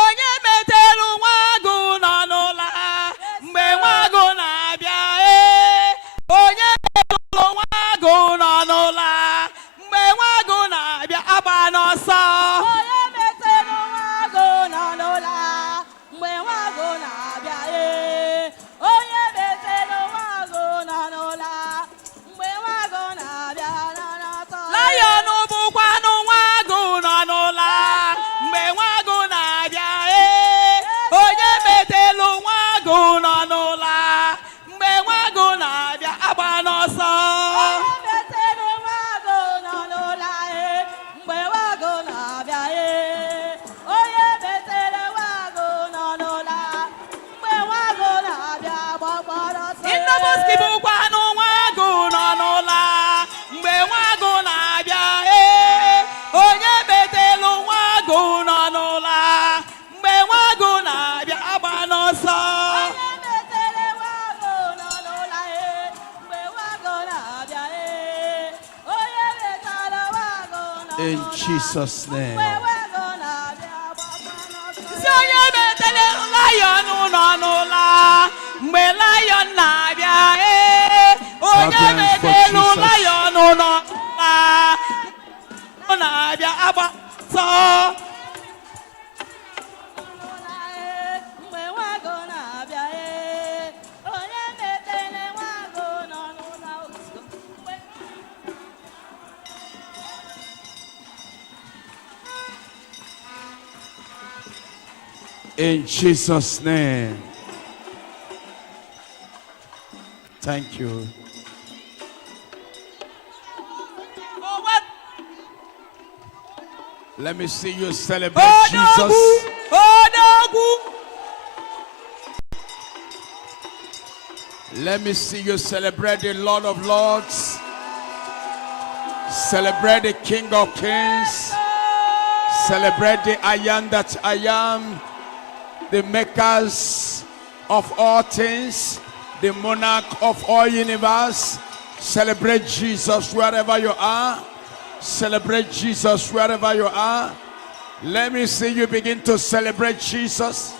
Onye metelu nwagu nọ n'ụla mgbe nwagu na-abịa onye metelu nwagu nọ n'ụla mgbe nwagu na-abịa agba n'ọsọ onye metelu nwagu nọ n'ụla mgbe nwagu na-abịa onye metelu nwagu nọ n'ụla mgbe nwagu na-abịa n'ọsọ Lion bụkwanụ nwagu nọ n'ụla mgbe nwagu na-abịa onye metelu nwagu nọ n'ụla mgbe nwagu na-abịa agba n'ọsọ onye metelu nwagu nọ n'ụla mgbe nwagu na-abịa onye metelu nwagu nọ n'ụla mgbe nwagu na-abịa gbọgbọrọ ọsọ Nnobuski bụkwanụ nwagu nọ n'ụla mgbe nwagu na-abịa onye metelu nwagu nọ n'ụla mgbe nwagu na-abịa agba n'ọsọ onye metelu nwagu nọ n'ụla mgbe nwagu na-abịa onye metelu nwagu nọ In Jesus' name. si onye metelu Lion nọ n'ụla mgbe Lion na-abịa onye metelu Lion nọ n'ụla ọ na-abịa agba ọsọ mgbe nwagu na-abịa onye metelu nwagu nọ n'ụla In Jesus' name. Thank you. Let me see you celebrate Jesus. Let me see you celebrate the Lord of Lords. Celebrate the King of Kings. Celebrate the I am that I am. The makers of all things. The monarch of all universe. Celebrate Jesus wherever you are. Celebrate Jesus wherever you are. Let me see you begin to celebrate Jesus.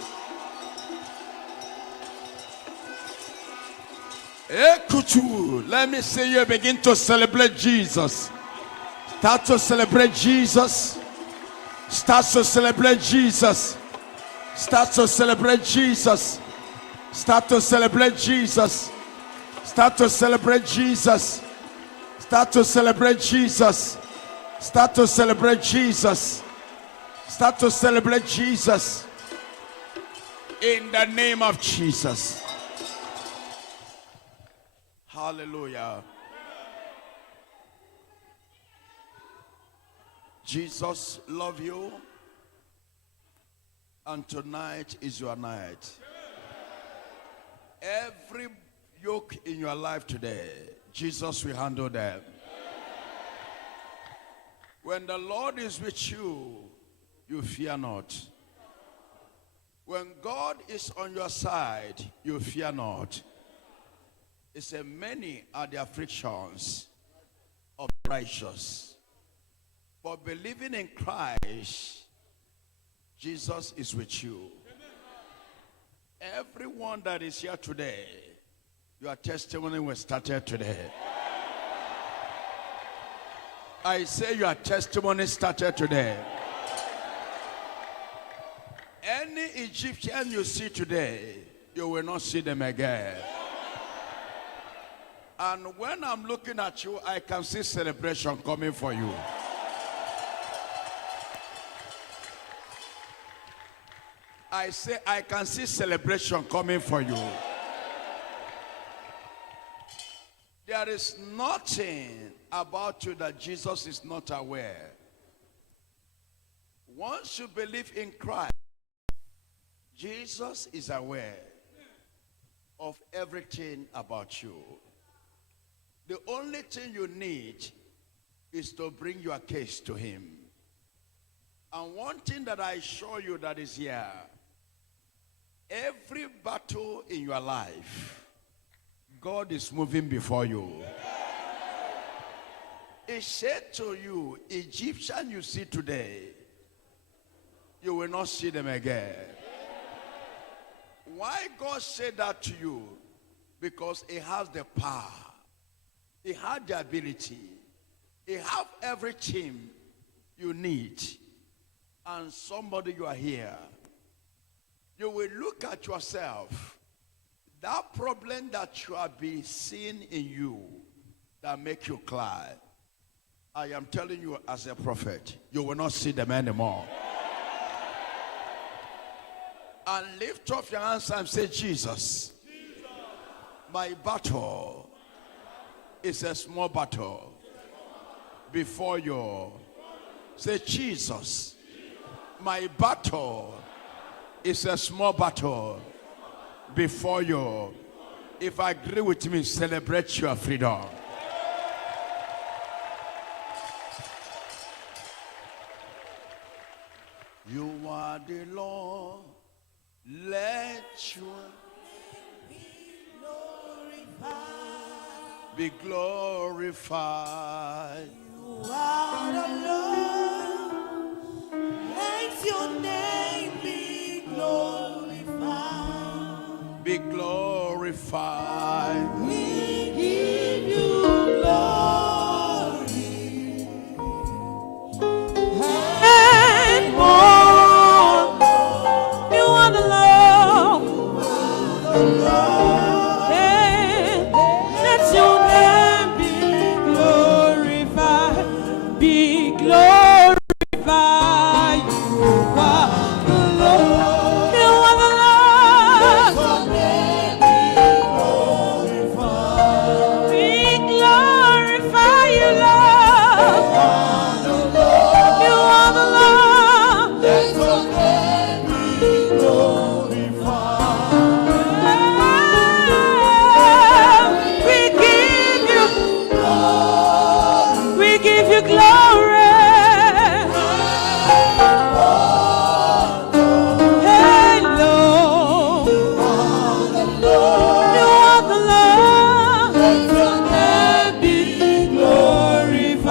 Let me see you begin to celebrate Jesus. Start to celebrate Jesus. Start to celebrate Jesus. Start to celebrate Jesus. Start to celebrate Jesus. Start to celebrate Jesus. Start to celebrate Jesus. Start to celebrate Jesus. Start to celebrate Jesus. In the name of Jesus. Hallelujah. Jesus love you. And tonight is your night. Every yoke in your life today, Jesus will handle them. When the Lord is with you, you fear not. When God is on your side, you fear not. He said, many are the afflictions of the righteous. But believing in Christ, Jesus is with you. Everyone that is here today, your testimony was started today. I say your testimony started today. Any Egyptian you see today, you will not see them again. And when I'm looking at you, I can see celebration coming for you. I say I can see celebration coming for you. There is nothing about you that Jesus is not aware. Once you believe in Christ, Jesus is aware of everything about you. The only thing you need is to bring your case to him. And one thing that I show you that is here, every battle in your life, God is moving before you. It said to you, Egyptian you see today, you will not see them again. Why God said that to you? Because He has the power. He has the ability. He has everything you need. And somebody, you are here. You will look at yourself. That problem that you have been seeing in you that make you cry, I am telling you as a prophet, you will not see them anymore. And lift up your hands and say, Jesus, my battle is a small battle before you. Say, Jesus, my battle is a small battle before you. If I agree with me, celebrate your freedom. You are the Lord, let your be glorified. You are the Lord, let your name be glorified. Be glorified. We give you glory and more. You are the Lord, and let your name be glorified. Be glorified. You are the Lord. You are the Lord. Be glorified, you Lord. You are the Lord. We give you glory. Hey, Lord. You are the Lord. Let your name be glorified.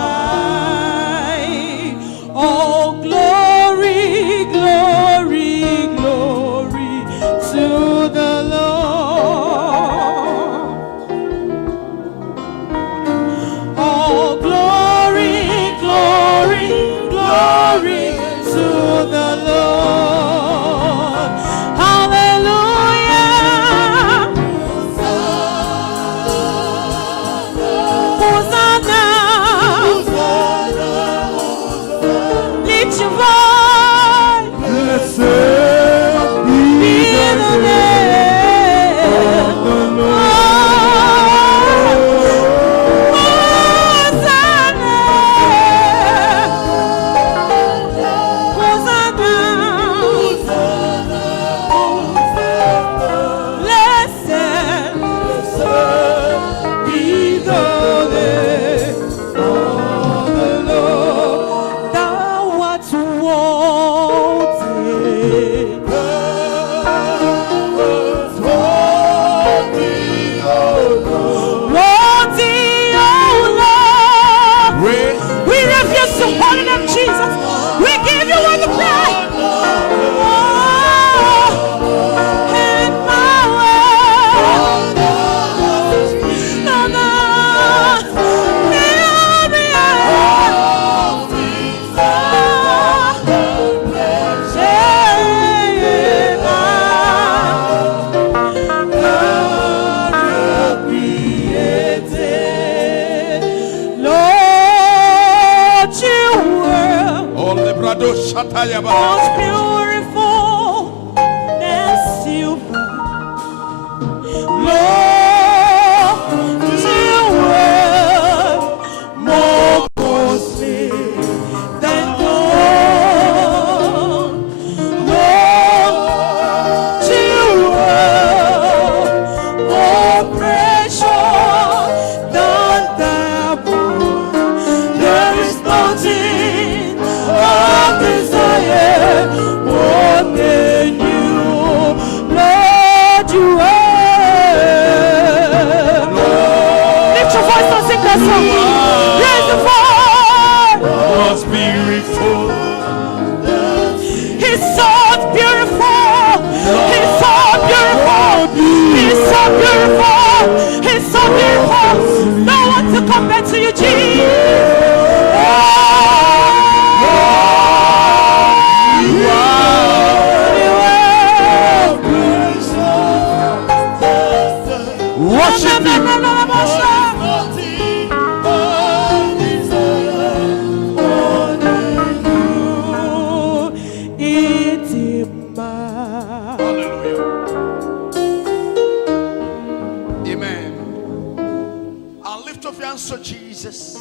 Oh, glory, glory, glory to the Lord. Oh, glory, glory, glory to the Lord. Hallelujah. Hosanna. Lift your voice. Be the name. Hosanna. Blessed be the name of the Lord. Thou art worthy, O Lord. We refuse to hold it up, Jesus. We give you all the praise. And power. No, no. Lord, you were Oh, Lebrado Shataya most Baba. beautiful than silver. Lord, you were more costly than gold. Lord, you were more precious than diamond. There is nothing of desire more than you. Lord, you are. Lift your voice and sing that song. Raise the voice. most beautiful. He's so beautiful. He's so beautiful. He's so beautiful. He's so beautiful. No one to compare to you, Jesus. Worship him. Hallelujah. Amen. I'll lift up your hands to Jesus.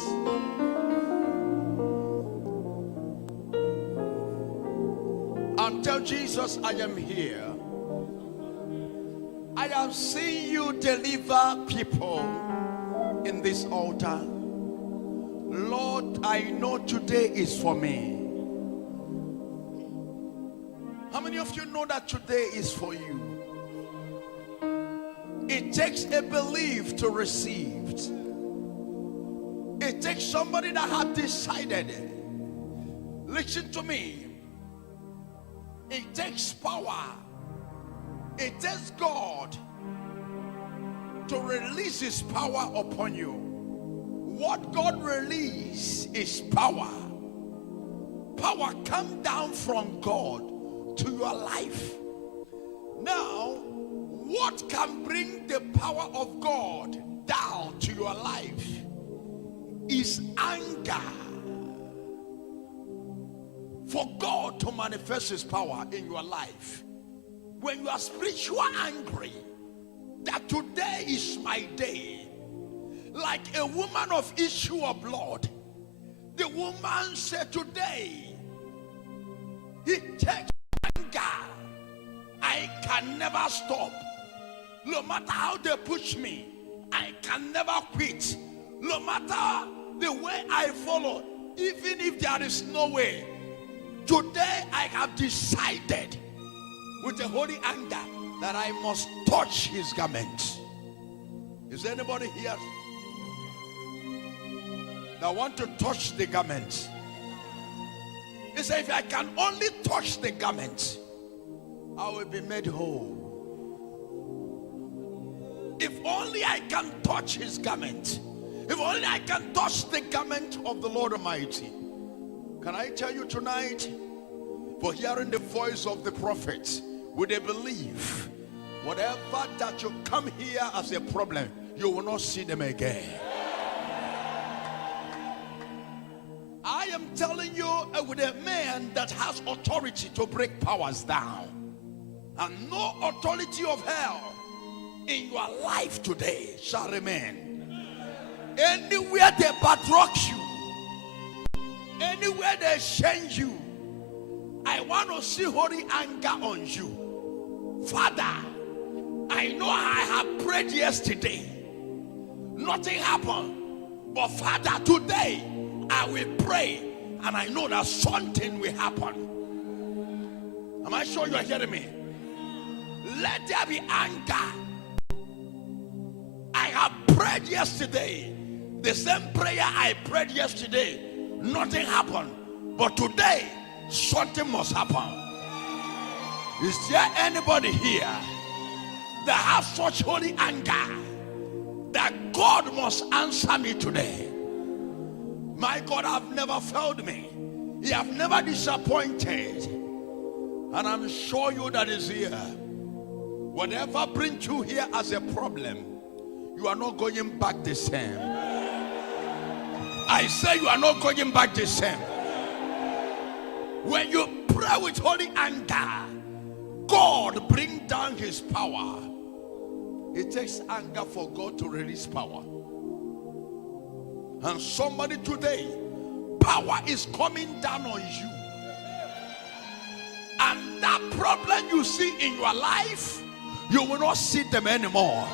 And tell Jesus, I am here. I have seen you deliver people in this altar. Lord, I know today is for me. How many of you know that today is for you? It takes a belief to receive. It takes somebody that has decided. Listen to me. It takes power. It takes God to release his power upon you. What God releases is power. Power comes down from God to your life. Now, what can bring the power of God down to your life is anger. For God to manifest his power in your life, when you are spiritually angry, that today is my day, like a woman of issue of blood, the woman said, today it takes anger. I can never stop. No matter how they push me, I can never quit. No matter the way I follow, even if there is no way, today I have decided with a holy anger that I must touch his garment. Is there anybody here that want to touch the garment? He said, if I can only touch the garment, I will be made whole. If only I can touch his garment, if only I can touch the garment of the Lord Almighty. Can I tell you tonight, for hearing the voice of the prophet, with a belief, whatever that you come here as a problem, you will not see them again. I am telling you, with a man that has authority to break powers down, and no authority of hell in your life today shall remain. Anywhere they batrock you, anywhere they change you, I want to see holy anger on you. Father, I know I have prayed yesterday, nothing happened, but Father, today I will pray, and I know that something will happen. Am I sure you are hearing me? Let there be anger. I have prayed yesterday, the same prayer I prayed yesterday, nothing happened, but today something must happen. Is there anybody here that has such holy anger that God must answer me today? My God have never failed me. He have never disappointed. And I'm sure you that is here, whatever brings you here as a problem, you are not going back the same. I say you are not going back the same. When you pray with holy anger, God bring down his power. It takes anger for God to release power. And somebody today, power is coming down on you. And that problem you see in your life, you will not see them anymore.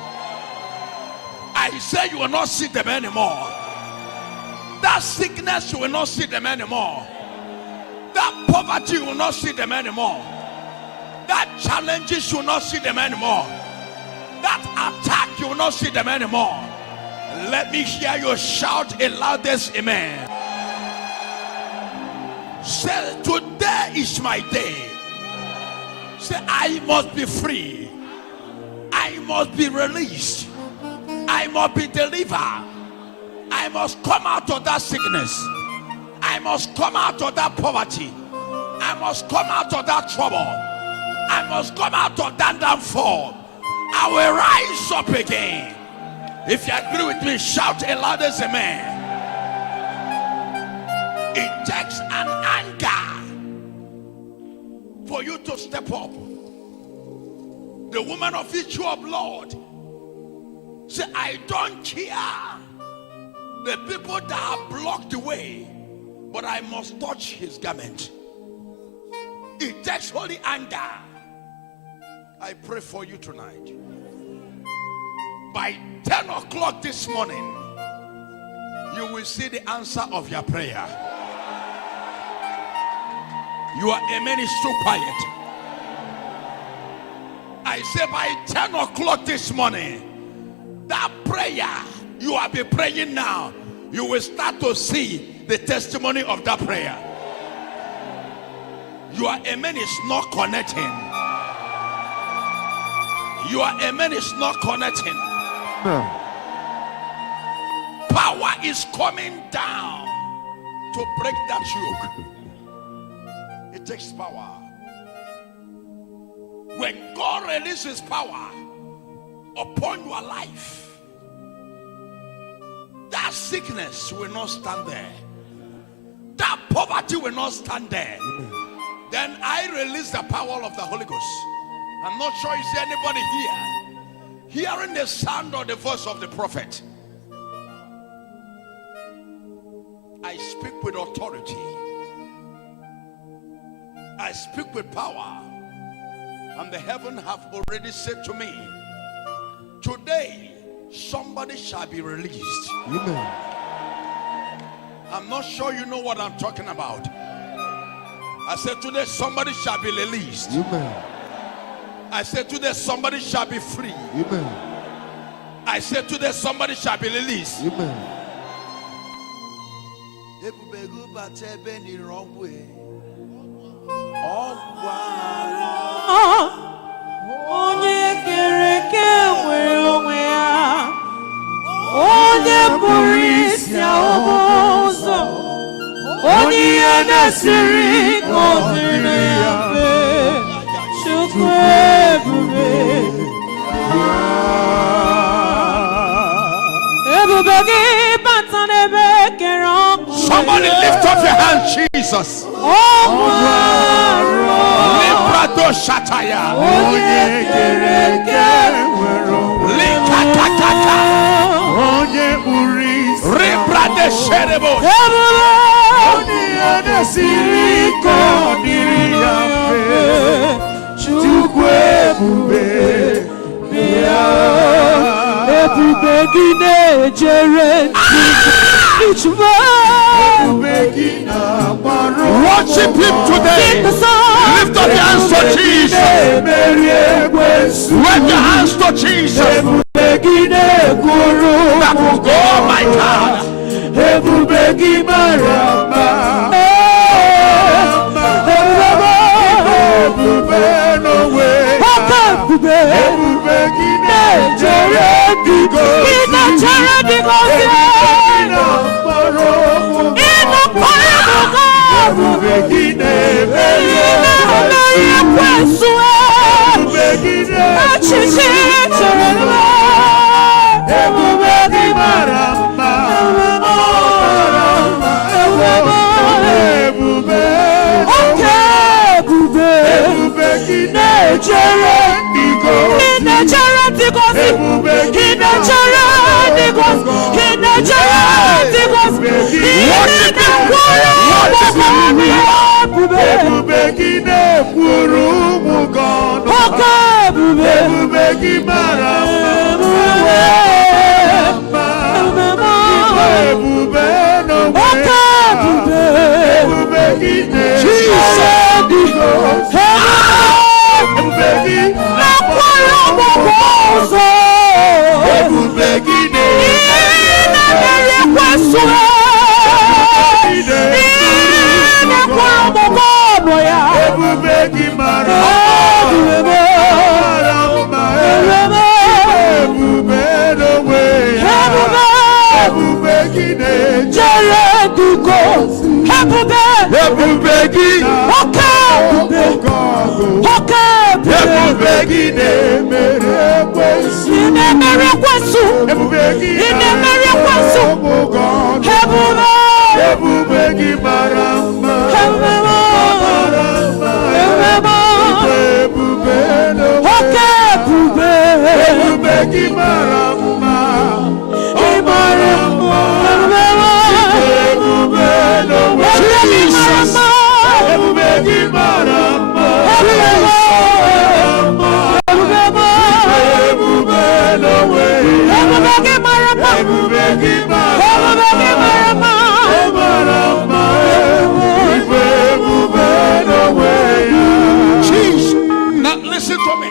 I say you will not see them anymore. That sickness, you will not see them anymore. That poverty, you will not see them anymore. That challenges, you will not see them anymore. That attack, you will not see them anymore. Let me hear you shout a loudest amen. Say, today is my day. Say, I must be free. I must be released. I must be delivered. I must come out of that sickness. I must come out of that poverty. I must come out of that trouble. I must come out of that downfall. I will rise up again. If you agree with me, shout a loud as amen. It takes an anger for you to step up. The woman of issue of blood said, I don't care the people that have blocked the way, but I must touch his garment. It takes holy anger. I pray for you tonight. By 10 o'clock this morning, you will see the answer of your prayer. You are a man is too quiet. I say by 10 o'clock this morning, that prayer you have been praying now, you will start to see the testimony of that prayer. Your amen is not connecting. Your amen is not connecting. No. Power is coming down to break that yoke. It takes power. When God releases power upon your life, that sickness will not stand there. That poverty will not stand there. Then I release the power of the Holy Ghost. I'm not sure is there anybody here hearing the sound or the voice of the prophet. I speak with authority. I speak with power. And the heaven have already said to me, today somebody shall be released. Amen. I'm not sure you know what I'm talking about. I said today somebody shall be released. Amen. I said today somebody shall be free. Amen. I said today somebody shall be released. Amen. Onye kere eke nwere onwe ya, onye pụrụ isi ụzọ, onye ihe na-esiri ka o dịrị ya mfe, Chukwu ebube. Ebube gị bata n'ebe kere ọkụ. Somebody lift up your hand, Jesus. Shataya. Likakakaka. Rebrade sherebo. Worship him today. Lift up your hands to Jesus. Wave your hands to Jesus. That will go, my God. Jesus. Now listen to me.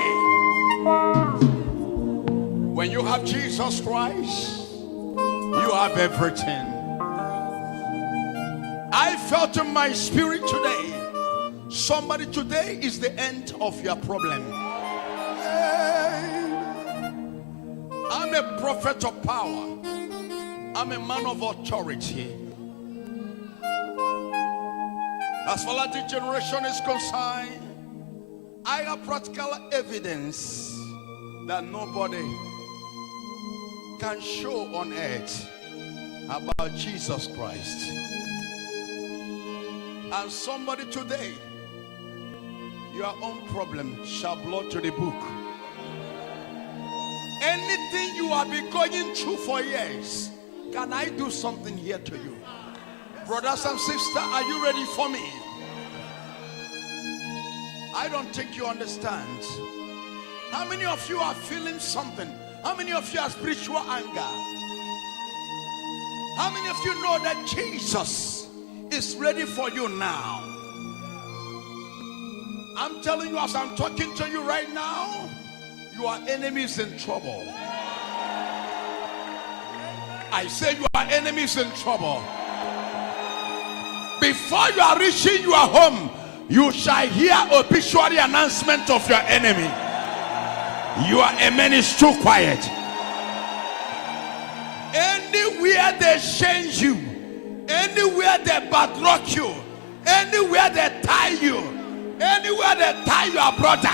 When you have Jesus Christ, you have everything. I felt in my spirit today, somebody today is the end of your problem. I'm a prophet of power. I'm a man of authority. As far as the generation is concerned, I have practical evidence that nobody can show on earth about Jesus Christ. And somebody today, your own problem shall blow to the book. Anything you have been going through for years, can I do something here to you? Brothers and sisters, are you ready for me? I don't think you understand. How many of you are feeling something? How many of you are spiritual anger? How many of you know that Jesus is ready for you now? I'm telling you, as I'm talking to you right now, your enemy is in trouble. I say your enemy is in trouble. Before you are reaching your home, you shall hear obituary announcement of your enemy. Your amen is too quiet. Anywhere they change you, anywhere they backrock you, anywhere they tie you, anywhere they tie your brother,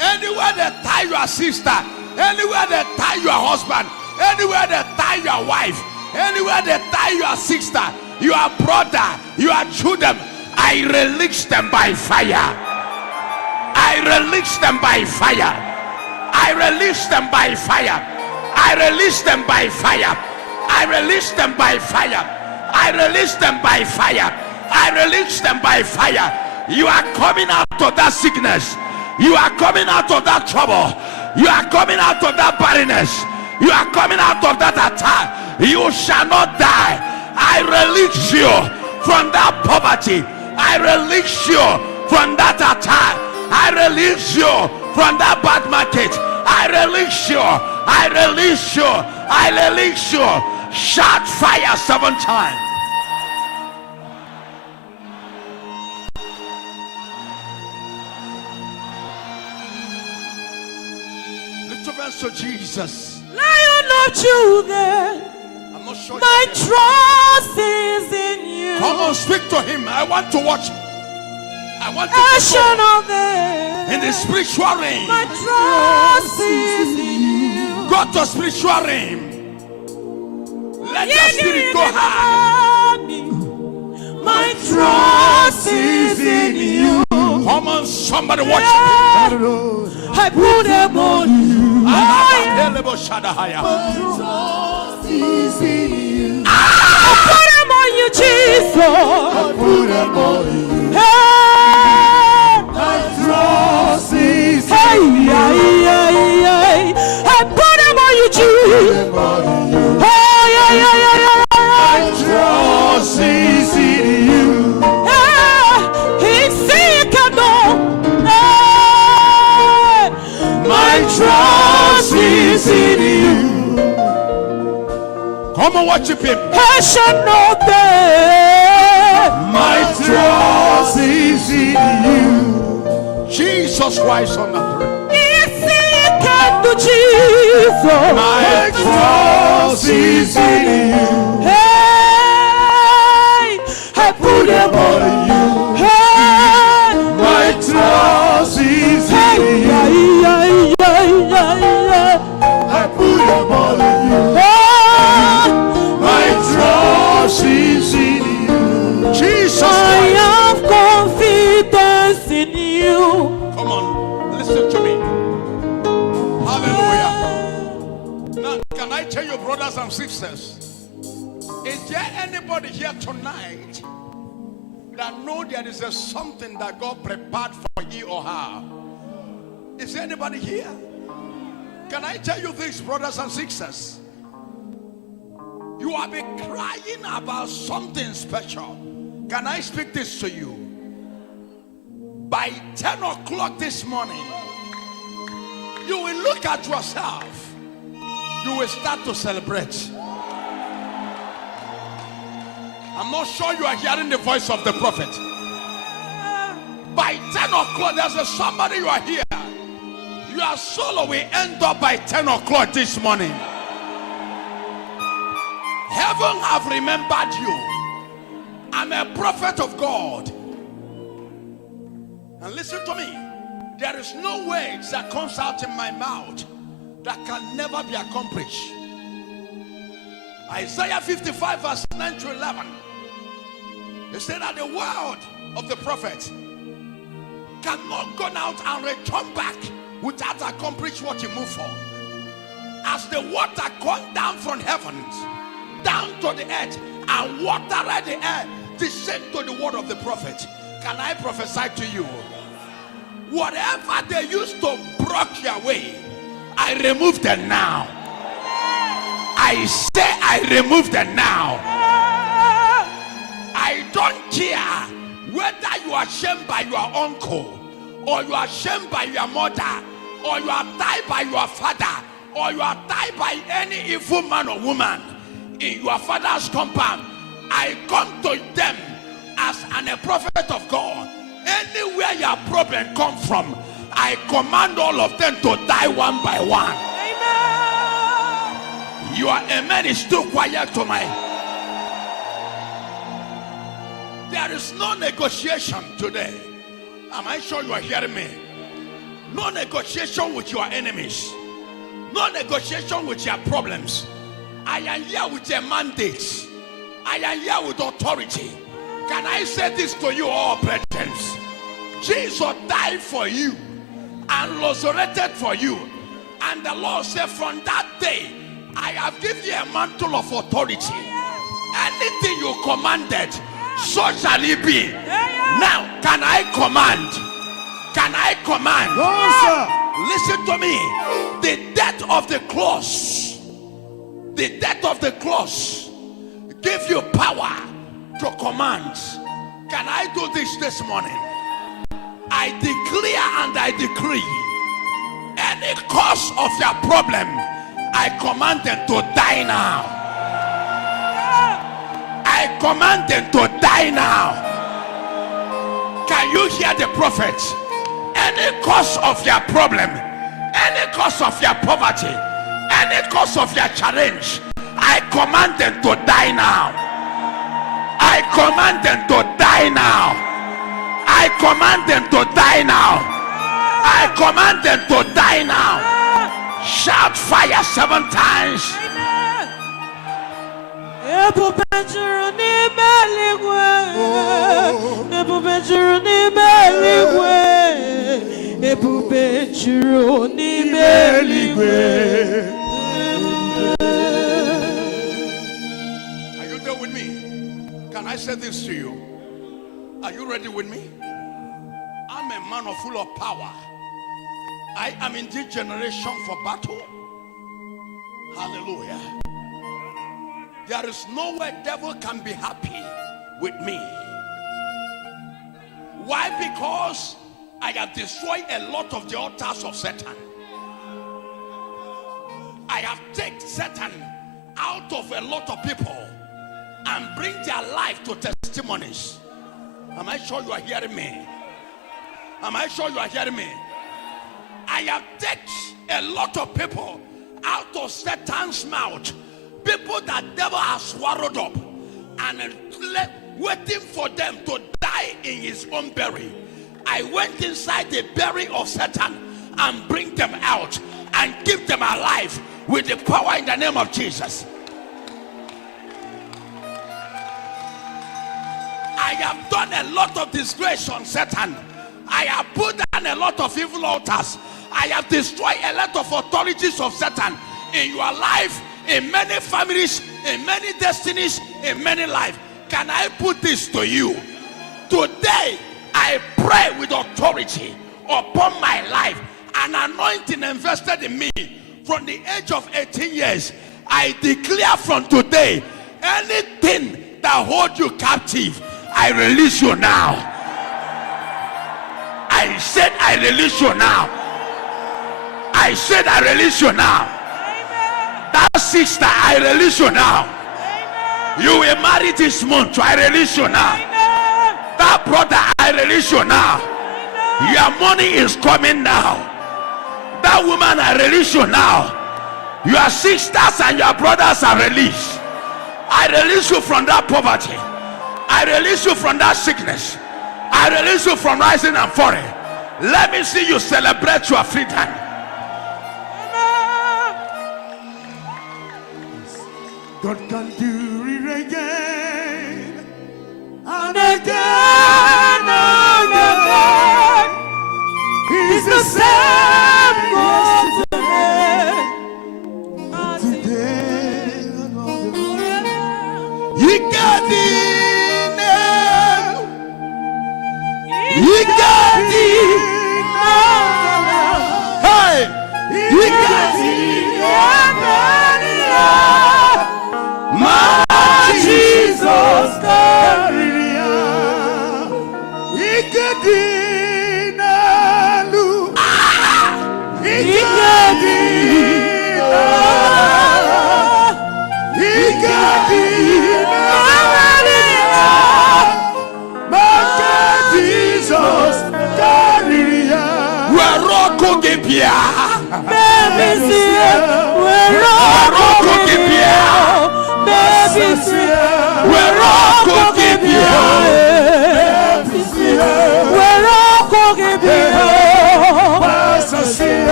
anywhere they tie your sister, anywhere they tie your husband, anywhere they tie your wife, anywhere they tie your sister, your brother, your children, I release them by fire. I release them by fire. I release them by fire. I release them by fire. I release them by fire. I release them by fire. I release them by fire. You are coming out of that sickness. You are coming out of that trouble. You are coming out of that barrenness. You are coming out of that attack. You shall not die. I release you from that poverty. I release you from that attack. I release you from that bad market. I release you. I release you. I release you. Shout fire 7 times. Lift up hands to Jesus. Lion of Judah, I'm not sure. my trust is in you. Come on, speak to him. I want to watch. I want to Ocean go of them, in the spiritual realm. my trust is in you. Go to spiritual realm. Let your spirit go high. My trust is in you. Come on, somebody watch. I put them on you. I put them on you, Jesus. I put them on you. Hey, my trust is in you. I put them on you, Jesus. My trust is in you. My trust is in you. Come on, worship him. I shall not die. My trust is in you. Jesus Christ on the throne. Jesus. My trust is in you. Hey, I put them on you. Hey. brothers and sisters, is there anybody here tonight that know there is something that God prepared for you or her? Is there anybody here? Can I tell you this, brothers and sisters? You have been crying about something special. Can I speak this to you? By 10 o'clock this morning, you will look at yourself. You will start to celebrate. I'm not sure you are hearing the voice of the prophet. By 10 o'clock, there's somebody you are here. Your soul will end up by 10 o'clock this morning. Heaven have remembered you. I'm a prophet of God. And listen to me. There is no words that comes out in my mouth that can never be accomplished. Isaiah 55 verse 9 to 11. It said that the word of the prophet cannot go out and return back without accomplish what he moved for. As the water come down from heavens down to the earth and water the air, descend to the word of the prophet. Can I prophesy to you? Whatever they used to block your way, I remove them now. I say I remove them now. I don't care whether you are shamed by your uncle, or you are shamed by your mother, or you are tied by your father, or you are tied by any evil man or woman in your father's compound. I come to them as a prophet of God. Anywhere your problem come from, I command all of them to die one by one. Amen. Your amen is too quiet to my. There is no negotiation today. Am I sure you are hearing me? No negotiation with your enemies. No negotiation with your problems. I am here with a mandate. I am here with authority. Can I say this to you all, brethren? Jesus died for you and resurrected for you. And the Lord said, from that day, I have given you a mantle of authority. Anything you commanded, so shall it be. Now, can I command? Can I command? No, sir. Listen to me. The death of the cross, the death of the cross, give you power to command. Can I do this morning? I declare and I decree, any cause of your problem, I command them to die now. I command them to die now. Can you hear the prophet? Any cause of your problem, any cause of your poverty, any cause of your challenge, I command them to die now. I command them to die now. I command them to die now. I command them to die now. Shout fire 7 times. Are you there with me? Can I say this to you? Are you ready with me? I'm a man of full of power. I am in this generation for battle. Hallelujah. There is no way devil can be happy with me. Why? Because I have destroyed a lot of the altars of Satan. I have taken Satan out of a lot of people and bring their life to testimonies. Am I sure you are hearing me? Am I sure you are hearing me? I have taken a lot of people out of Satan's mouth. People that devil has swallowed up and waiting for them to die in his own belly. I went inside the belly of Satan and bring them out and keep them alive with the power in the name of Jesus. I have done a lot of disgrace on Satan. I have put down a lot of evil altars. I have destroyed a lot of authorities of Satan in your life in many families, in many destinies, in many lives. Can I put this to you? Today, I pray with authority upon my life. An anointing invested in me from the age of 18 years. I declare from today, anything that holds you captive, I release you now. I said I release you now. I said I release you now. Amen. That sister, I release you now. Amen. You will marry this month, I release you now. Amen. That brother, I release you now. Amen. Your money is coming now. That woman, I release you now. Your sisters and your brothers are released. I release you from that poverty. I release you from that sickness. I release you from rising and falling. Let me see you celebrate your freedom. God can do it again and Again and again, He's the same God today. today and all the way. He got it now. He got it. Hey, he got it. My Jesus.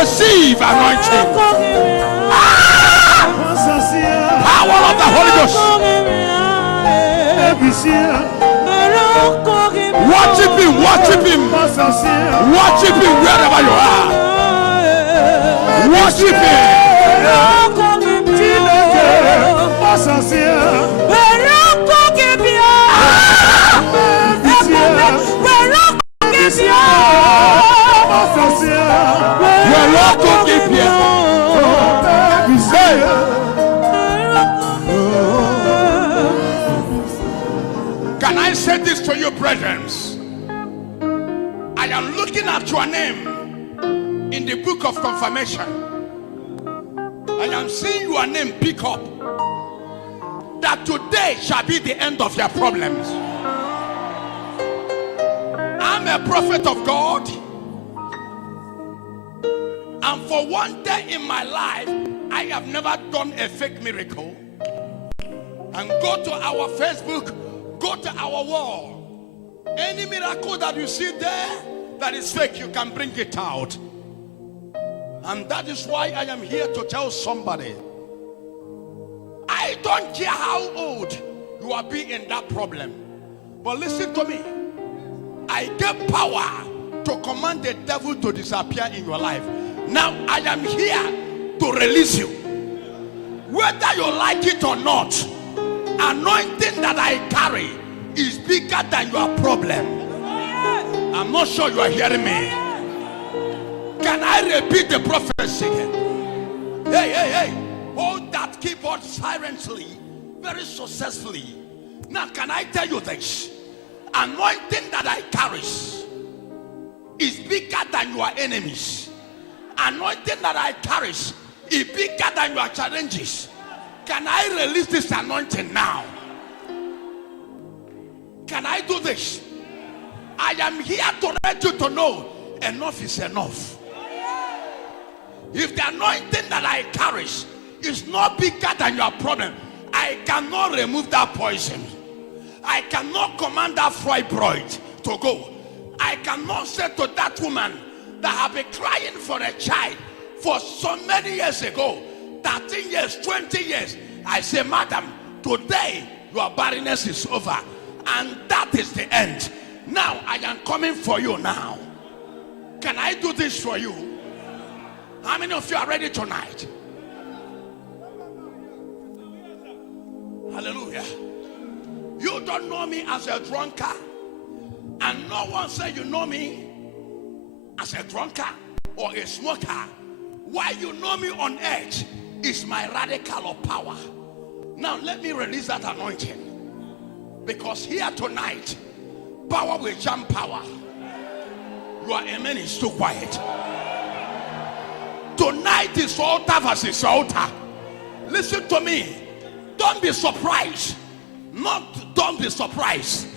Receive anointing. Power of the Holy Ghost. Worship him, worship him. Worship him wherever you are. Worship him. Can I say this to you, brethren? I am looking at your name in the book of confirmation. I am seeing your name pick up. That today shall be the end of your problems. I'm a prophet of God. And for one day in my life, I have never done a fake miracle. And go to our Facebook, go to our wall. Any miracle that you see there that is fake, you can bring it out. And that is why I am here to tell somebody, I don't care how old you are being in that problem. But listen to me. I get power to command the devil to disappear in your life. Now I am here to release you. Whether you like it or not, anointing that I carry is bigger than your problem. I'm not sure you are hearing me. Can I repeat the prophecy again? Hey, hey, hey. Hold that keyboard silently, very successfully. Now can I tell you this? Anointing that I carry is bigger than your enemies. Anointing that I carry is bigger than your challenges. Can I release this anointing now? Can I do this? I am here to let you to know enough is enough. If the anointing that I carry is not bigger than your problem. I cannot remove that poison. I cannot command that fibroid to go. I cannot say to that woman that have been crying for a child for so many years ago, 13 years, 20 years. I say, madam, today your barrenness is over. And that is the end. Now I am coming for you now. Can I do this for you? How many of you are ready tonight? Hallelujah. You don't know me as a drunkard, and no one say you know me as a drunkard or a smoker. Why you know me on edge is my radical of power. Now let me release that anointing, because here tonight power will jump power. Your amen is too quiet. Tonight is altar versus altar. Listen to me. Don't be surprised. Don't be surprised.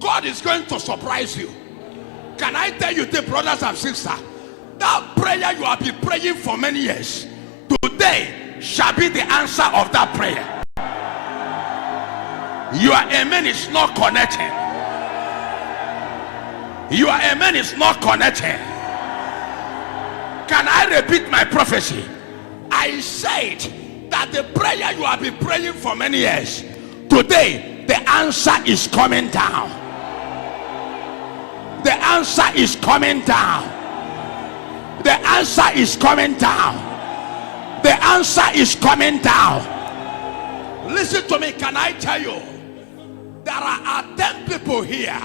God is going to surprise you. Can I tell you, the brothers and sisters, that prayer you have been praying for many years, today shall be the answer of that prayer. Your amen is not connecting. Your amen is not connecting. Can I repeat my prophecy? I said that the prayer you have been praying for many years, today the answer is coming down. The answer is coming down. The answer is coming down. The answer is coming down. Listen to me. Can I tell you, there are 10 people here.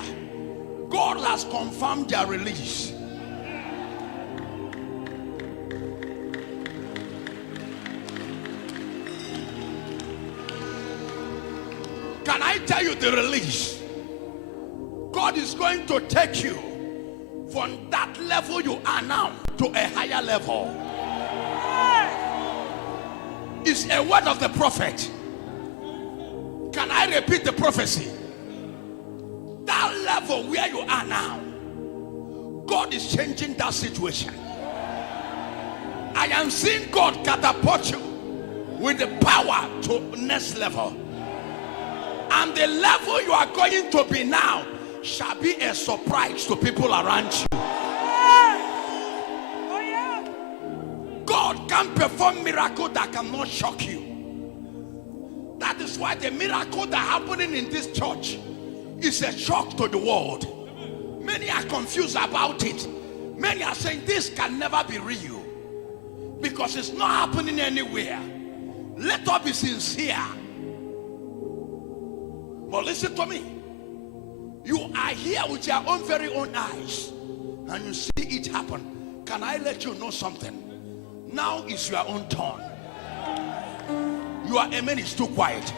God has confirmed their release. Can I tell you the release? God is going to take you from that level you are now to a higher level. It's a word of the prophet. Can I repeat the prophecy? That level where you are now, God is changing that situation. I am seeing God catapult you with the power to next level. And the level you are going to be now shall be a surprise to people around you. God can perform miracles that cannot shock you. That is why the miracle that happening in this church is a shock to the world. Many are confused about it. Many are saying this can never be real because it's not happening anywhere. Let us be sincere. But listen to me. You are here with your own very own eyes and you see it happen. Can I let you know something? Now is your own turn. Your amen is too quiet.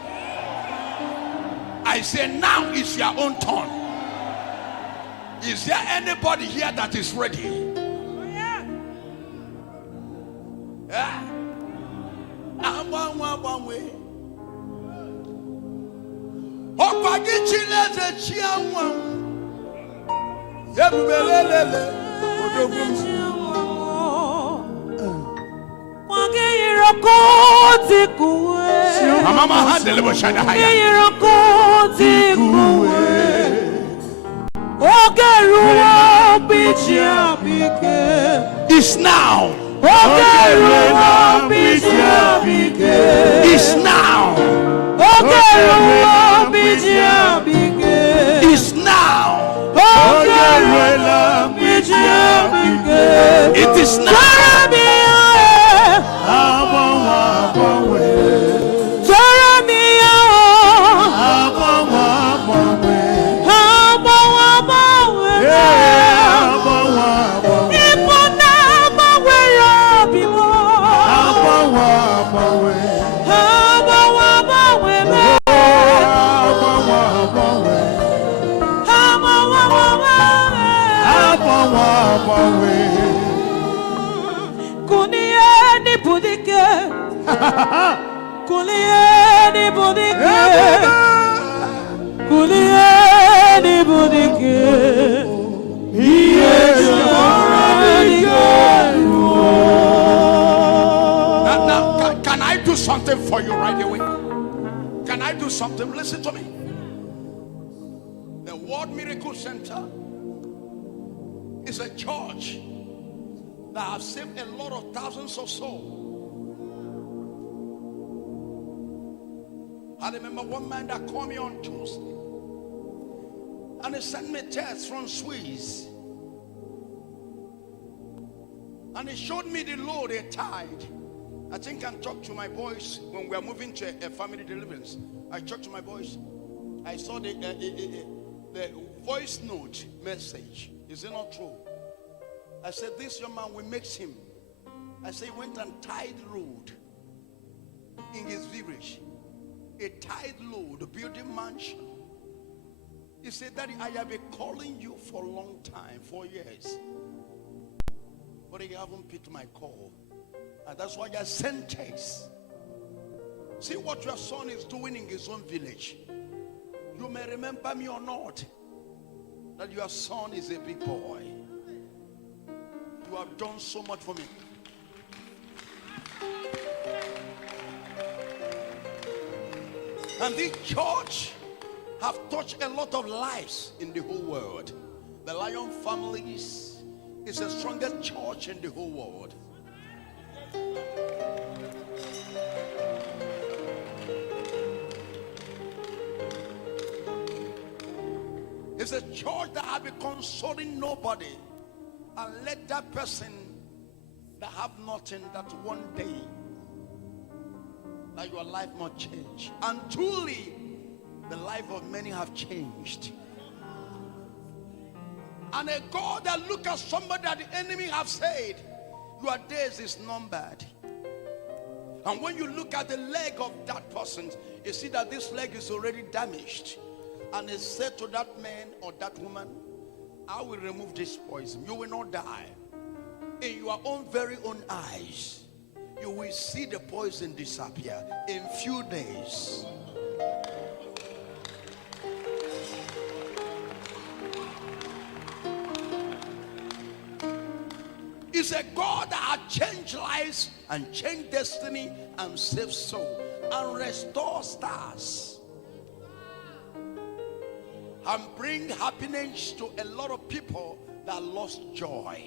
I say now is your own turn. Is there anybody here that is ready? Yeah. One way. It's now. It's now. It's now. It is now. something for you right away? Can I do something? Listen to me. The World Miracle Center is a church that has saved a lot of thousands of souls. I remember one man that called me on Tuesday and he sent me a text from Swiss. And he showed me the load they tied. I think I talked to my boys when we are moving to a family deliverance. I talked to my boys. I saw the voice note message. Is it not true? I said, this young man, we mix him. I said, he went and tied load in his village. A tied load, building mansion. He said, Daddy, I have been calling you for a long time, 4 years. But you haven't picked my call. And that's why I sent text. See what your son is doing in his own village. You may remember me or not, that your son is a big boy. You have done so much for me. And this church have touched a lot of lives in the whole world. The Lion Families is the strongest church in the whole world. It's a church that have been consoling nobody and let that person that have nothing, that one day that your life must change. And truly the life of many have changed. And a God that look at somebody that the enemy have said, your days is numbered. And when you look at the leg of that person, you see that this leg is already damaged. And he said to that man or that woman, I will remove this poison. You will not die. In your own very own eyes, you will see the poison disappear in few days. It's a God that has changed lives and changed destiny and saved soul and restore stars and bring happiness to a lot of people that lost joy.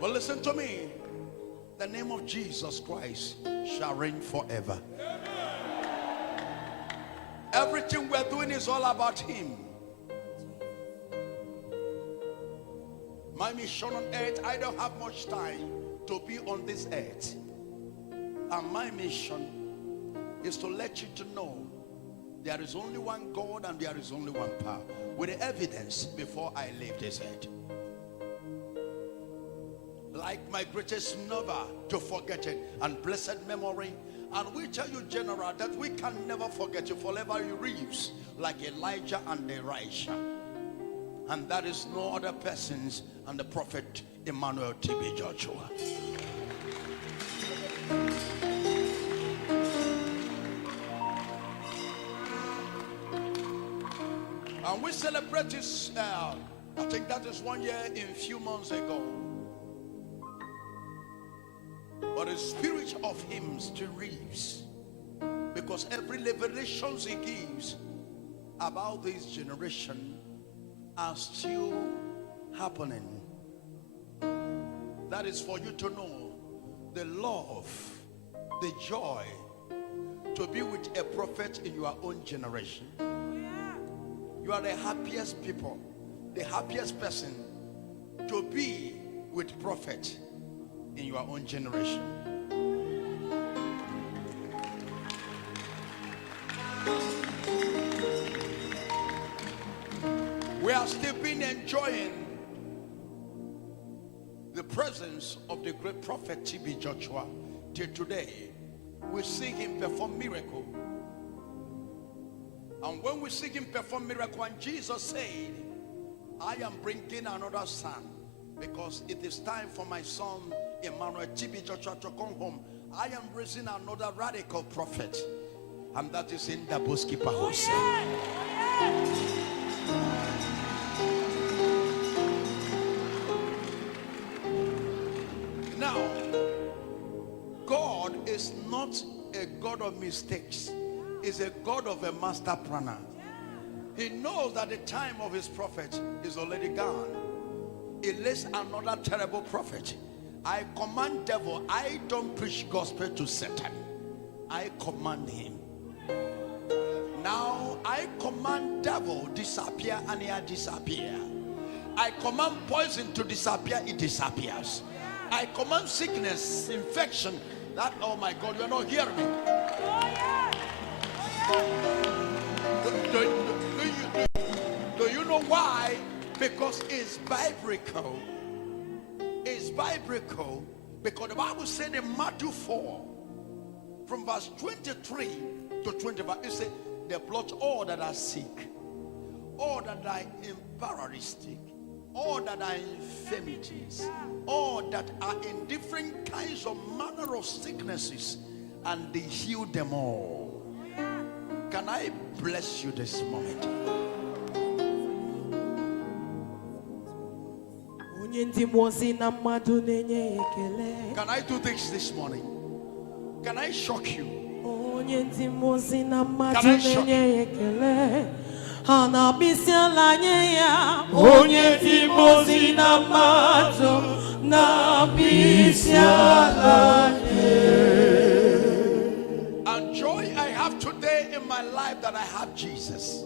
But listen to me. The name of Jesus Christ shall reign forever. Everything we're doing is all about him. My mission on earth, I don't have much time to be on this earth. And my mission is to let you to know there is only one God and there is only one power. With the evidence before I leave this earth. Like my greatest never to forget it and blessed memory. And we tell you, General, that we can never forget you. Forever you lives like Elijah and Elisha. And that is no other persons and the prophet Emmanuel T.B. Joshua. And we celebrate this, I think that is 1 year in few months ago. But the spirit of him still lives. Because every revelation he gives about this generation are still happening. That is for you to know the love, the joy to be with a prophet in your own generation. You are the happiest people, the happiest person to be with prophet in your own generation. We are still been enjoying the presence of the great prophet T.B. Joshua till today. We see him perform miracle. And when we see him perform miracle, and Jesus said, I am bringing another son, because it is time for my son Emmanuel T.B. Joshua to come home. I am raising another radical prophet, and that is in the Boskipa Hosea. Now, God is not a God of mistakes. He's a God of a master planner. He knows that the time of his prophet is already gone. He lays another terrible prophet. I command devil, I don't preach gospel to Satan. I command him. Now I command devil disappear and he disappear. I command poison to disappear, it disappears. I command sickness, infection, that, oh my God, you are not hearing me. Do you know why? Because it's biblical. It's biblical because the Bible said in Matthew 4 from verse 23 to 25, it said, they blot all that are sick, all that are imperialistic, all that are infirmities, all that are in different kinds of manner of sicknesses, and they heal them all. Can I bless you this moment? Can I do this morning? Can I shock you? Can I shock you? And joy I have today in my life that I have Jesus.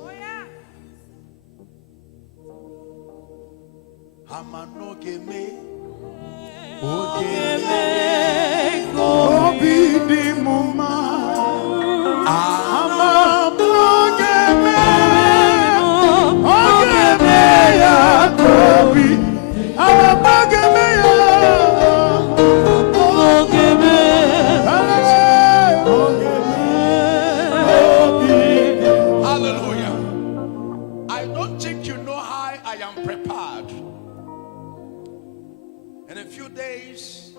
Hallelujah. I don't think you know how I am prepared. In a few days,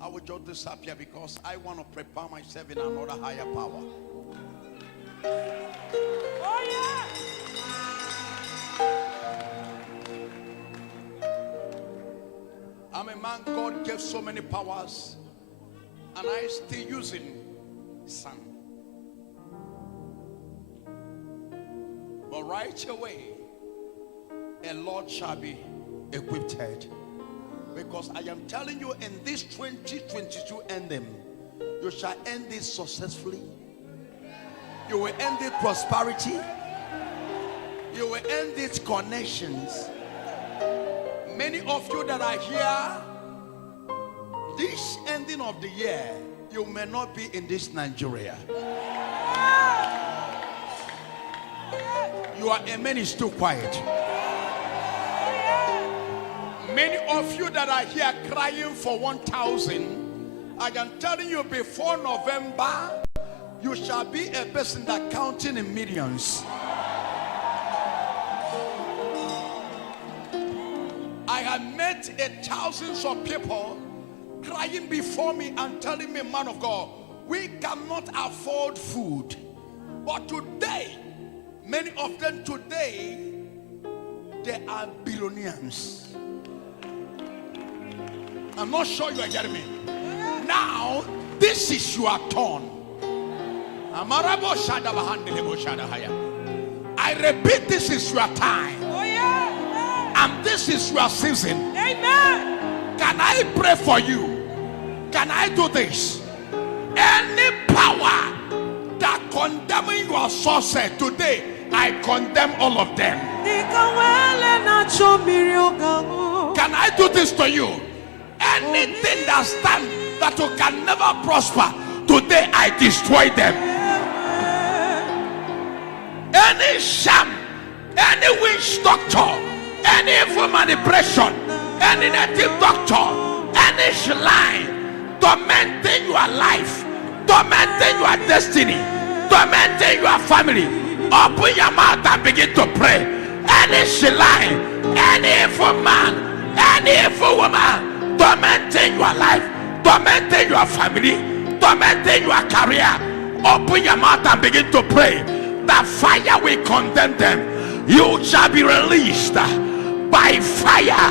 I will just disappear because I want to prepare myself in another higher power. Oh, yeah. I'm a man God gave so many powers, and I still using some. But right away, a Lord shall be equipped. Because I am telling you, in this 2022 ending, you shall end this successfully. You will end it prosperity. You will end it connections. Many of you that are here, this ending of the year, you may not be in this Nigeria. Your amen is too quiet. Many of you that are here crying for 1,000, I am telling you, before November, you shall be a person that counting in millions. I have met thousands of people crying before me and telling me, man of God, we cannot afford food. But today, many of them today, they are billionaires. I'm not sure you are getting me. Now, this is your turn. I repeat, this is your time. Oh, yeah. And this is your season. Amen. Can I pray for you? Can I do this? Any power that condemning your success today, I condemn all of them. Can I do this to you? Anything that stands that you can never prosper, today I destroy them. Any sham, any witch doctor, any evil manipulation, any native doctor, any line tormenting your life, tormenting your destiny, tormenting your family, open your mouth and begin to pray. Any line, any evil man, any evil woman tormenting your life, tormenting your family, tormenting your career, open your mouth and begin to pray. The fire will condemn them. You shall be released by fire.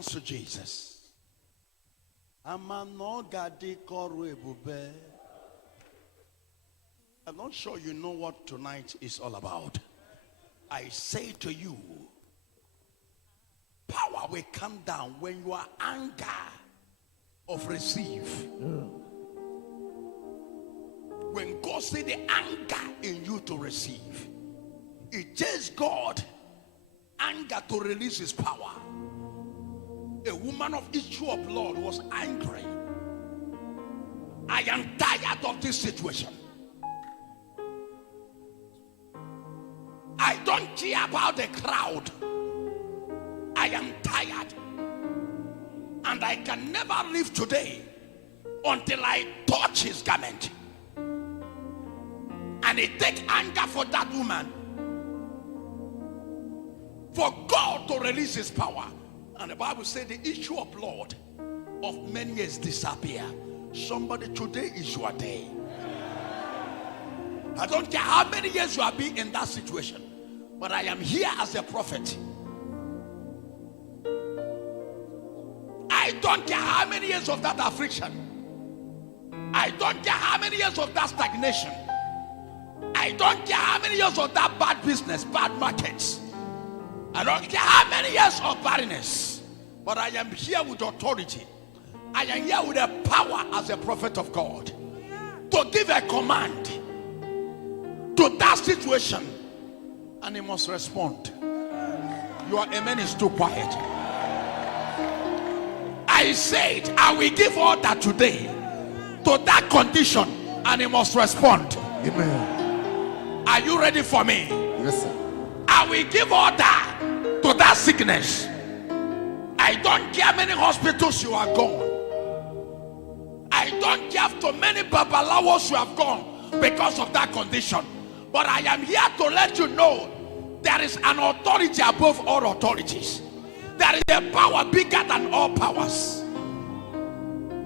hands to Jesus. I'm not sure you know what tonight is all about. I say to you, power will come down when you are anger of receive. When God see the anger in you to receive, it takes God anger to release his power. A woman of issue of blood was angry. I am tired of this situation. I don't care about the crowd. I am tired. And I can never live today until I touch his garment. And it takes anger for that woman, for God to release his power. And the Bible said the issue of blood of many years disappear. Somebody, today is your day. I don't care how many years you have been in that situation, but I am here as a prophet. I don't care how many years of that affliction. I don't care how many years of that stagnation. I don't care how many years of that bad business, bad markets. I don't care how many years of barrenness. But I am here with authority. I am here with the power as a prophet of God to give a command to that situation, and he must respond. Your amen is too quiet. I said I will give order today to that condition, and he must respond. Amen. Are you ready for me? Yes, sir. I will give order to that sickness. I don't care how many hospitals you are gone. I don't care to many babalawos you have gone because of that condition. But I am here to let you know there is an authority above all authorities. There is a power bigger than all powers.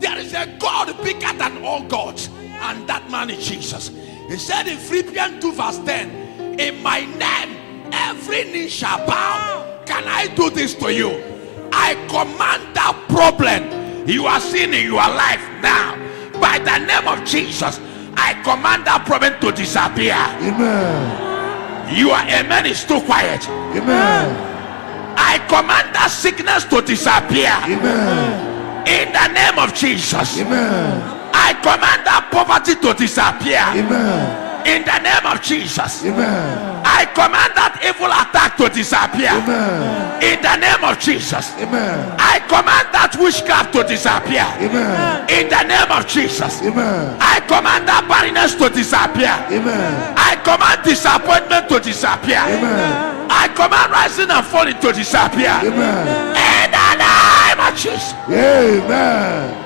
There is a God bigger than all gods. And that man is Jesus. He said in Philippians 2 verse 10, in my name every knee shall bow. Can I do this to you? I command that problem you are seeing in your life now, by the name of Jesus, I command that problem to disappear. Amen. Your amen is too quiet. Amen. I command that sickness to disappear. Amen. In the name of Jesus. Amen. I command that poverty to disappear. Amen. In the name of Jesus. Amen. I command that evil attack to disappear. Amen. In the name of Jesus. Amen. I command that witchcraft to disappear. Amen. In the name of Jesus. Amen. I command that barrenness to disappear. Amen. I command disappointment to disappear. Amen. I command rising and falling to disappear. Amen. In the name of Jesus. Amen.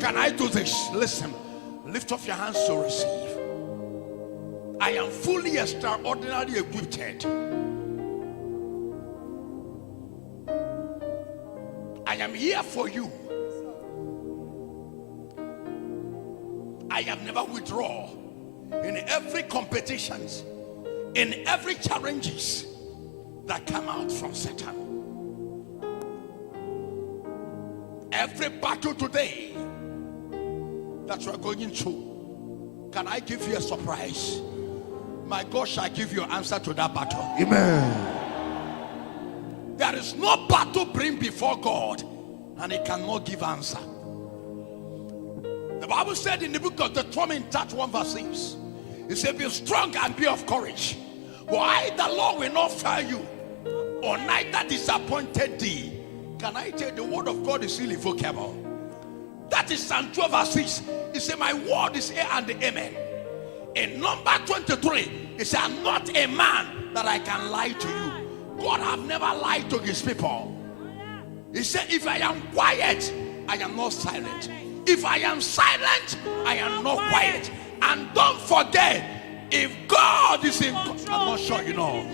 Can I do this? Listen. Lift up your hands to receive. I am fully extraordinarily equipped. I am here for you. I have never withdrawn in every competitions, in every challenges that come out from Satan. Every battle today that you are going through, can I give you a surprise? My God shall give you an answer to that battle. Amen. There is no battle bring before God and he cannot give answer. The Bible said in the book of Deuteronomy, chapter 1 verse 6, it said, be strong and be of courage, for I the Lord will not fail you or neither disappointed thee. Can I tell you, the word of God is irrevocable. That is Psalm 12 verse 6. He said, my word is here and amen. In number 23, he said, I'm not a man that I can lie to you. God have never lied to his people. He said, if I am quiet, I am not silent. If I am silent, I am not quiet. And don't forget, if God is in, I'm not sure you know.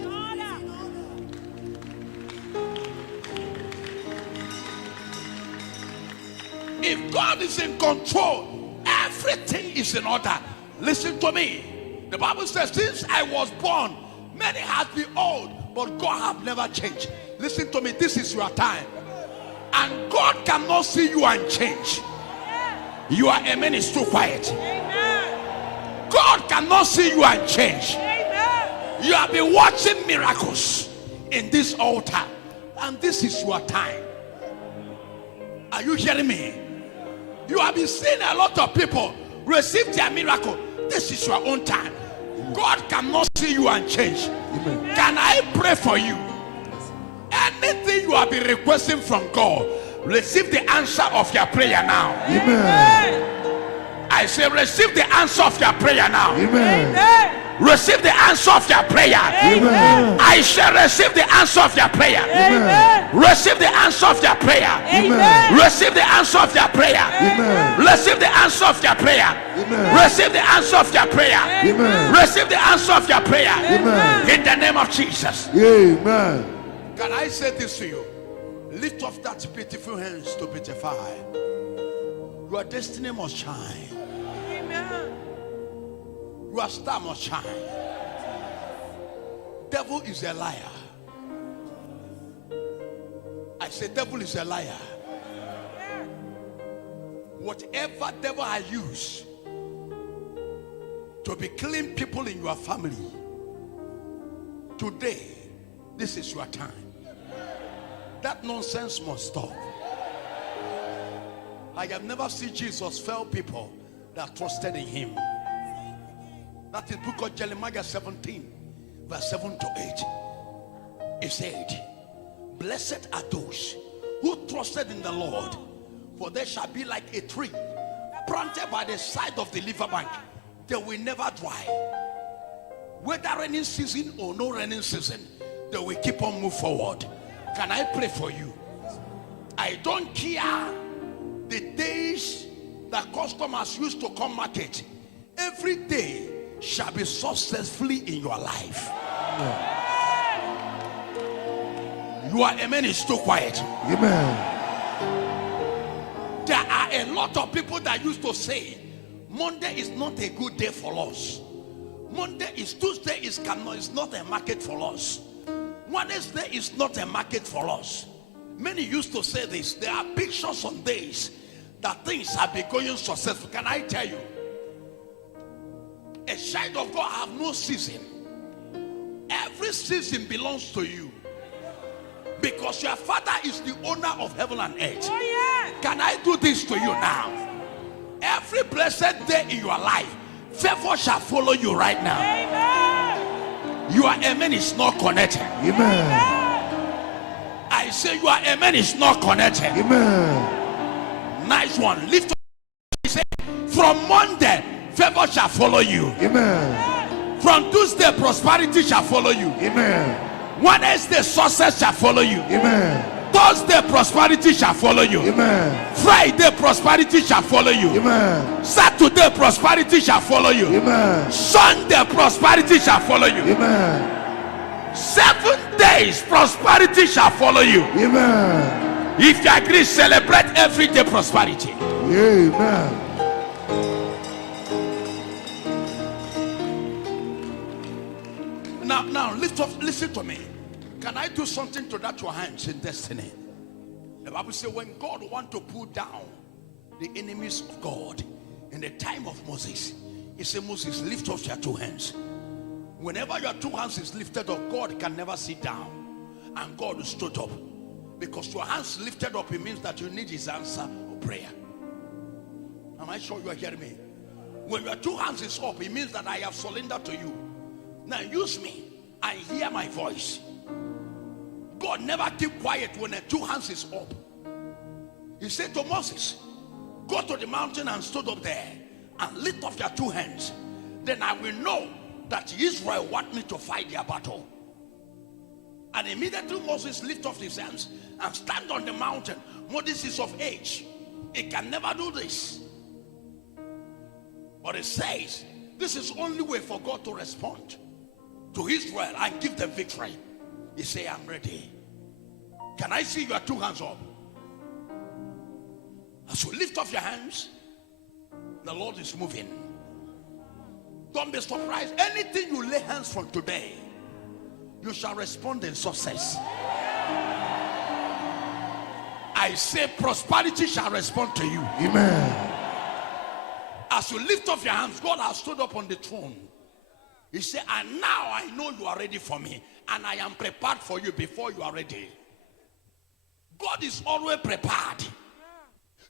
If God is in control, everything is in order. Listen to me. The Bible says, since I was born, many have been old, But God have never changed. Listen to me, this is your time. And God cannot see you and change. You are a man is too quiet. God cannot see you and change. You have been watching miracles in this altar, and this is your time. Are you hearing me? You have been seeing a lot of people receive their miracle. This is your own time. God cannot see you and change. Amen. Can I pray for you? Anything you have been requesting from God, receive the answer of your prayer now. Amen. I say receive the answer of your prayer now. Amen. Receive the answer of your prayer. Amen. I shall receive the answer of your prayer. Amen. Receive the answer of your prayer. Amen. Receive the answer of your prayer. Amen. Receive the answer of your prayer. Amen. Receive the answer of your prayer. Amen. Receive the answer of your prayer. Amen. In the name of Jesus. Amen. Can I say this to you? Lift up that beautiful hands to beautify. Your destiny must shine. Your star must shine. Devil is a liar. I say devil is a liar. Whatever devil I use to be killing people in your family, today, this is your time. That nonsense must stop. I have never seen Jesus fail people that trusted in him. That is book of Jeremiah 17, verse 7 to 8. It said, blessed are those who trusted in the Lord, for they shall be like a tree planted by the side of the riverbank. They will never dry. Whether raining season or no raining season, they will keep on moving forward. Can I pray for you? I don't care the days that customers used to come market. Every day shall be successfully in your life. You are a man is too quiet. Amen. There are a lot of people that used to say Monday is not a good day for us. Tuesday is not a market for us. Wednesday is not a market for us. Many used to say this. There are pictures on days that things have been going successful. Can I tell you? A child of God have no season. Every season belongs to you, because your Father is the owner of heaven and earth. Oh, yeah. Can I do this to you now? Every blessed day in your life, favor shall follow you right now. Amen. Your amen is not connected. Amen. I say your amen is not connected. Amen. Nice one. Lift up. Say, from Monday, favor shall follow you. Amen. From Tuesday, prosperity shall follow you. Amen. Wednesday, success shall follow you. Amen. Thursday, prosperity shall follow you. Amen. Friday, prosperity shall follow you. Amen. Saturday, prosperity shall follow you. Amen. Sunday, prosperity shall follow you. Amen. 7 days, prosperity shall follow you. Amen. If you agree, celebrate everyday prosperity. Amen. Now lift up, listen to me. Can I do something to that your hands in destiny? The Bible says when God want to pull down the enemies of God in the time of Moses, he said, Moses, lift up your two hands. Whenever your two hands is lifted up, God can never sit down. And God stood up. Because your hands lifted up, it means that you need his answer of prayer. Am I sure you are hearing me? When your two hands is up, it means that I have surrendered to you. Now use me and hear my voice. God never keep quiet when the two hands is up. He said to Moses, go to the mountain and stood up there and lift up your two hands. Then I will know that Israel want me to fight their battle. And immediately Moses lift up his hands and stand on the mountain. Moses is of age. He can never do this. But it says, this is the only way for God to respond to Israel and give them victory. He say, I'm ready. Can I see your two hands up? As you lift up your hands, the Lord is moving. Don't be surprised. Anything you lay hands from today, you shall respond in success. I say prosperity shall respond to you. Amen. As you lift up your hands, God has stood up on the throne. He said, and now I know you are ready for me, and I am prepared for you before you are ready. God is always prepared.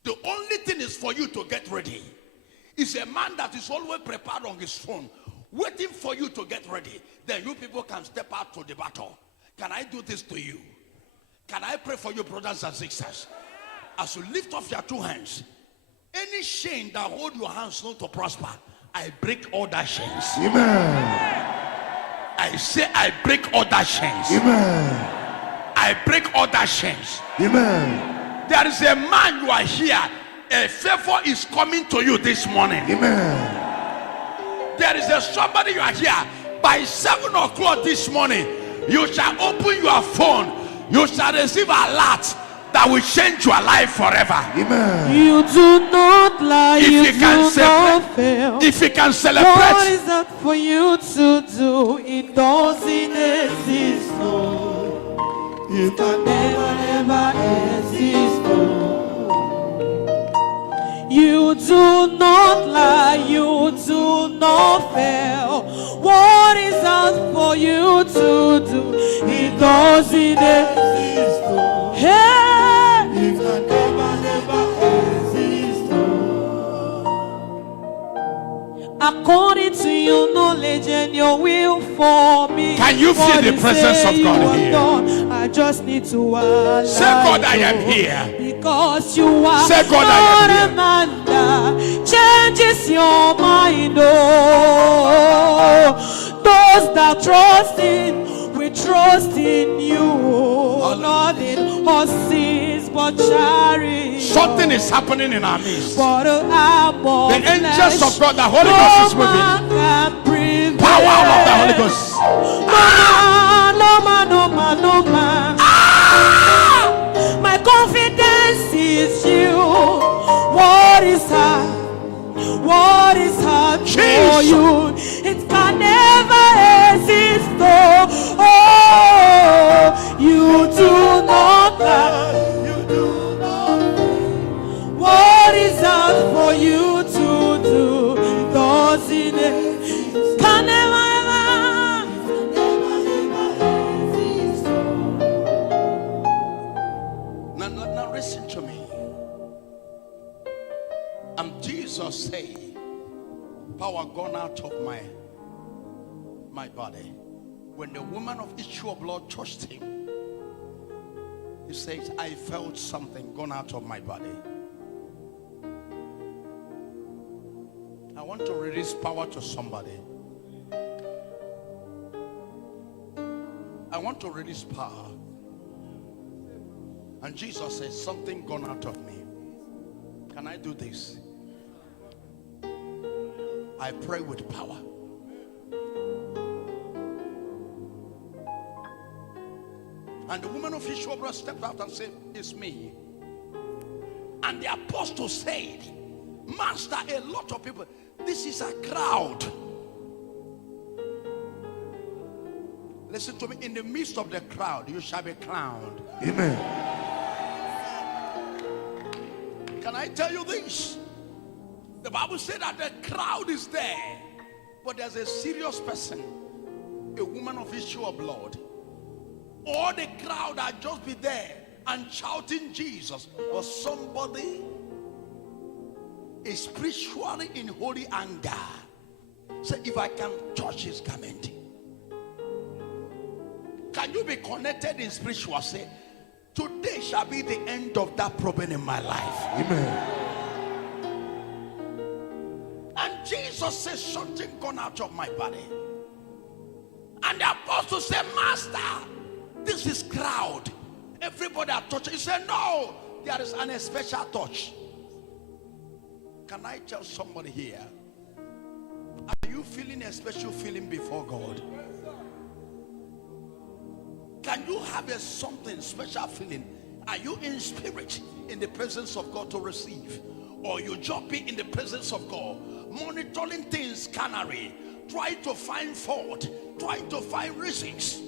The only thing is for you to get ready. He's a man that is always prepared on his throne, waiting for you to get ready. Then you people can step out to the battle. Can I do this to you? Can I pray for you, brothers and sisters? As you lift up your two hands, any chain that hold your hands not to prosper, I break all that chains. Amen. I say I break all that chains. Amen. I break all that chains. Amen. There is a man, you are here. A favor is coming to you this morning. Amen. There is a somebody, you are here. By 7 o'clock this morning, you shall open your phone. You shall receive a alert that will change your life forever. Amen. You do not lie, If you you can do not celebrate, fail. if you can What celebrate, is that for you to do? It doesn't exist. Oh. It can never exist. Oh. You do not lie, you do not fail. What is that for you to do? It doesn't exist. Oh. Hey. It can never exist. According to your knowledge and your will for me. Can you feel what the you presence say of you God have here? done, I just need to allow say, God, I you. am here. Because you are Say, God, not I am a man that changes your mind. Oh, those that trust in, we trust in you. Not in horses, but chariots. Something is happening in our midst. For the angels of God, the Holy Ghost is moving. Power of the Holy Ghost. No man. My confidence is you. What is hard? What is hard for Jesus. you? It can never exist. Oh, you do not lie. You do not. What is hard for you to do? Doesn't it? Can never Now listen to me. Jesus say, power gone out of my body. When the woman of issue of blood touched him, he says, I felt something gone out of my body. I want to release power to somebody. I want to release power. And Jesus says, something gone out of me. Can I do this? I pray with power. And the woman of issue of blood stepped out and said, it's me. And the apostle said, Master, a lot of people, this is a crowd. Listen to me, in the midst of the crowd, you shall be crowned. Amen. Can I tell you this? The Bible said that the crowd is there, but there's a serious person, a woman of issue of blood. All the crowd are just be there and shouting Jesus, but somebody is spiritually in holy anger. Say, if I can touch his garment, can you be connected in spiritual? Say, today shall be the end of that problem in my life. Amen. And Jesus says, something gone out of my body. And the apostle said, Master, this is crowd. Everybody are touching. He said, no, there is an special touch. Can I tell somebody here? Are you feeling a special feeling before God? Can you have a something special feeling? Are you in spirit in the presence of God to receive? Or you jumping in the presence of God, monitoring things carnally, trying to find fault, trying to find reasons?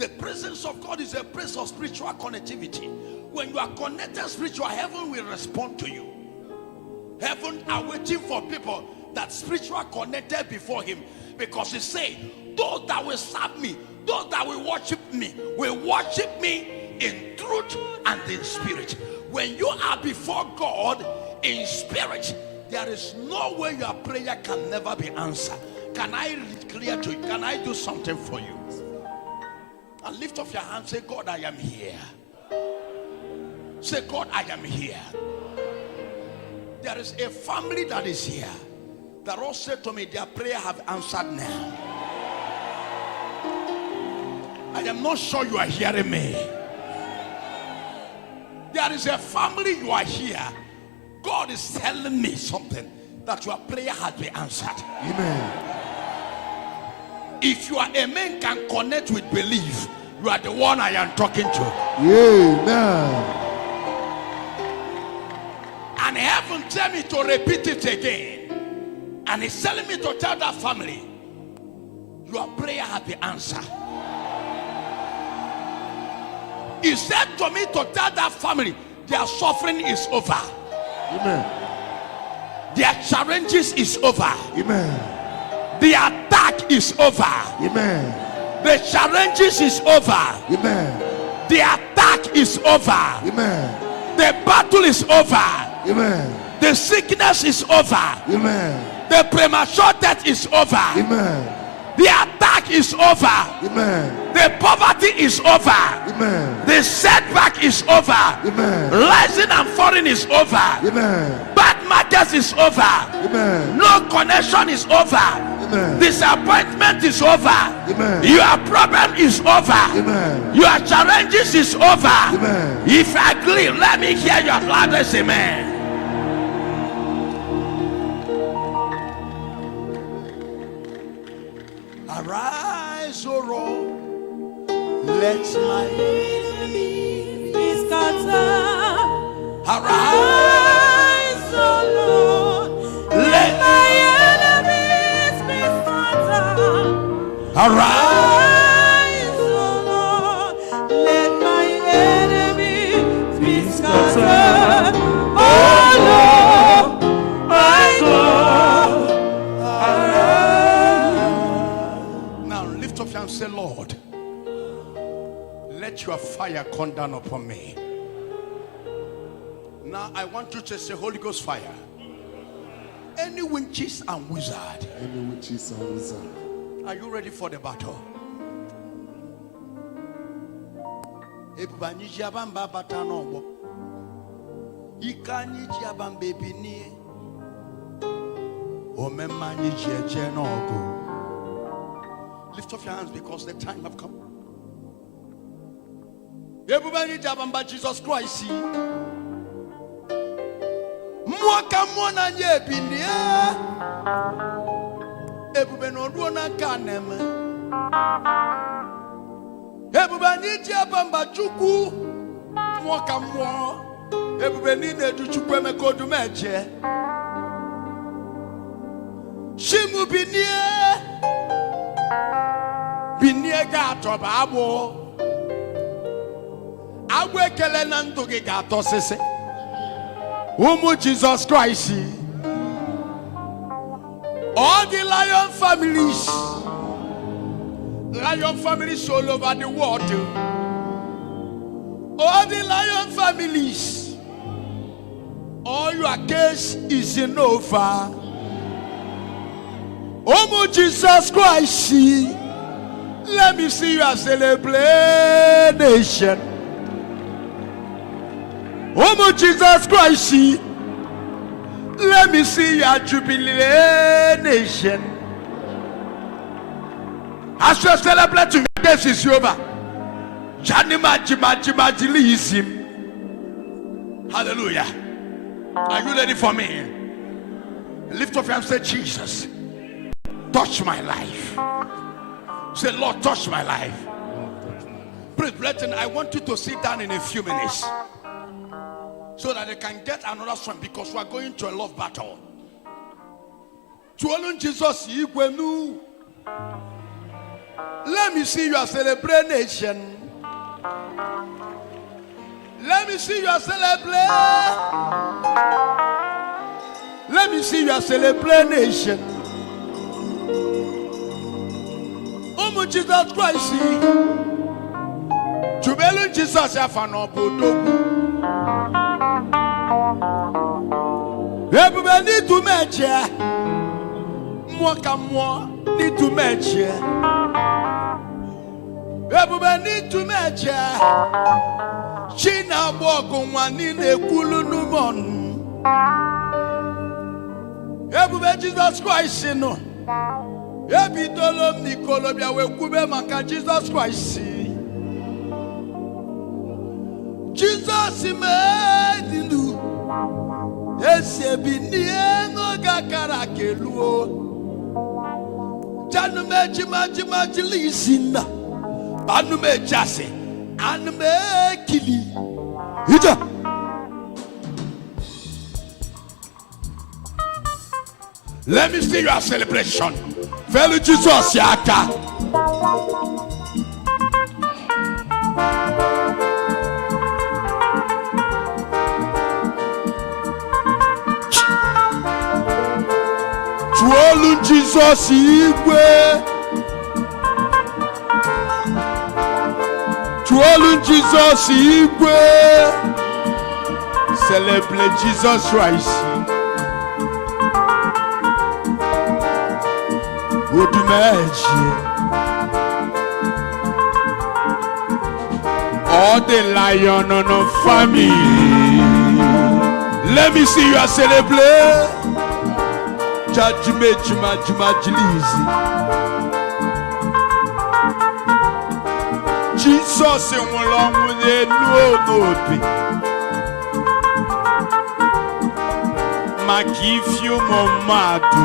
The presence of God is a place of spiritual connectivity. When you are connected spiritual, heaven will respond to you. Heaven are waiting for people that spiritual connected before him, because he say, those that will serve me, those that will worship me in truth and in spirit. When you are before God in spirit, there is no way your prayer can never be answered. Can I read clear to you? Can I do something for you? And lift up your hand, say, God, I am here. Say, God, I am here. There is a family that is here that all said to me, their prayer have answered now. I am not sure you are hearing me. There is a family, you are here. God is telling me something, that your prayer has been answered. Amen. If you are a man can connect with belief, you are the one I am talking to. Amen. And heaven tell me to repeat it again. And he's telling me to tell that family, your prayer has been answered. He said to me to tell that family, their suffering is over. Amen. Their challenges is over. Amen. The attack is over. Amen. The challenges is over. Amen. The attack is over. Amen. The battle is over. Amen. The sickness is over. Amen. The premature death is over. Amen. The attack is over. Amen. The poverty is over. Amen. The setback is over. Amen. Rising and falling is over. Amen. Bad matters is over. Amen. No connection is over. Amen. Disappointment is over. Amen. Your problem is over. Amen. Your challenges is over. Amen. If I agree, let me hear your loudest amen. Arise, O Lord, let my enemies be scattered. arise, O Lord, let my enemies be scattered. arise, O Lord, let my enemies be scattered. Oh Lord, my God, arise. Now lift up your hand and say, Lord, let your fire come down upon me. Now I want you to say, Holy Ghost fire. Any witches and wizard, Any witches and wizards, are you ready for the battle? Everybody, jabamba batano. Ikanyi jabamba bini. Omemani jeje no. Lift up your hands because the time have come. Everybody jabamba Jesus Christ. Mwaka mwana nye bini. Everybody no ruona kanem. Everybody jabamba chuku. Mwaka mwa. Everybody ne du chuku emekodu meje. Shimu bini. Binie gato babo agwe kele na ndụ gị gato sese ụmụ Jesus Christ, all the lion families all over the world, all the lion families, all your case is in over. Ụmụ Jesus Christ, let me see you as celebration. Oh, Jesus Christ, let me see your jubilation. As you celebrate, this is over. Hallelujah. Are you ready for me? Lift up your hand and say, Jesus, touch my life. Say, Lord, touch my life. Please, brethren, I want you to sit down in a few minutes so that they can get another song, because we are going to a love battle. To Jesus, Let me see your celebration. Let me see your celebration. Let me see your celebration. Oh, Jesus Christ. Jubelu Jesus Afanobodo. Everybody to match. Moi comme moi, need to match. Everybody need to match. China walk on one in a cool numon. Everybody Jesus Christ, you know. Every dollar Nicolobia will Kube Maka Jesus Christ. Jesus made you. Yes, be near no Gakarakeluo. Janume Jimajilisina. Anume Jase. Anume Kili. Hija. Let me see your celebration. Fellow Jesus, Yaka. Tuolu Jesus Igwe. Tuolu Jesus Igwe. Celebrate Jesus Christ. Good magic. All the lion on a family. Let me see you celebrate. Judgment, Jesus in along with the no. Ma give you momado.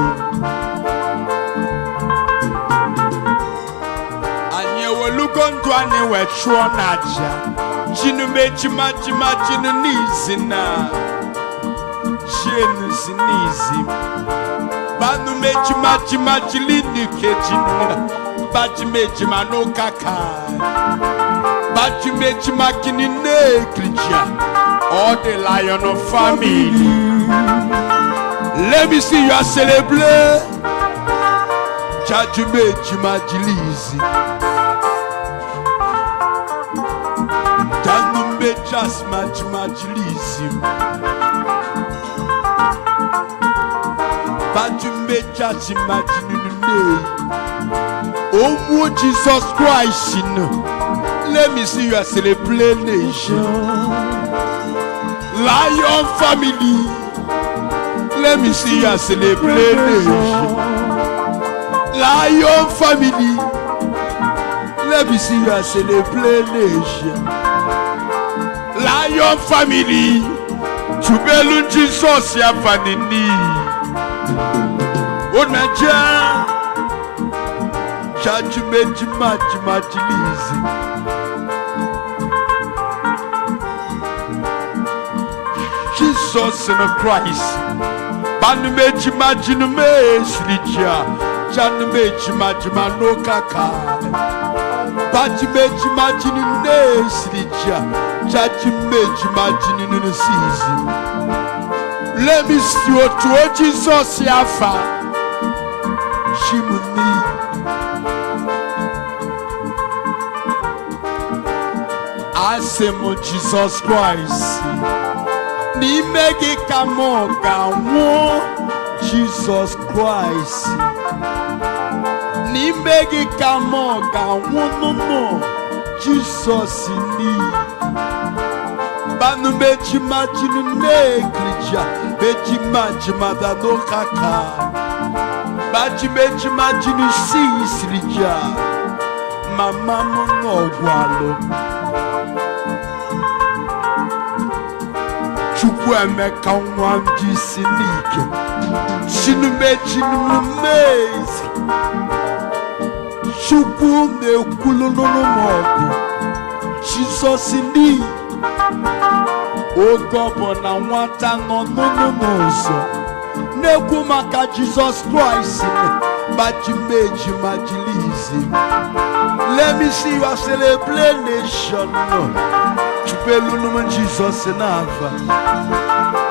And you will look on to anywhere Tronaja. Jinume Jinizina. Jinizim. Banu meji lini kejina, baji meji mano kaka, baji meji makini negrija, all the lion of family. Let me see you celebrate. Jaji meji majilizi, janu mejas majilizi. But you may just imagine oh, Jesus Christ. Let me see your celebration. Lion family. Let me see your celebration. Lion family. Let me see your celebration. Lion family. Tubelu Jesus ya fanini. Oh, Naja, judgment, easy. Jesus in Christ. Banumeji majinume slija. Janumeji majimano kaka. Bajimeji majinune slija. Jajimeji majinune sizi. Let me see you to Jesus Yafa. Shimuni. I say, mon Jesus Christ. Ni megi kamoga wo Jesus Christ. Ni megi kamoga wo no Jesus ni. Banu meji majinu negrija. Meji majimada no kaka. Baji meji majinu sisrija. Mama no gwalo. Chukwu emeka nwanji sinike. Shinu meji numezi. Chukwu mekulu nomogu. Jesus ni. Ogobo na nwata no so. Nekwu maka Jesus Christ. Baji meji majilizi. Let me see you celebrate nation. Chupelunum Jesus enava.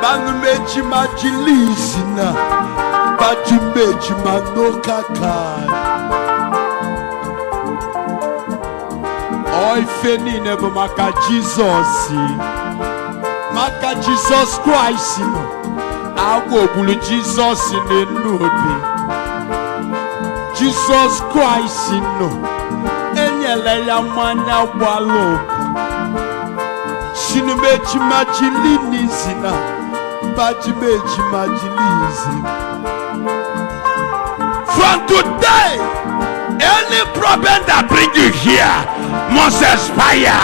Banumeji majilisina. Bajimeji manokaka. Oi feni nebo maka Jesus. Maka Jesus Christ. Awo bulu Jesus in the nubi. Jesus Christ no. Enyele ya manya walo. Shinumeji majilini zina. Bajimeji majilizi. From today, any problem that bring you here must expire.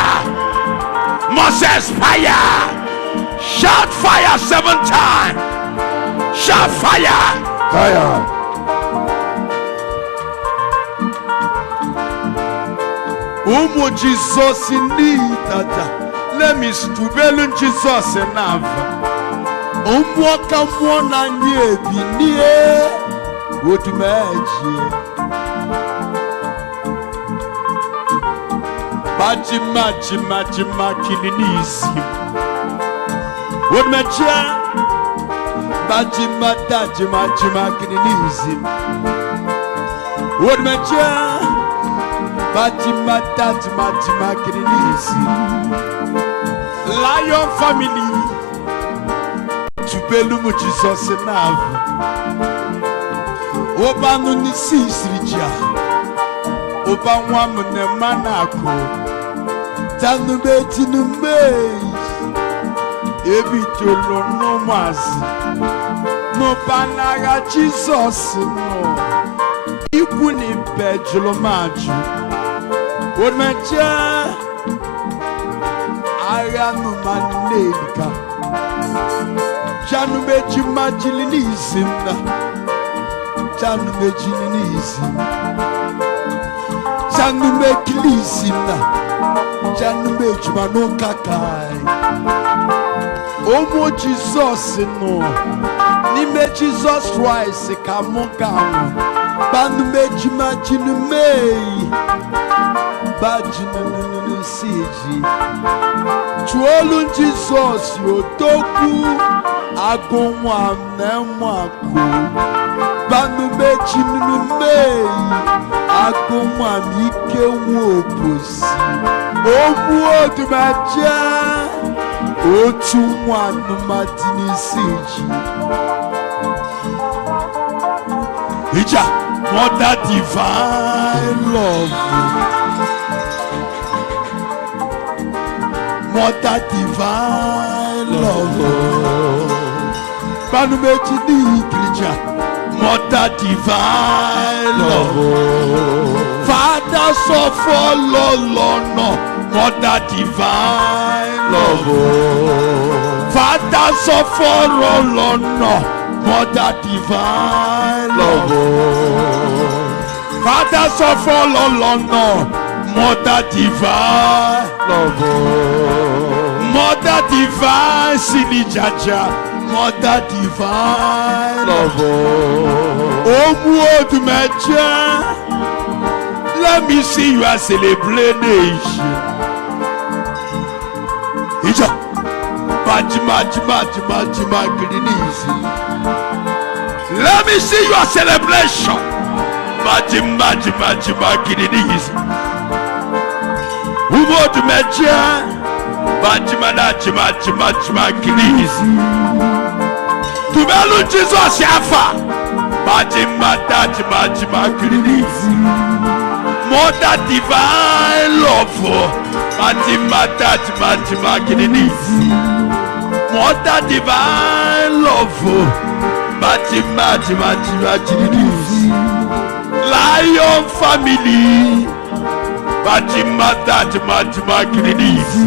Must expire. Shout fire 7 times. Shout fire. Fire. Umu Jesus ni tata. Let me stubelu Jesus enava. Umu akamwona nyebi niye. Wotumeji. Bajima kilinisi. Wotumeji. Bajima kilinisi. Wotumeji. Bajima kilinisi. Lion family. Tubelumu Jesus enava. Oba no ni sisrija. Oba nwamu ne manako. Tanu beti no mei. Ebi tolo no mazi. No banaga Jesus no. Iku ni bejlo maju. Womeja. Aya no manelika. Janu beji majilisimna. Janu mejinisi, Janu mekilisina, Janu mejimanokakai. Omo Jesus no, ni me Jesus Christ kamongamu. Banu mejimajinu mei, bajinu siji. Chuolu Jesus yotoku, agonwa nemwako. Banu meji nunu mei. Agoma mike woposi. Omu odumaja. Otu mwanu matini siji. Ija. Mother divine love. Mother divine love. Banu meji ni ikrija. Mother divine love. Father so follow no. Mother divine love. Father so follow no. Mother divine love. Father so follow no. Mother divine love. Mother divine sinijaja. Mother divine love. Oh, to mecha. Let me see you as celebration. Ija. Bajima kilinisi. Let me see your celebration. Bajima kilinisi. Oh, to mecha. Bajima kilinisi. Tubelu Jesus yafa. Bajima kilinisi. Mother divine love. Bajima kilinisi. Mother divine love. Bajima kilinisi. Lion family. Bajima kilinisi.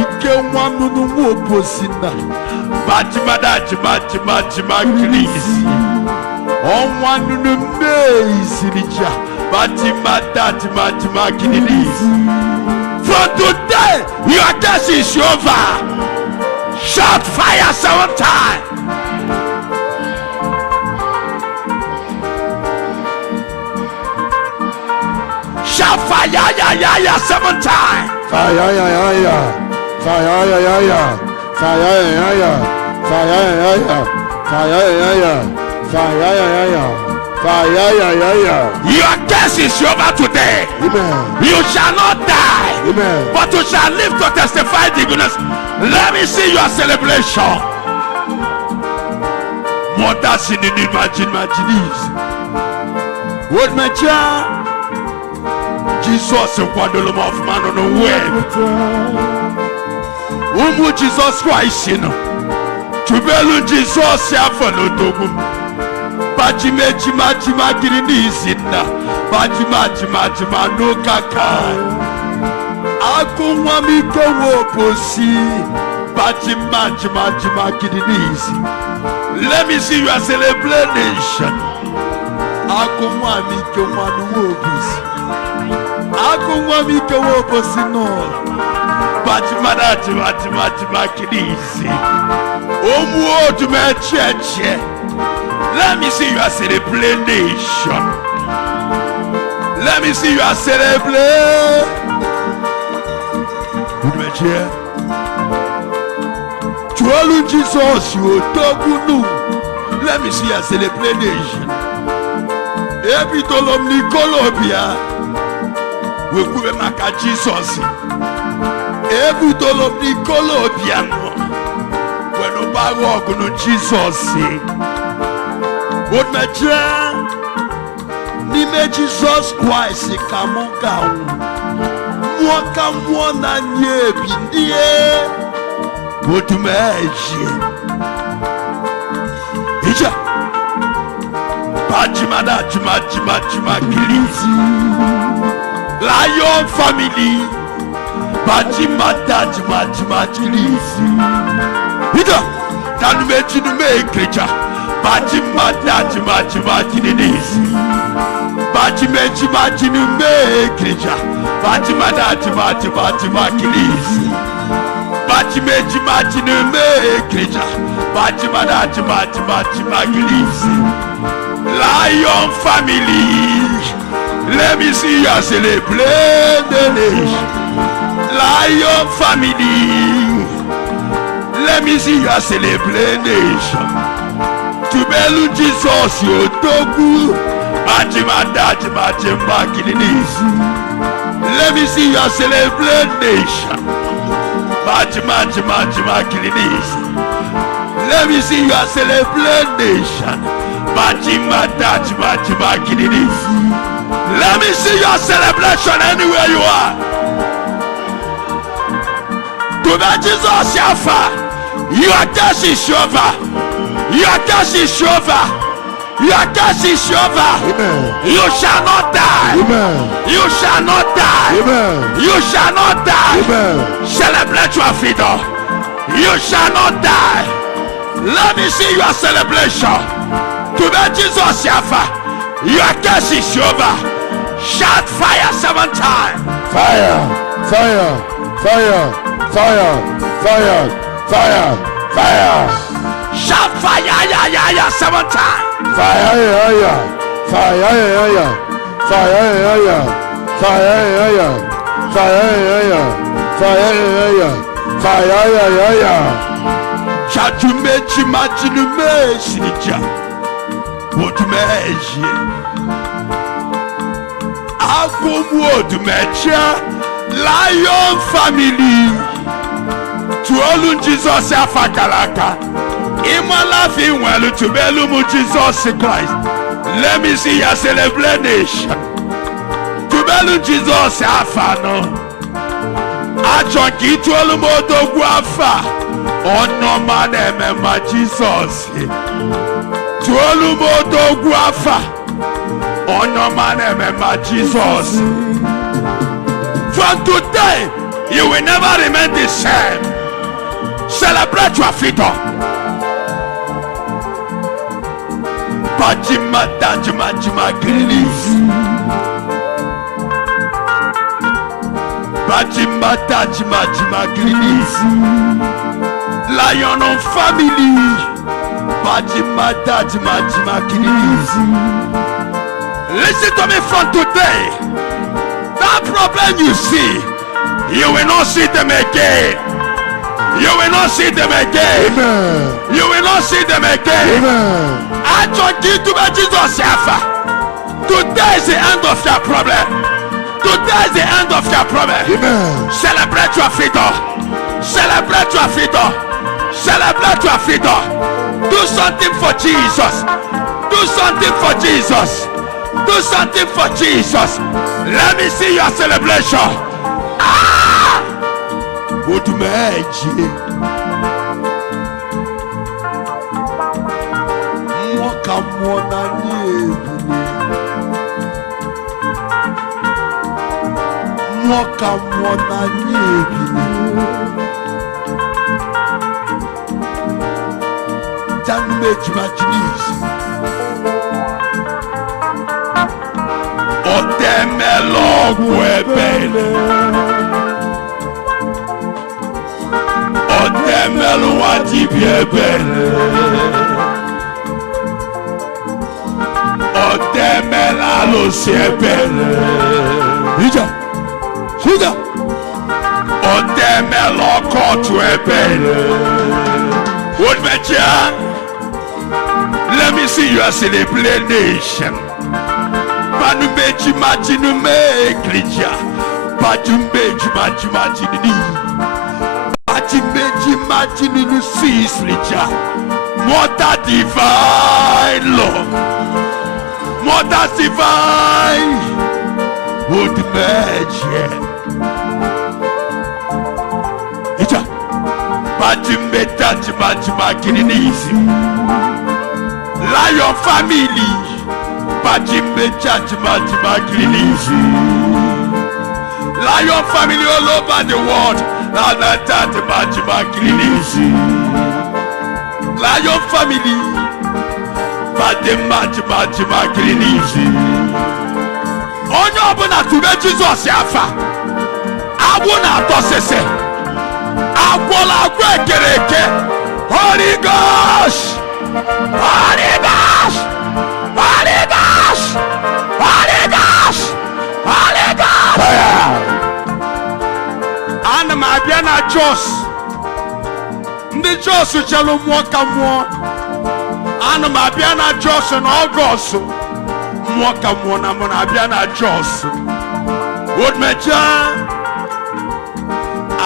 Ike wanu woposina. Bajima kilinisi. On one no sirija. Bajima kilinisi. From today, your death is over. Shout fire 7 times. Shout Fire 7 times. Fire, Your curse is over today. Amen. You shall not die, Amen. but you shall live to testify the goodness. Let me see your celebration. More than you imagine. What my child? Jesus and Quadolum of man on the web. Who Jesus Christ, you know? To belu Jesus, ya follow Togum. Bajima Girinizina. Bajima no kaka. Akumwami kawo posi. Bajima Girinizi. Let me see your celebration. Akumwami kawo posi. Akumwami kawo posi no. Bajima Girinizi. Omu to my church. Let me see your celebration. Let me see your celebration. Good match here. To all of Jesus, you talk no. Let me see your celebration. Every dollar Nicolobia will go back at Jesus. Every dollar Nicolobia. When I walk on Jesus. What my child, name Jesus Christ, come on, come and ye be dear. What to measure? Ija Pajimada, Jima, Kilisi, Lion family, Pajimada, Jima, Kilisi. Ija, Tanume creature. Bajima Kinisi. Bajima Krija. Bajima Kinisi. Bajima Krija. Bajima Kinisi. Lion family. Let me see you celebrate the nation. Lion family. Let me see you celebrate the nation. To belu Jesus yo togu Bajima Kinisi. Let me see your celebration. Bajima Kinisi. Let me see your celebration. Bajima Kinisi. Let me see your celebration anywhere you are. To be Jesus Yafa. Your curse is over. Your curse is over. Your curse is over. Amen. You shall not die. Amen. You shall not die. Amen. You shall not die. Amen. Celebrate your freedom. You shall not die. Let me see your celebration. To be Jesus Yafa. Your curse is over. Shout fire 7 times. Fire, fire, fire, fire, fire, fire, fire. Shout fire 7 times. Fire, fire, fire, fire. Chatumechi machinume sinija. Wotumeji. Agomu odumecha. Lion family. To all Jesus afakalaka. In my life, in well to Belumu Jesus Christ. Let me see your celebration. To Belu Jesus Afano. Ajonki to Olumodo Guafa. On no man emma Jesus. To Olumodo Guafa. On no man emma Jesus. From today, you will never remain the same. Celebrate your freedom. Bajima Kinisi. Bajima Kinisi. Lion of family. Bajima Kinisi. Listen to me from today. That problem you see, you will not see them again. You will not see them again. Amen. You will not see them again. Amen. I told you to be Jesus. Today is the end of your problem. Today is the end of your problem. Amen. Celebrate your freedom. Celebrate your freedom. Celebrate your freedom. Do something for Jesus. Do something for Jesus. Do something for Jesus. Let me see your celebration. Ah! Good magic. Let me see your celebration. Panumeji majinu me klija. Panumeji majinu. Panumeji majinu sislija. Mother divine love. Mother divine. Would magic. Ija. Panumeji majinu. Lion family, Lion family all over the world. Lion family, onye ọbụla tube Jizọs afa, agwụ na-atọ sese, agwụla agwụ ekere eke. Holy Ghost. Holy Ghost! Holy Ghost! Holy Ghost! Holy Ghost! Ana m abịa na Jos. Ndị Jos chelu mmụọ ka mmụọ. Ana m abịa na Jos n'Ọgọst. Mmụọ ka mmụọ na mụ na-abịa na Jos. Odumeje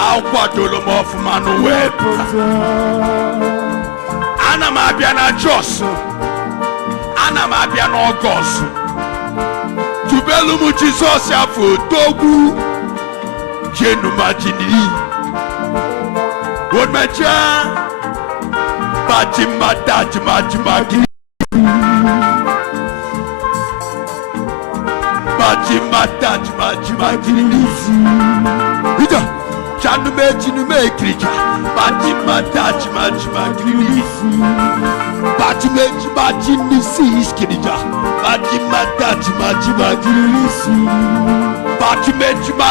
akwadoro m ọfụma n'uwe pụta. Ana m abịa na Jos. Ana m abịa n'Ọgọst. Tubelu m Jizọs afọ Togwu jenu majini. Odumeje bajima dajima. Bajima dajima. Ida Janume krija. Bajima dajima. Bajima sis krija. Bajima dajima. Bajima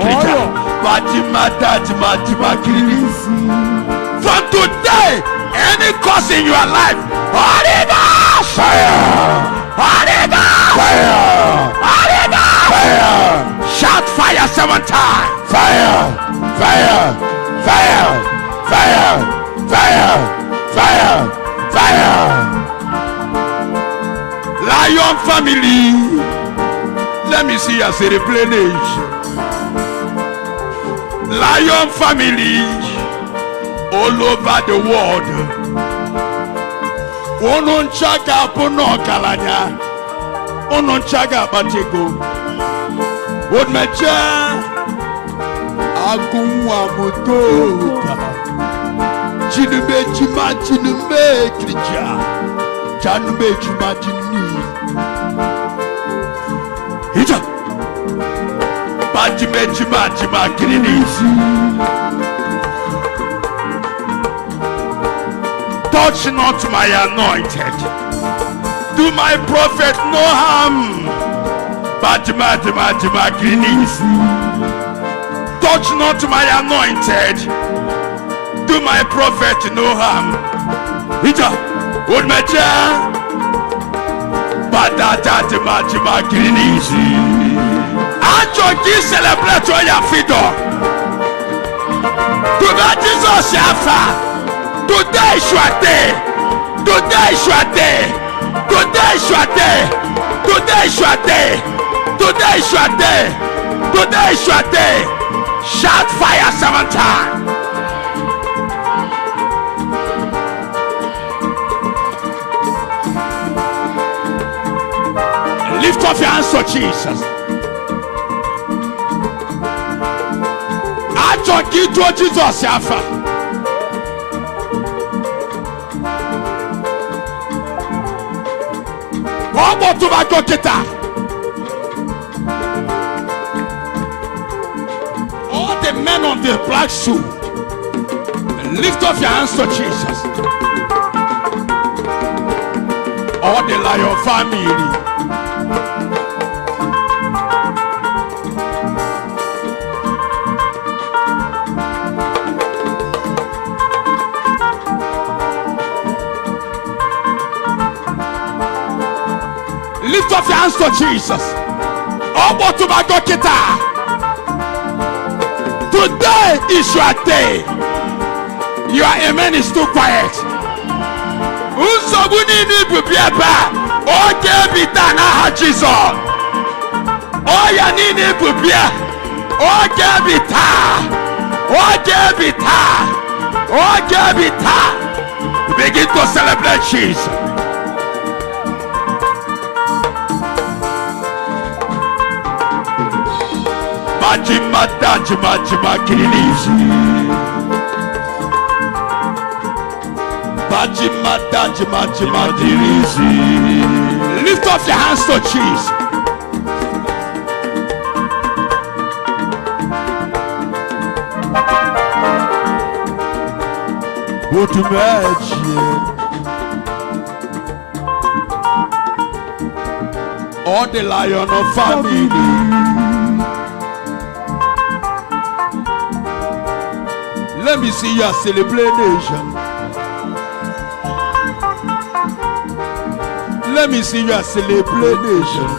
krija. Bajima dajima. From today, any cause in your life, Holy Ghost! Fire! Holy Ghost! Fire! Holy Ghost! Fire! Shout fire 7 times! Fire! Fire! Fire! Fire! Fire! Fire! Fire! Lion family, let me see your celebration. Lion family, all over the world. Ononchaga pono kalanya. Ononchaga batego. Odumeje agunwa motota. Jinume krija. Janume jini. Hija. Bajima krinisi. Touch not my anointed. Do my prophet no harm. Bajima krinisi. Touch not my anointed. Do my prophet no harm. Hija. Odumeje badata krinisi. Ajoki celebrate your freedom. Today Jesus Yafa. Today is your day. Today is your day. Today is your day. Today is your day. Today is your day. Today is your day. Shout fire 7 times. Lift up your hands to Jesus. Ajoki to Jesus Yafa. Obo to bakokita. All the men on the black shoe, lift up your hands to Jesus. All the Lion family. Lift up your hands to Jesus. Obo to bakokita. Today is your day. Your amen is too quiet. Usobuni ni bubiaba. Oke bitana ha Jesus. Oya nini bubia. Oke bita. Oke bita. Oke bita. Begin to celebrate Jesus. Bajima kirilizi. Bajima kirilizi. Lift up your hands to Jesus. Go to magic. All the Lion of family. Let me see your celebration. Let me see your celebration.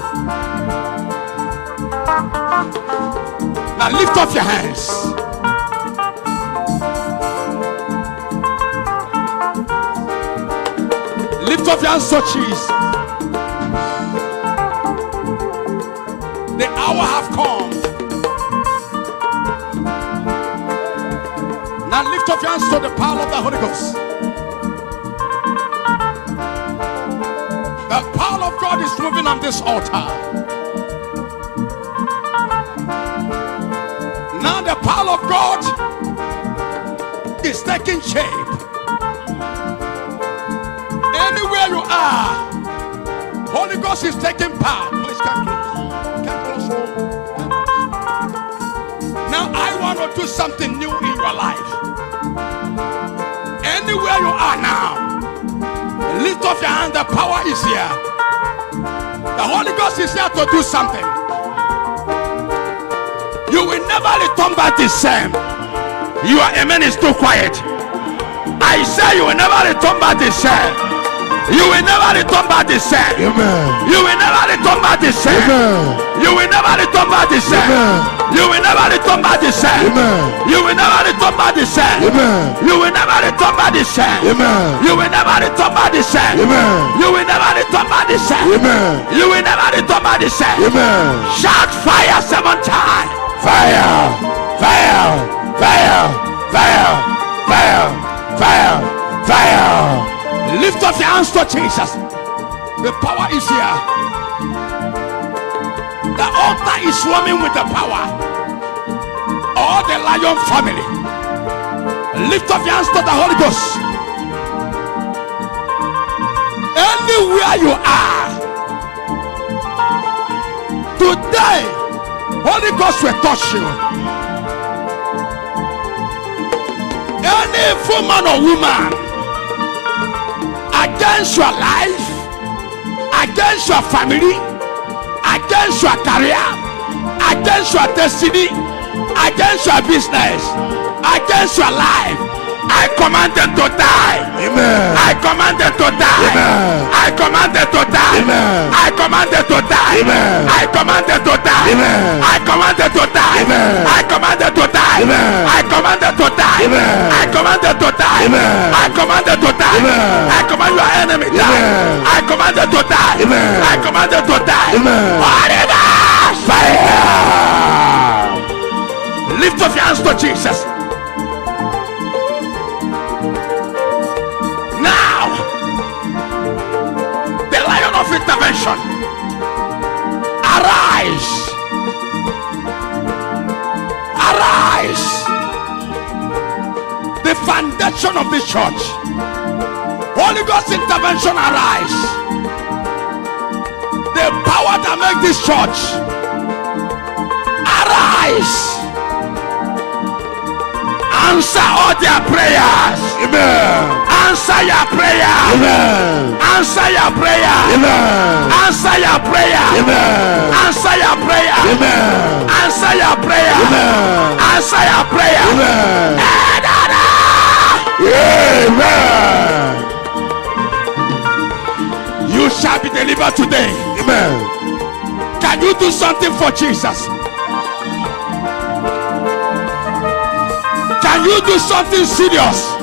Now lift up your hands. Lift up your hands to Jesus. The hour have come. Now lift up your hands to the power of the Holy Ghost. The power of God is moving on this altar. Now the power of God is taking shape. Anywhere you are, Holy Ghost is taking power. Please come close. Come close. Come close. Now I want to do something new in your life. Anywhere you are now, lift up your hand. The power is here. The Holy Ghost is here to do something. You will never return back the same. Your amen is too quiet. I say you will never return back the same. You will never return back the same. Amen. You will never return back the same. Amen. You will never return back the same. Amen. You will never return back the same. Amen. You will never return back the same. Amen. You will never return back the same. Amen. You will never return back the same. Amen. You will never return back the same. Amen. You will never return back the same. Amen. Shout fire 7 times. Fire. Fire. Fire. Fire. Fire. Fire. Fire. Lift up your hands to Jesus. The power is here. The altar is swarming with the power. All the Lion family, lift up your hands to the Holy Ghost. Anywhere you are, today, Holy Ghost will touch you. Any man or woman against your life, against your family, against your career, against your destiny, against your business, against your life, I command them to die. Amen. I command them to die. Amen. I command them to die. Amen. I command them to to die. Amen. I command them to die. Amen. I command them to die. Amen. I command them to die. Amen. I command them to die. Amen. I command them to die. Amen. I command them to die. Amen. I command your enemy die. Amen. I command them to die. Amen. I command them to die. Amen. Holy Ghost, fire! Lift up your hands to Jesus. Now, the Lion of Intervention, arise. Arise. The foundation of the church. Holy Ghost intervention, arise. The power that makes this church, arise. Answer all their prayers. Amen. Answer your prayer. Amen. Answer your prayer. Amen. Answer your prayer. Amen. Answer your prayer. Amen. Answer your prayer. Amen. Answer your prayer. Amen. Amen. You shall be delivered today. Amen. Can you do something for Jesus? Can you do something serious?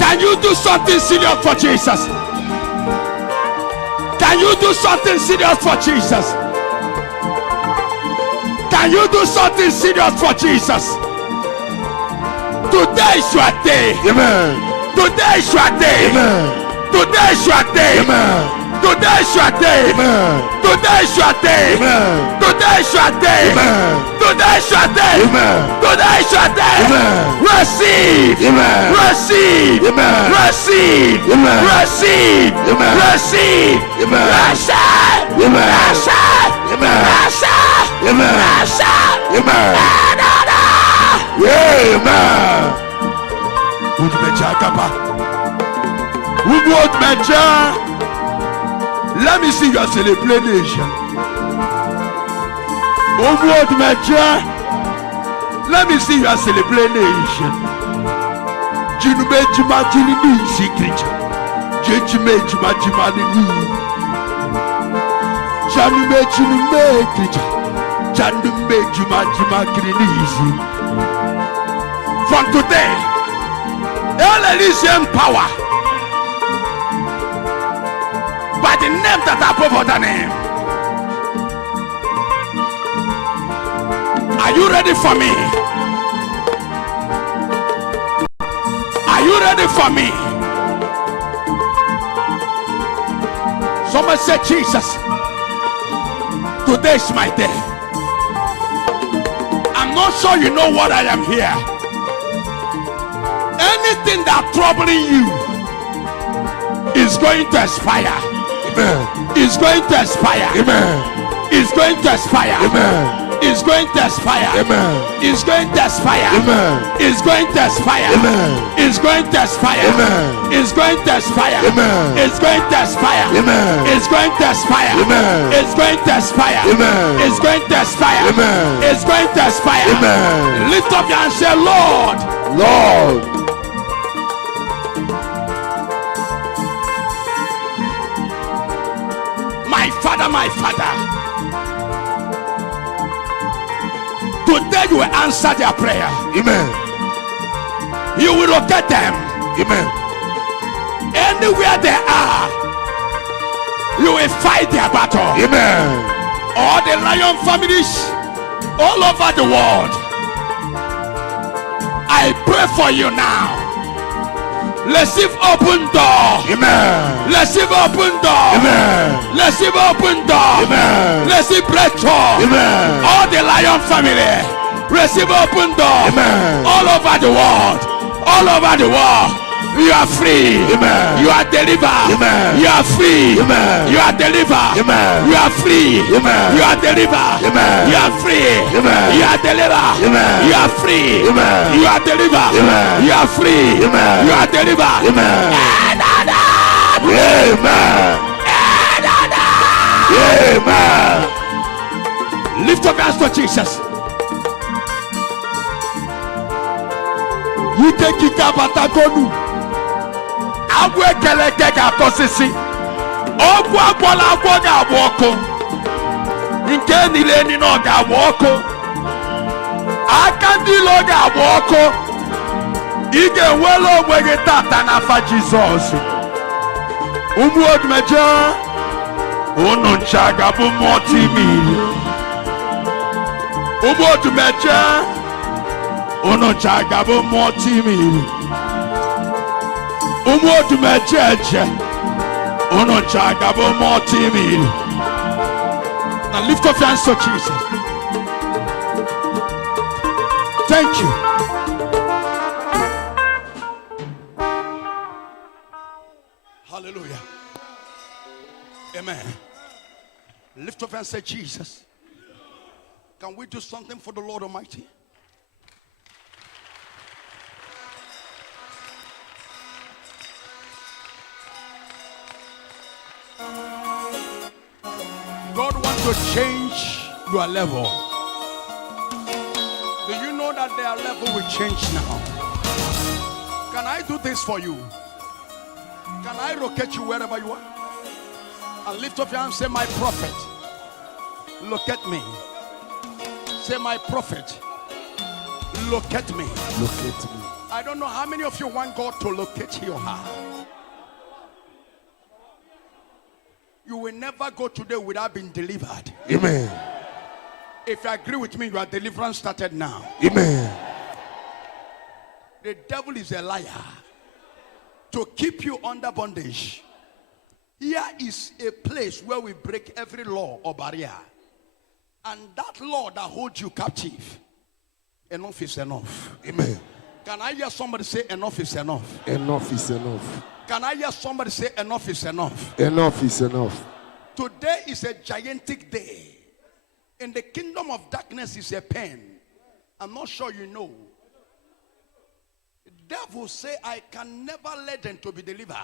Can you do something serious for Jesus? Can you do something serious for Jesus? Can you do something serious for Jesus? Today is your day. Amen. Today is your day. Amen. Today is your day. Amen. Today is your day. Amen. Today is your day. Amen. Today is your day. Amen. Today is your day. Amen. Today is your day. Amen. Receive. Amen. Receive. Amen. Receive. Amen. Receive. Amen. Receive. Amen. Receive. Amen. Receive. Amen. Receive. Amen. Receive. Amen. Amen. Let me see your celebration. Let me see your celebration. From today, all Elysian power, by the name that above other name. Are you ready for me? Are you ready for me? Someone said, Jesus, today is my day. I'm not sure you know what I am here. Anything that troubling you is going to expire. Amen. Is going to expire. Amen. Is going to expire. Amen. Is going to expire. Amen. Is going to expire. Amen. Is going to expire. Amen. Is going to expire. Amen. Is going to expire. Amen. Is going to expire. Amen. Is going to expire. Amen. Is going to expire. Amen. Is going to expire. Amen. Is going to expire. Amen. Lift up your hand and say, Lord, Lord, my Father, my Father. Today you will answer their prayer. Amen. You will locate them. Amen. Anywhere they are, you will fight their battle. Amen. All the lion families all over the world, I pray for you now. Receive open door. Amen. Receive open door. Amen. Receive open door. Amen. Receive breakthrough. Amen. All the lion family, receive open door. Amen. All over the world. All over the world. You are free. Amen. You are delivered. Amen. You are free. Amen. You are delivered. Amen. You are free. Amen. You are delivered. Amen. You are free. Amen. You are delivered. Amen. You are free. Amen. You are delivered. Amen. You are free. Amen. You are delivered. Amen. Amen. Amen. Lift up your hands to Jesus. You take it up at Agonu. Agwe keleke ka tosisi. Ọgwụ agwọla agwọ ga-abụ ọkụ. Nke niile ndị nọ ga-abụ ọkụ. Aka ndị ilo ga-abụ ọkụ. Ị ga-enwela onwe gị tata n'afa Jizọs. Ụmụ odumeje, unu ncha ga-abụ multi-million. Ụmụ odumeje, unu ncha ga-abụ multi-million. Ụmụ odumeje, unu ncha ga-abụ multi-million. Now lift up your hands to Jesus. Thank you. Hallelujah. Amen. Lift up and say, Jesus, can we do something for the Lord Almighty? God wants to change your level. Do you know that their level will change now? Can I do this for you? Can I locate you wherever you are? And lift up your hand and say, my prophet, locate me. Say, my prophet, locate me. Locate me. I don't know how many of you want God to locate your heart. You will never go today without being delivered. Amen. If you agree with me, your deliverance started now. Amen. The devil is a liar. To keep you under bondage. Here is a place where we break every law or barrier. And that law that holds you captive, enough is enough. Amen. Can I hear somebody say enough is enough? Enough is enough. Can I hear somebody say enough is enough? Enough is enough. Today is a gigantic day. In the kingdom of darkness is a pen. I'm not sure you know. The devil say, I can never let them to be delivered.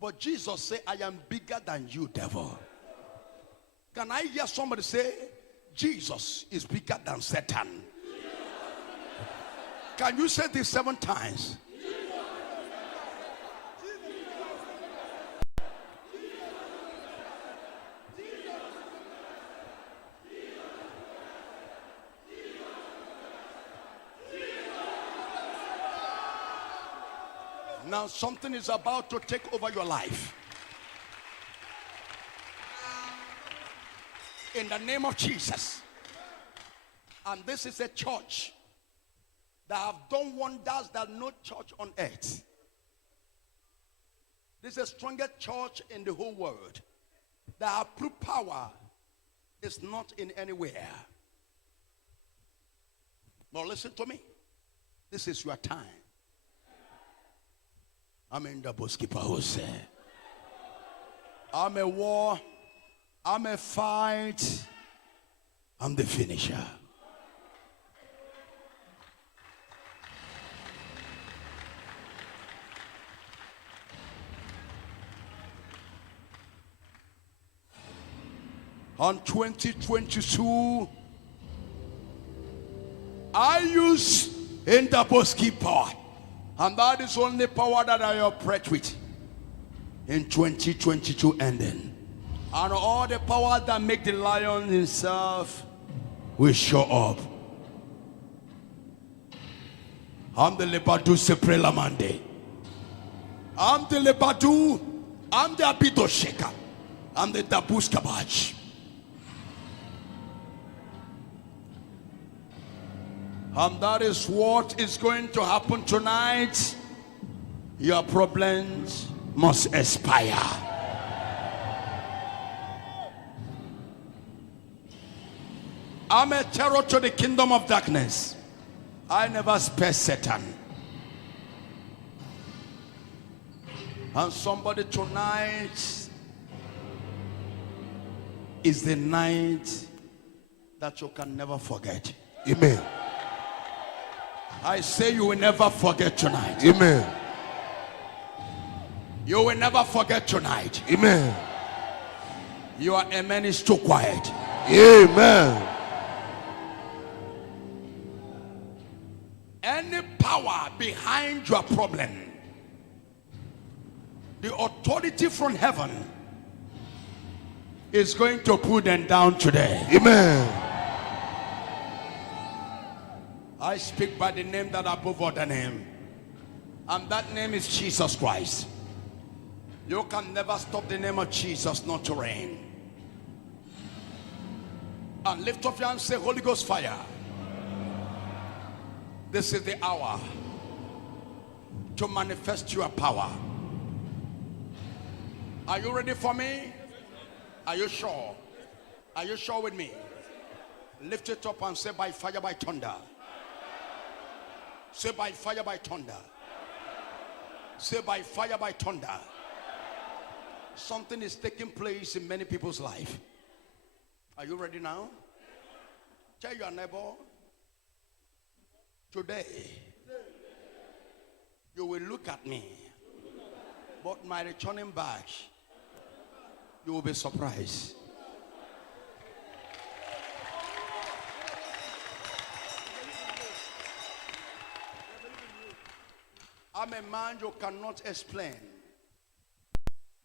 But Jesus say, I am bigger than you, devil. Can I hear somebody say, Jesus is bigger than Satan? Can you say this 7 times? Now something is about to take over your life. In the name of Jesus. And this is a church that have done wonders that no church on earth. This is the strongest church in the whole world. That have proved power is not in anywhere. Now listen to me. This is your time. I'm in the bookkeeper who said, I'm a war, I'm a fight, I'm the finisher. On 2022, I use in the bookkeeper. And that is only power that I operate with in 2022 ending. And all the power that make the lion himself will show up. I'm the Lebadu Seprelamande. I'm the Lebadu. I'm the Abito Shaker. I'm the Dabus Kabaj. And that is what is going to happen tonight. Your problems must expire. I'm a terror to the kingdom of darkness. I never spare Satan. And somebody tonight is the night that you can never forget. Amen. I say you will never forget tonight. Amen. You will never forget tonight. Amen. Your amen is too quiet. Amen. Any power behind your problem, the authority from heaven is going to put them down today. Amen. I speak by the name that above other name, and that name is Jesus Christ. You can never stop the name of Jesus not to reign. And lift up your hand and say, Holy Ghost fire. This is the hour to manifest your power. Are you ready for me? Are you sure? Are you sure with me? Lift it up and say, by fire, by thunder. Say, by fire, by thunder. Say, by fire, by thunder. Something is taking place in many people's life. Are you ready now? Tell your neighbor, today you will look at me, but my returning back, you will be surprised. I'm a man you cannot explain.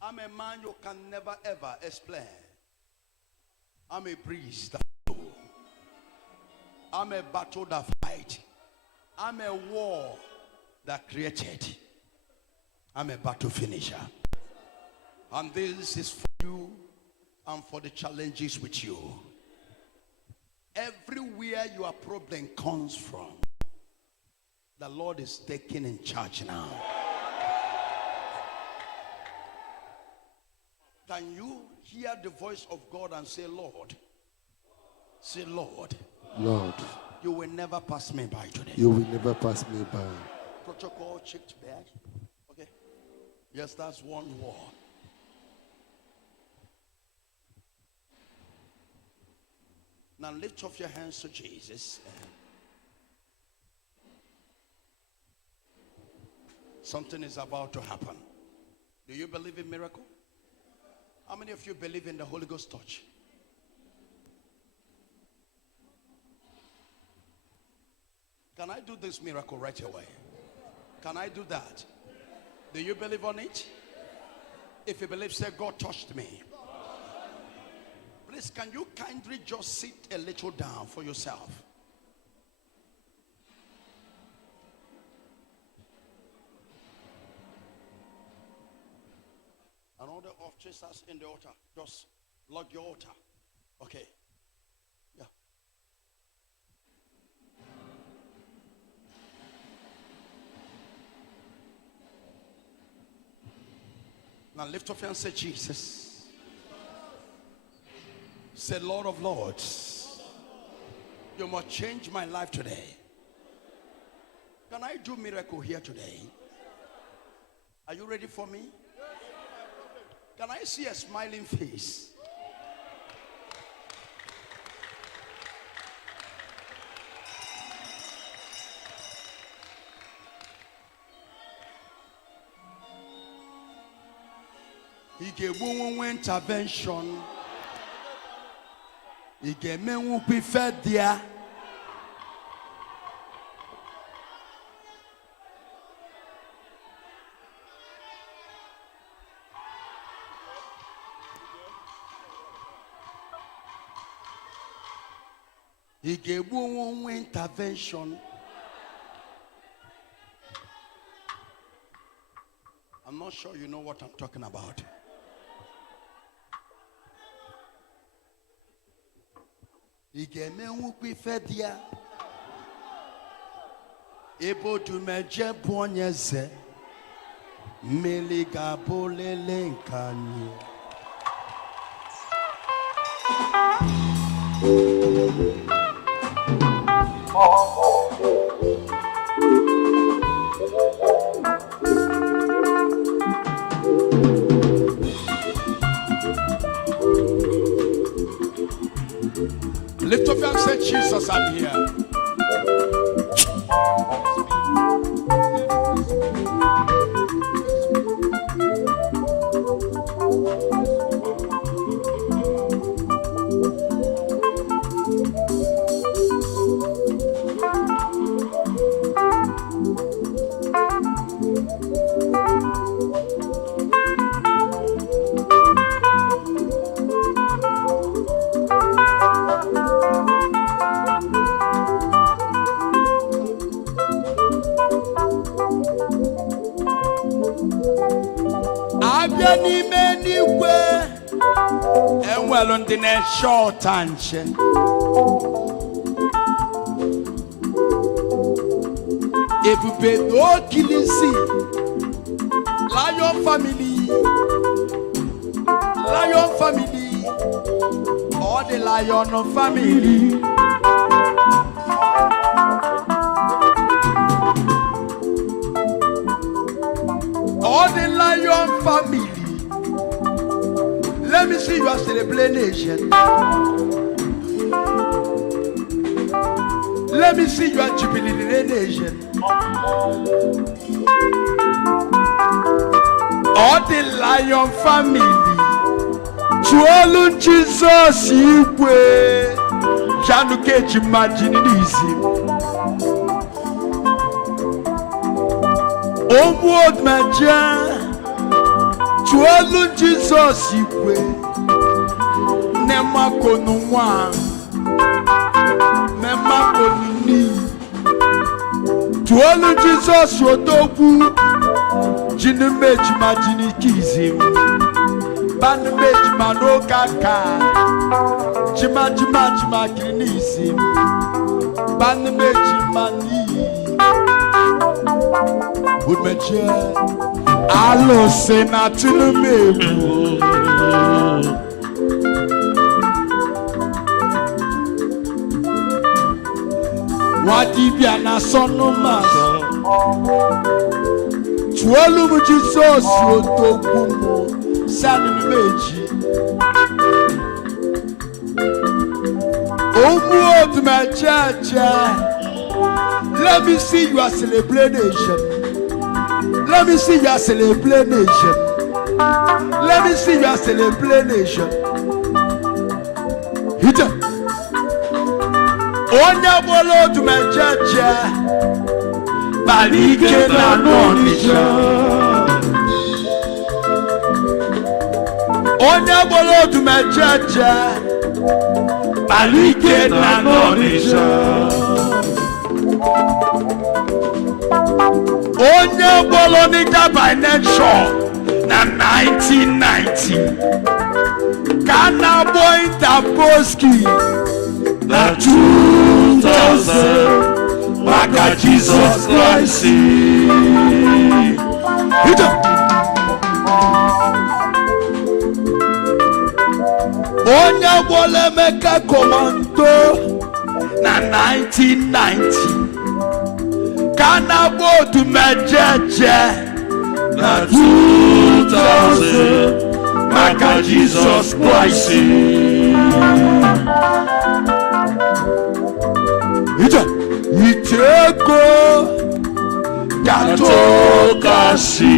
I'm a man you can never ever explain. I'm a breeze that flow. I'm a battle that fight. I'm a war that created. I'm a battle finisher. And this is for you and for the challenges with you. Everywhere your problem comes from, the Lord is taking in charge now. Can you hear the voice of God and say, Lord? Say, Lord. Lord, You will never pass me by today. you will never pass me by. Protocol checked back. Okay. Yes, that's one war. Now lift up your hands to Jesus. Something is about to happen. Do you believe in miracle? How many of you believe in the Holy Ghost touch? Can I do this miracle right away? Can I do that? Do you believe on it? If you believe, say, God touched me. Please, can you kindly just sit a little down for yourself? And all the officers in the altar, just log your altar. Okay. Yeah. Now lift up your hand and say, Jesus. Say, Lord of Lords, you must change my life today. Can I do miracle here today? Are you ready for me? Can I see a smiling face? He gave one intervention. He gave me one preferred there. He gave one intervention. I'm not sure you know what I'm talking about. He gave me who preferred dia. Able to measure bonyeze. Meliga bolele nkani. Lift up your hand and say, Jesus, I'm here. Yanni many way. And well on the next short answer. If you pay no killing see, Lion family, or the Lion of family. All the Lion family. Let me see you are celebrating nation. Let me see you are jubilating nation. All the Lion family. Chuolu Jesus Igwe. Janu keji imagine Omwod Maja, Chuolu Jesus Igwe, Nema Konumwa, Nema Konuni, Chuolu Jesus Yodogu, Jinumeji Majini Kizim, Banumeji Manokaka, Jima Kinisim, Banumeji Mani. Would mature, Allo Senatino Mebu. What if you are not son of master? Chuolu Jesus, you tokumo, San Meji. Oh, what my church, let me see you as celebration. Let me see your celebration. Let me see your celebration. Hit it. Onya bolo to my church. Balike na nonisha. Onya bolo to my church. Balike na nonisha. Onye Bolonica by Nenshaw na 1990. Kana Boy Taboski na 2000. Maka Jesus Christ. Onye Bolemeka Commando na 1990. Kana go to Mejeje na 2000. Maka Jesus Christ. Iteko Katokasi.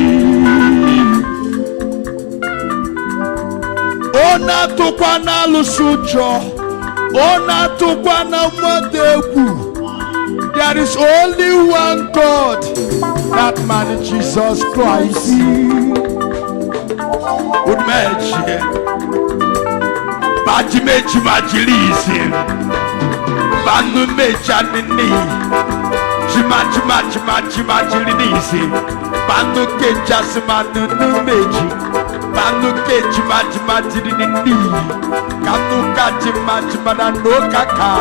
Ona tukwana lusujo. Ona tukwana mwadeku. There is only one God, that man Jesus Christ. Would meji, baji meji majilisi, banu meja nini, jima jilisi, banu keja simanu meji, banu keji majima nini, kanu kaji majima no kaka.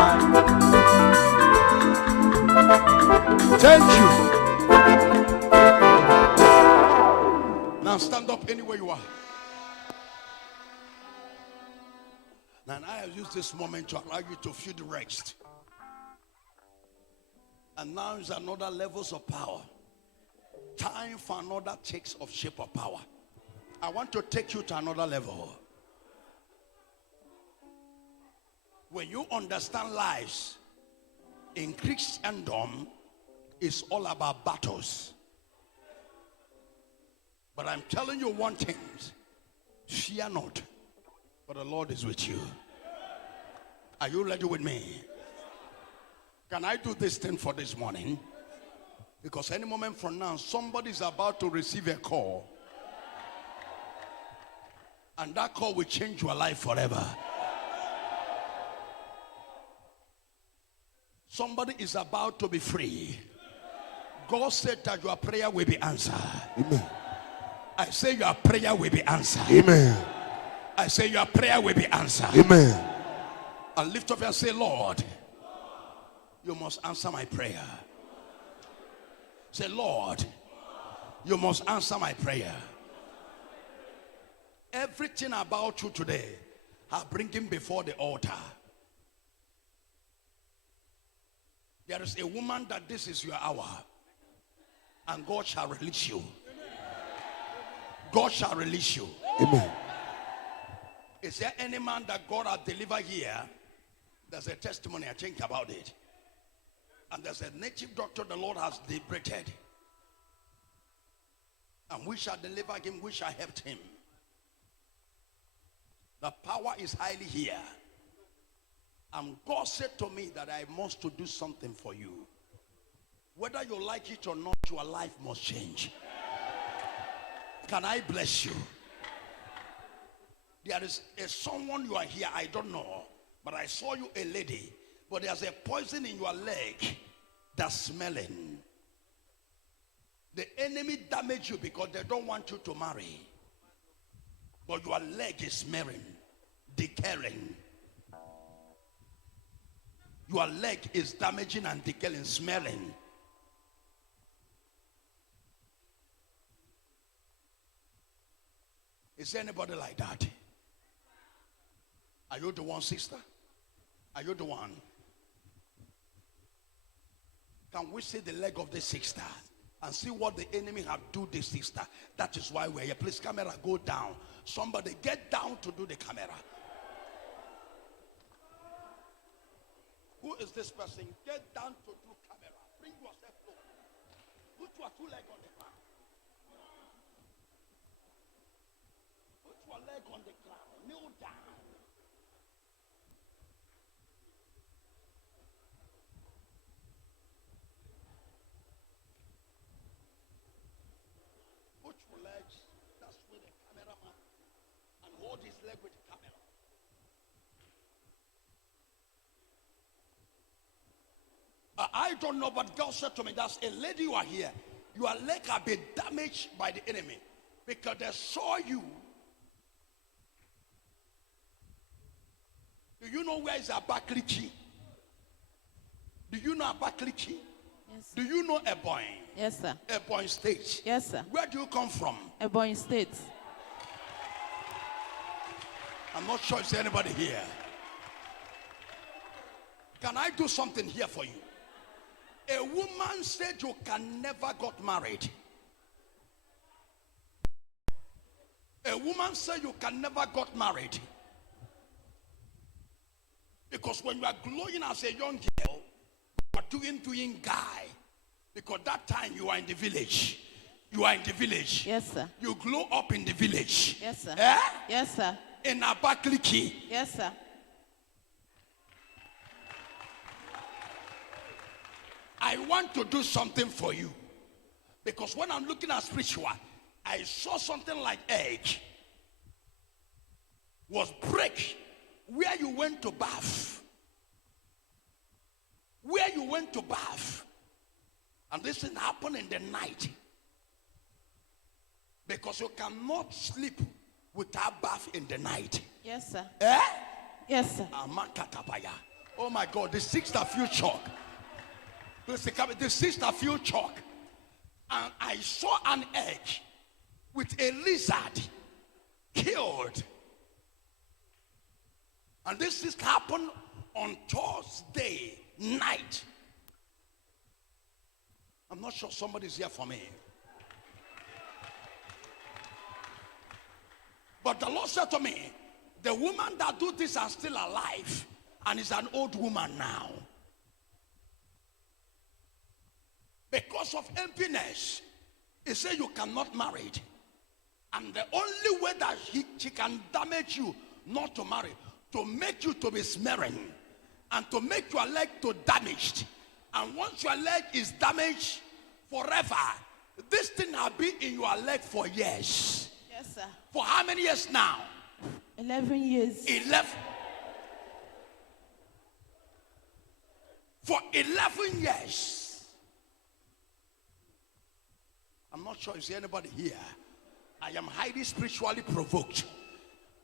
Thank you. Now stand up anywhere you are. And I have used this moment to allow you to feel the rest. And now is another levels of power. Time for another takes of shape of power. I want to take you to another level. When you understand lives in Christendom, it's all about battles. But I'm telling you one thing, fear not, for the Lord is with you. Are you ready with me? Can I do this thing for this morning? Because any moment from now, somebody is about to receive a call. And that call will change your life forever. Somebody is about to be free. God said that your prayer will be answered. Amen. I say your prayer will be answered. Amen. I say your prayer will be answered. Amen. And lift up and say, Lord, you must answer my prayer. Say, Lord, you must answer my prayer. Everything about you today, I bring him before the altar. There is a woman that this is your hour, and God shall release you. God shall release you. Amen. Is there any man that God has delivered here? There's a testimony, I think about it. And there's a native doctor the Lord has liberated. And we shall deliver him, we shall help him. The power is highly here. And God said to me that I must to do something for you. Whether you like it or not, your life must change. Can I bless you? There is someone you are here, I don't know, but I saw you a lady, but there's a poison in your leg that's smelling. The enemy damaged you because they don't want you to marry. But your leg is smearing, decaying. Your leg is damaging and decaying, smelling. Is there anybody like that? Are you the one, sister? Are you the one? Can we see the leg of the sister and see what the enemy have do this sister? That is why we're here. Please, camera, go down. Somebody get down to do the camera. Who is this person? Get down to do camera. Bring yourself low. Put your two legs on the ground. Put your leg on the ground. Kneel down. Put your legs. That's with the cameraman. And hold his leg with the camera. I don't know, but God said to me, that's a lady you are here. Your leg have been damaged by the enemy because they saw you. Do you know where is Abakaliki? Do you know Abakaliki? Yes. Do you know Ebonyi? Yes, sir. Ebonyi State. Yes, sir. Where do you come from? Ebonyi State. I'm not sure if there's anybody here. Can I do something here for you? A woman said you can never got married. A woman said you can never got married. Because when you are glowing as a young girl, you are doing guy. Because that time you are in the village. You are in the village. Yes, sir. You glow up in the village. Yes, sir. Eh? Yes, sir. In Abakaliki. Yes, sir. I want to do something for you. Because when I'm looking at spiritual, I saw something like egg was break where you went to bath. Where you went to bath. And this thing happened in the night. Because you cannot sleep without bath in the night. Yes, sir. Eh? Yes, sir. Oh my God, the sister feel chalk. The sister feel chalk. And I saw an egg with a lizard killed. And this is happened on Thursday night. I'm not sure somebody's here for me. But the Lord said to me, the woman that do this are still alive and is an old woman now. Because of emptiness, he said you cannot marry. And the only way that she can damage you not to marry, to make you to be smearing, and to make your leg to damaged. And once your leg is damaged forever, this thing will be in your leg for years. Yes, sir. For how many years now? 11 years. 11. For 11 years. I'm not sure if there's anybody here. I I am highly spiritually provoked.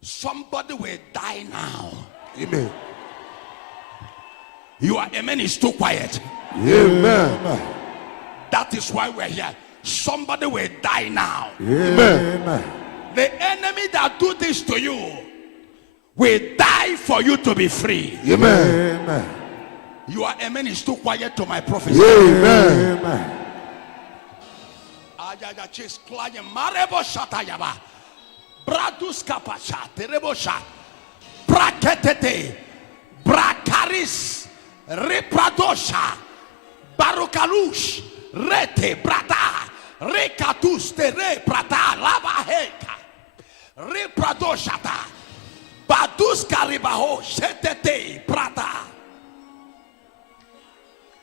Somebody will die now. Amen. Your amen is too quiet. Amen. That is why we're here. Somebody will die now. Amen. The enemy that do this to you will die for you to be free. Amen. Your amen is too quiet to my prophecy. Amen. Ayaja chis klanye marebo shatayaba. Bradus kapasha terebosha. Braketete. Brakaris. Repradosha. Barukalush. Rete brata. Rekatus tere prata lava heka. Repradoshata. Badus karibaho shetete prata.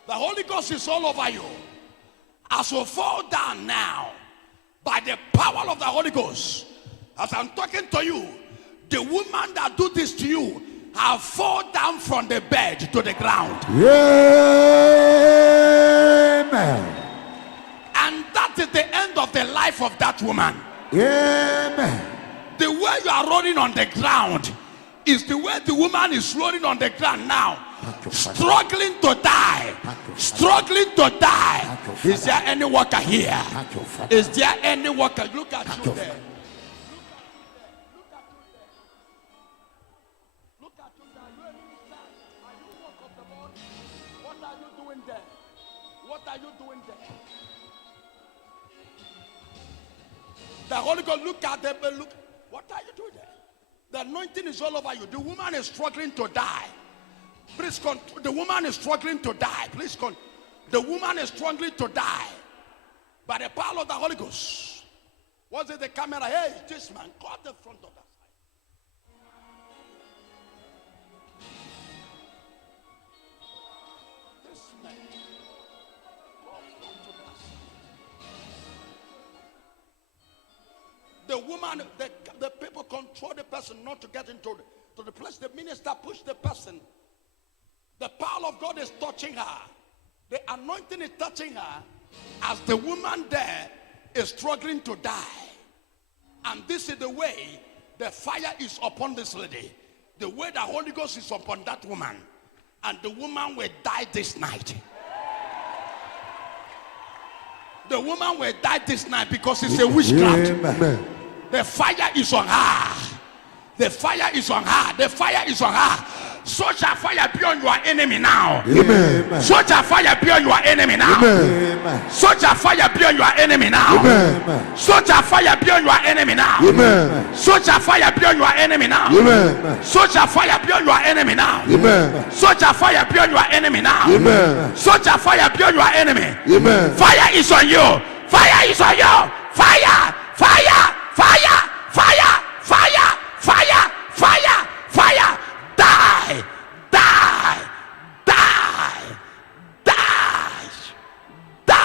The Holy Ghost is all over you. As you fall down now, by the power of the Holy Ghost, as I'm talking to you, the woman that do this to you have fall down from the bed to the ground. Amen. And that is the end of the life of that woman. Amen. The way you are rolling on the ground is the way the woman is rolling on the ground now. Struggling to die. Struggling to die. Is there any worker here? Is there any worker? Look at you there. Look at you there. You inside. Are you work of the Lord? What are you doing there? What are you doing there? The Holy Ghost, look at them. Look. What are you doing there? The anointing is all over you. The woman is struggling to die. Please, the woman is struggling to die. Please, the woman is struggling to die. By the power of the Holy Ghost. Was it the camera? Hey, this man, got the front of that side. This man, got front of that side. The woman, the people control the person not to get into the place. The minister pushed the person. The power of God is touching her. The anointing is touching her as the woman there is struggling to die. And this is the way the fire is upon this lady. The way the Holy Ghost is upon that woman. And the woman will die this night. The woman will die this night because it's a witchcraft. Amen. The fire is on her. The fire is on her. The fire is on her. Such a fire be on your enemy now. Amen. Such a fire be on your enemy now. Amen. Such a fire be on your enemy now. Amen. Such a fire be on your enemy now. Amen. Such a fire be on your enemy now. Amen. Such a fire be on your enemy now. Amen. Such a fire be on your enemy now. Amen. Such a fire be on your enemy. Amen. Fire is on you. Fire is on you. Fire. Fire. Fire. Fire. Fire. Fire. Fire. Fire. Die. Die. Die. Die. Die.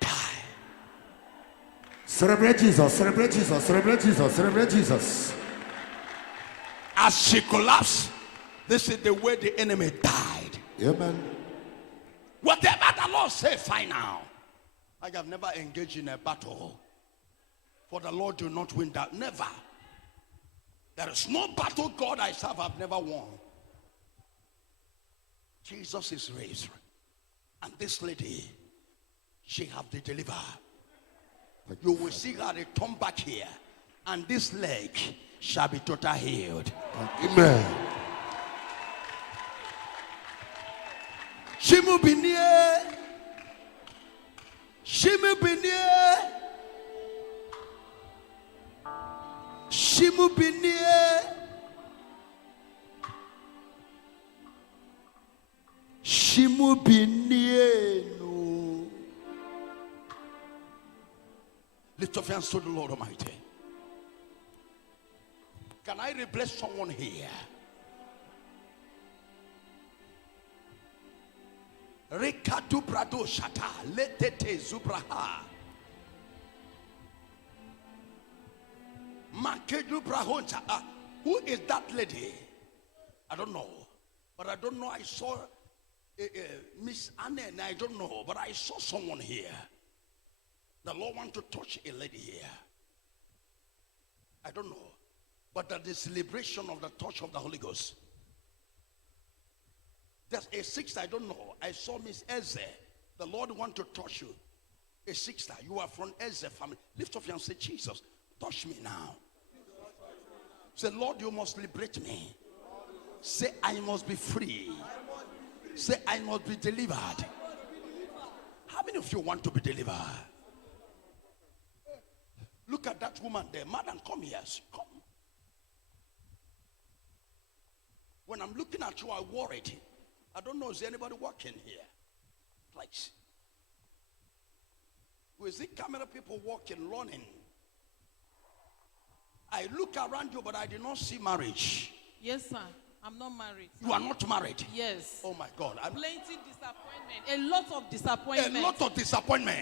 Die. Celebrate Jesus, celebrate Jesus, celebrate Jesus, celebrate Jesus. As she collapsed, this is the way the enemy died. Amen. Whatever the Lord say, fine now. I have never engaged in a battle. For the Lord do not win that. Never. There is no battle God I serve I've never won. Jesus is raised. And this lady, she have the deliver. You will see her return back here. And this leg shall be totally healed. Amen. Shimu binie. Shimu binie. Shimu binie. Shimu binie. No. Lift up your hands to the Lord Almighty. Can I replace someone here? Rekatu Prado Shata Letete Zubraha Makedu Brahonta. Who is that lady? I don't know. But I don't know. I saw Miss Anne, and I don't know. But I saw someone here. The Lord wants to touch a lady here. I don't know. But that is celebration of the touch of the Holy Ghost. There's a sister, I don't know. I saw Miss Eze. The Lord wants to touch you. A sister, you are from Eze family. Lift up your hand and say, Jesus, touch me now. Say, Lord, you must liberate me. Say, I must be free. Say, I must be delivered. How many of you want to be delivered? Look at that woman there. Madam, come here. Come. When I'm looking at you, I'm worried. I don't know, is anybody working here? Please. We see camera people walking, running. I look around you, but I did not see marriage. Yes, sir. I'm not married. You are not married? Yes. Oh my God. Plenty disappointment. A lot of disappointment. A lot of disappointment.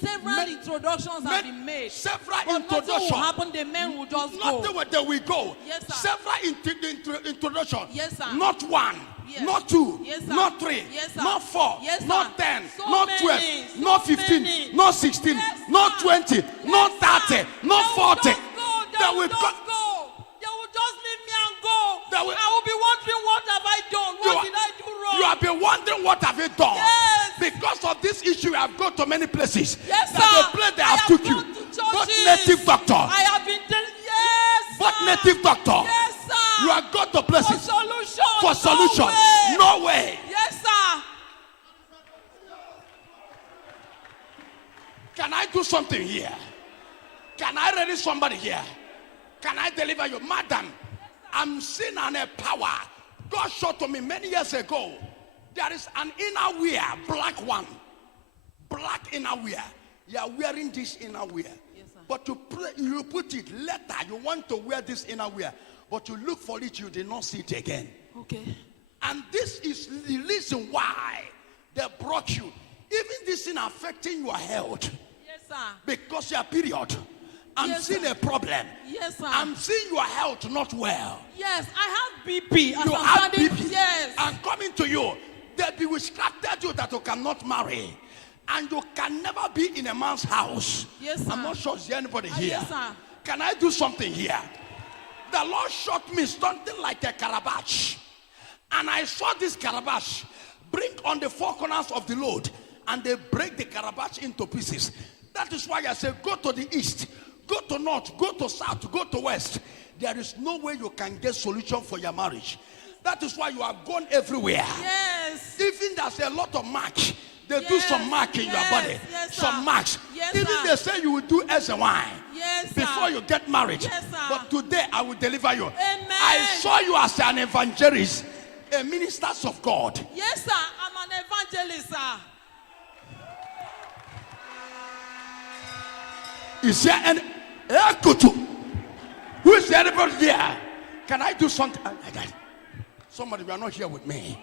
Several introductions have been made. Several but introductions. Nothing will happen. The men will just go. Nothing will we go. Yes, sir. Several introductions. Yes, sir. Not one. Yes. Not two. Yes, sir. Not three. Yes, sir. Not four. Yes, sir. Not 10. So not many. 12. So Not 15. many. Not 16. Yes, not sir. 20. Yes, not 30. sir. Not 40. They They will will just go. go. They will just leave me and go. They will- I will be wondering, what have I done? What did I do wrong? You have been wondering what have you done. Yes. Because of this issue, I have gone to many places. Yes, That sir. the place they I have have took you. gone to Both churches. native doctor. I have been yes, Both sir. native doctor. Yes, sir. You have gone to For places. solution. For solution. No way. No way. Yes, sir. Can I do something here? Can I release somebody here? Can I deliver you? Madam, I'm seeing an power. God showed to me many years ago. There is an inner wear, black one. Black inner wear. You are wearing this inner wear. Yes, sir. But you put it later. You want to wear this inner wear. But you look for it, you did not see it again. Okay. And this is the reason why they brought you. Even this thing affecting your health. Yes, sir. Because your period. I'm Yes, seeing sir. a problem. Yes, sir. I'm seeing your health not well. Yes, I have BP. As You I'm have standing- BP. Yes. I'm coming to you. They be witchcrafted you that you cannot marry. And you can never be in a man's house. Yes, sir. I'm not sure there's anybody here. Yes, sir. Can I do something here? The Lord showed me something like a calabash. And I saw this calabash bring on the four corners of the load. And they break the calabash into pieces. That is why I say go to the east, go to north, go to south, go to west. There is no way you can get solution for your marriage. That is why you are gone everywhere. Yes. Even there's a lot of marks. They do Yes, some mark in your yes, body. yes, sir. Some marks. Yes, Even sir. they say you will do as a wine. Yes, sir. Before you get married. Yes, sir. But today I will deliver you. Amen. I saw you as an evangelist, a minister of God. Yes, sir. I'm an evangelist, sir. Is there any Kutu? Who is the anybody here? Can I do something? I got it. Somebody, you are not here with me.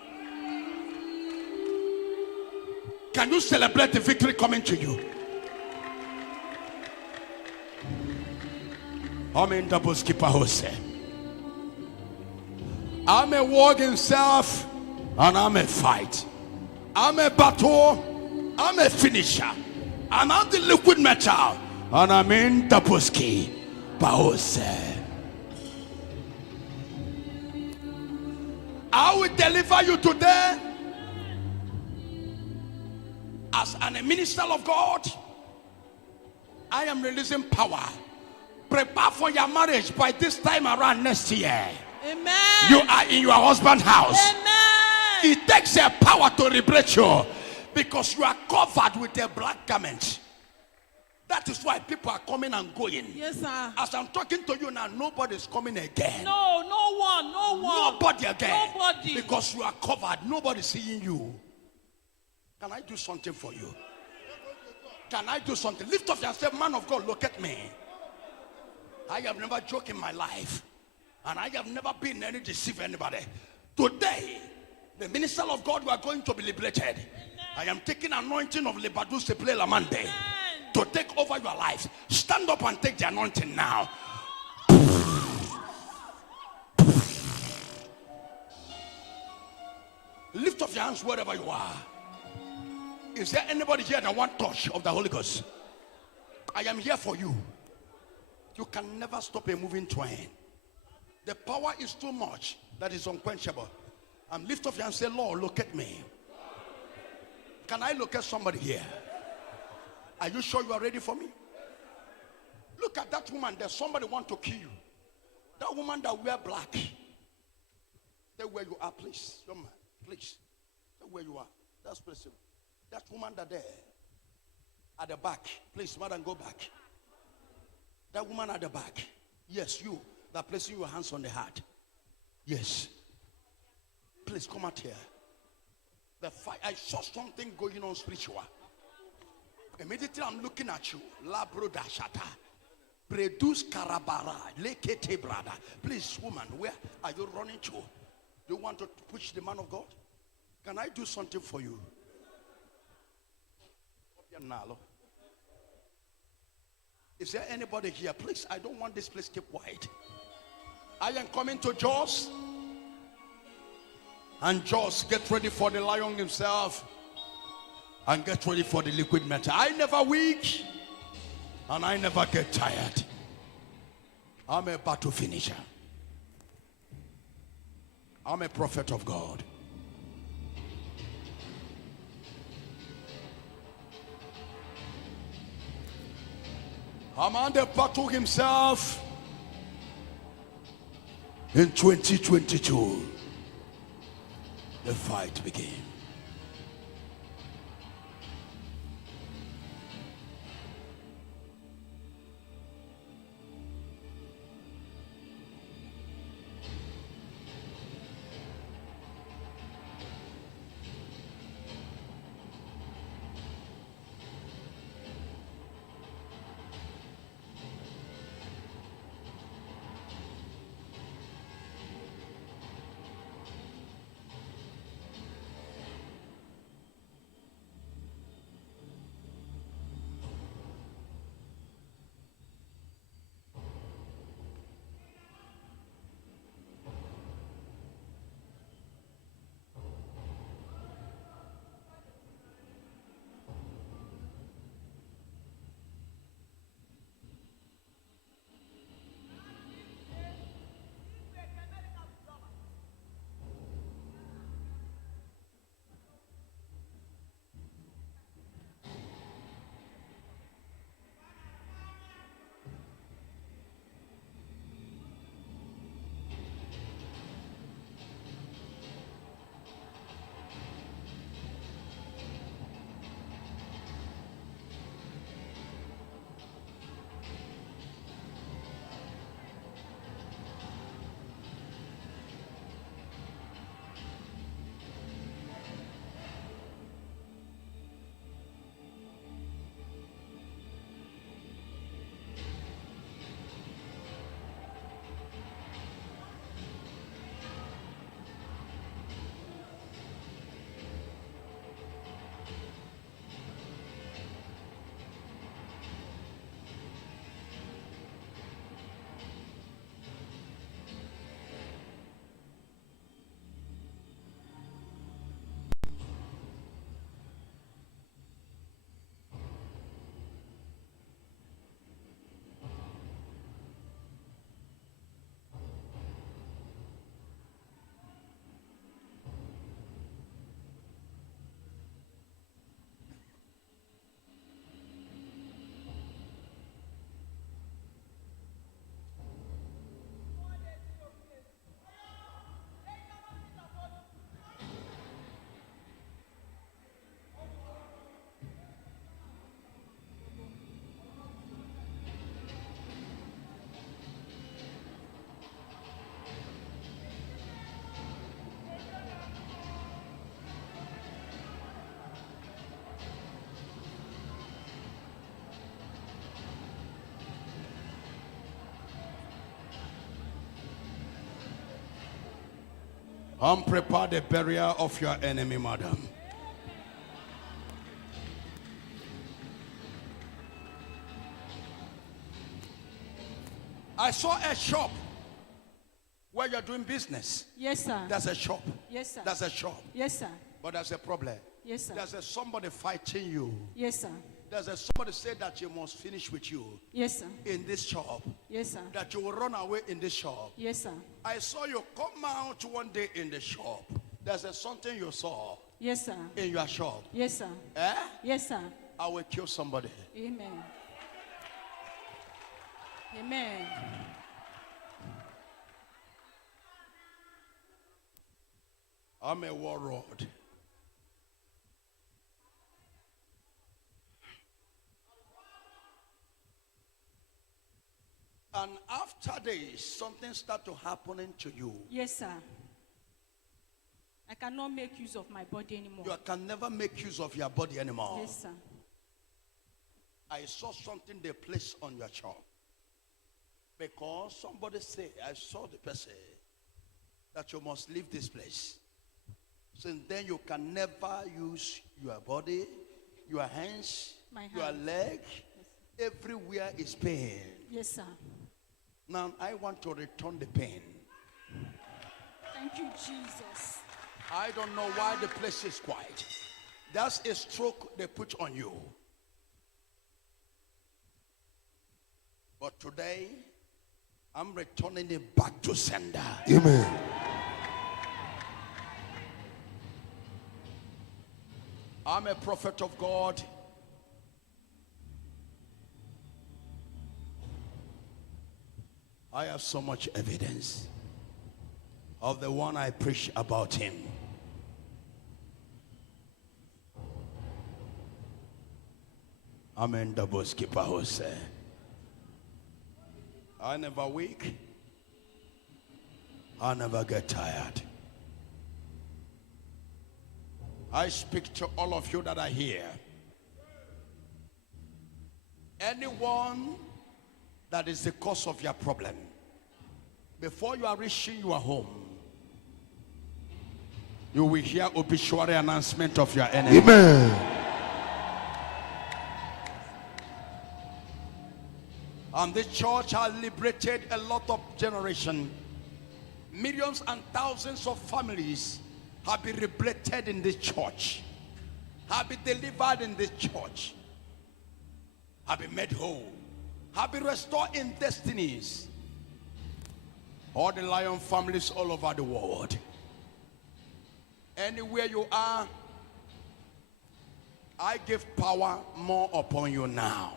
Can you celebrate the victory coming to you? Amen. Double skipper Jose. I'm a war himself, and I'm a fight. I'm a battle. I'm a finisher. And I'm the liquid metal. And I'm in Tapuski. Pause. I will deliver you today as a minister of God. I am releasing power. Prepare for your marriage by this time around next year. Amen. You are in your husband's house. Amen. It takes a power to liberate you because you are covered with a black garment. That is why people are coming and going. Yes, sir. As I'm talking to you now, nobody is coming again. No, no one, no one. Nobody again. Nobody. Because you are covered. Nobody seeing you. Can I do something for you? Can I do something? Lift up yourself, man of God, look at me. I have never joked in my life. And I have never been any deceive anybody. Today, the minister of God, we are going to be liberated. Amen. I am taking anointing of Lebadu Seple Lamande to take over your lives. Stand up and take the anointing now. Lift up your hands wherever you are. Is there anybody here that want touch of the Holy Ghost? I am here for you. You can never stop a moving train. The power is too much that is unquenchable. Lift up your hand and say, Lord, locate me. Can I locate somebody here? Are you sure you are ready for me? Look at that woman. There's somebody want to kill you. That woman that wear black. There where you are, please. Young man, please. There where you are. That's person. That woman that there. At the back. Please, madam, go back. That woman at the back. Yes, you. That placing your hands on the heart. Yes. Please come out here. The fight. I saw something going on spiritual. Immediately I'm looking at you. La broda shata. Produce karabara. Lekete brada. Please, woman, where are you running to? Do you want to push the man of God? Can I do something for you? Is there anybody here? Please, I don't want this place keep quiet. I am coming to Jaws. And Jaws, get ready for the lion himself. And get ready for the liquid metal. I never weak. And I never get tired. I'm a battle finisher. I'm a prophet of God. I'm on the battle himself in 2022. The fight began. Prepare the burial of your enemy, madam. I saw a shop where you're doing business. Yes, sir. That's a shop. Yes, sir. That's a shop. Yes, sir. But there's a problem. Yes, sir. There's somebody fighting you. Yes, sir. somebody said that you must finish with you Yes, sir. in this shop. Yes, sir. That you will run away in this shop. Yes, sir. I saw you come out one day in the shop. There's something you saw Yes, sir. in your shop. Yes, sir. Eh? Yes, sir. I will kill somebody. Amen. Amen. I'm a warlord. And after this, something start to happening to you. Yes, sir. I cannot make use of my body anymore. You can never make use of your body anymore. Yes, sir. I saw something they placed on your chart. Because somebody said, I saw the person, that you must leave this place. Since then you can never use your body, your hands, your hands. leg. Yes. Everywhere is pain. Yes, sir. Now I want to return the pain. Thank you, Jesus. I don't know why the place is quiet. That's a stroke they put on you. But today, I'm returning it back to sender. Amen. I'm a prophet of God. I have so much evidence of the one I preach about him. Amen. Double skipper Jose. I never weak. I never get tired. I speak to all of you that are here. Anyone that is the cause of your problem, before you are reaching your home, you will hear obituary announcement of your enemy. Amen. And this church has liberated a lot of generation. Millions and thousands of families have been liberated in this church, have been delivered in this church, have been made whole, have been restored in destinies. All the Lion families all over the world. Anywhere you are, I give power more upon you now.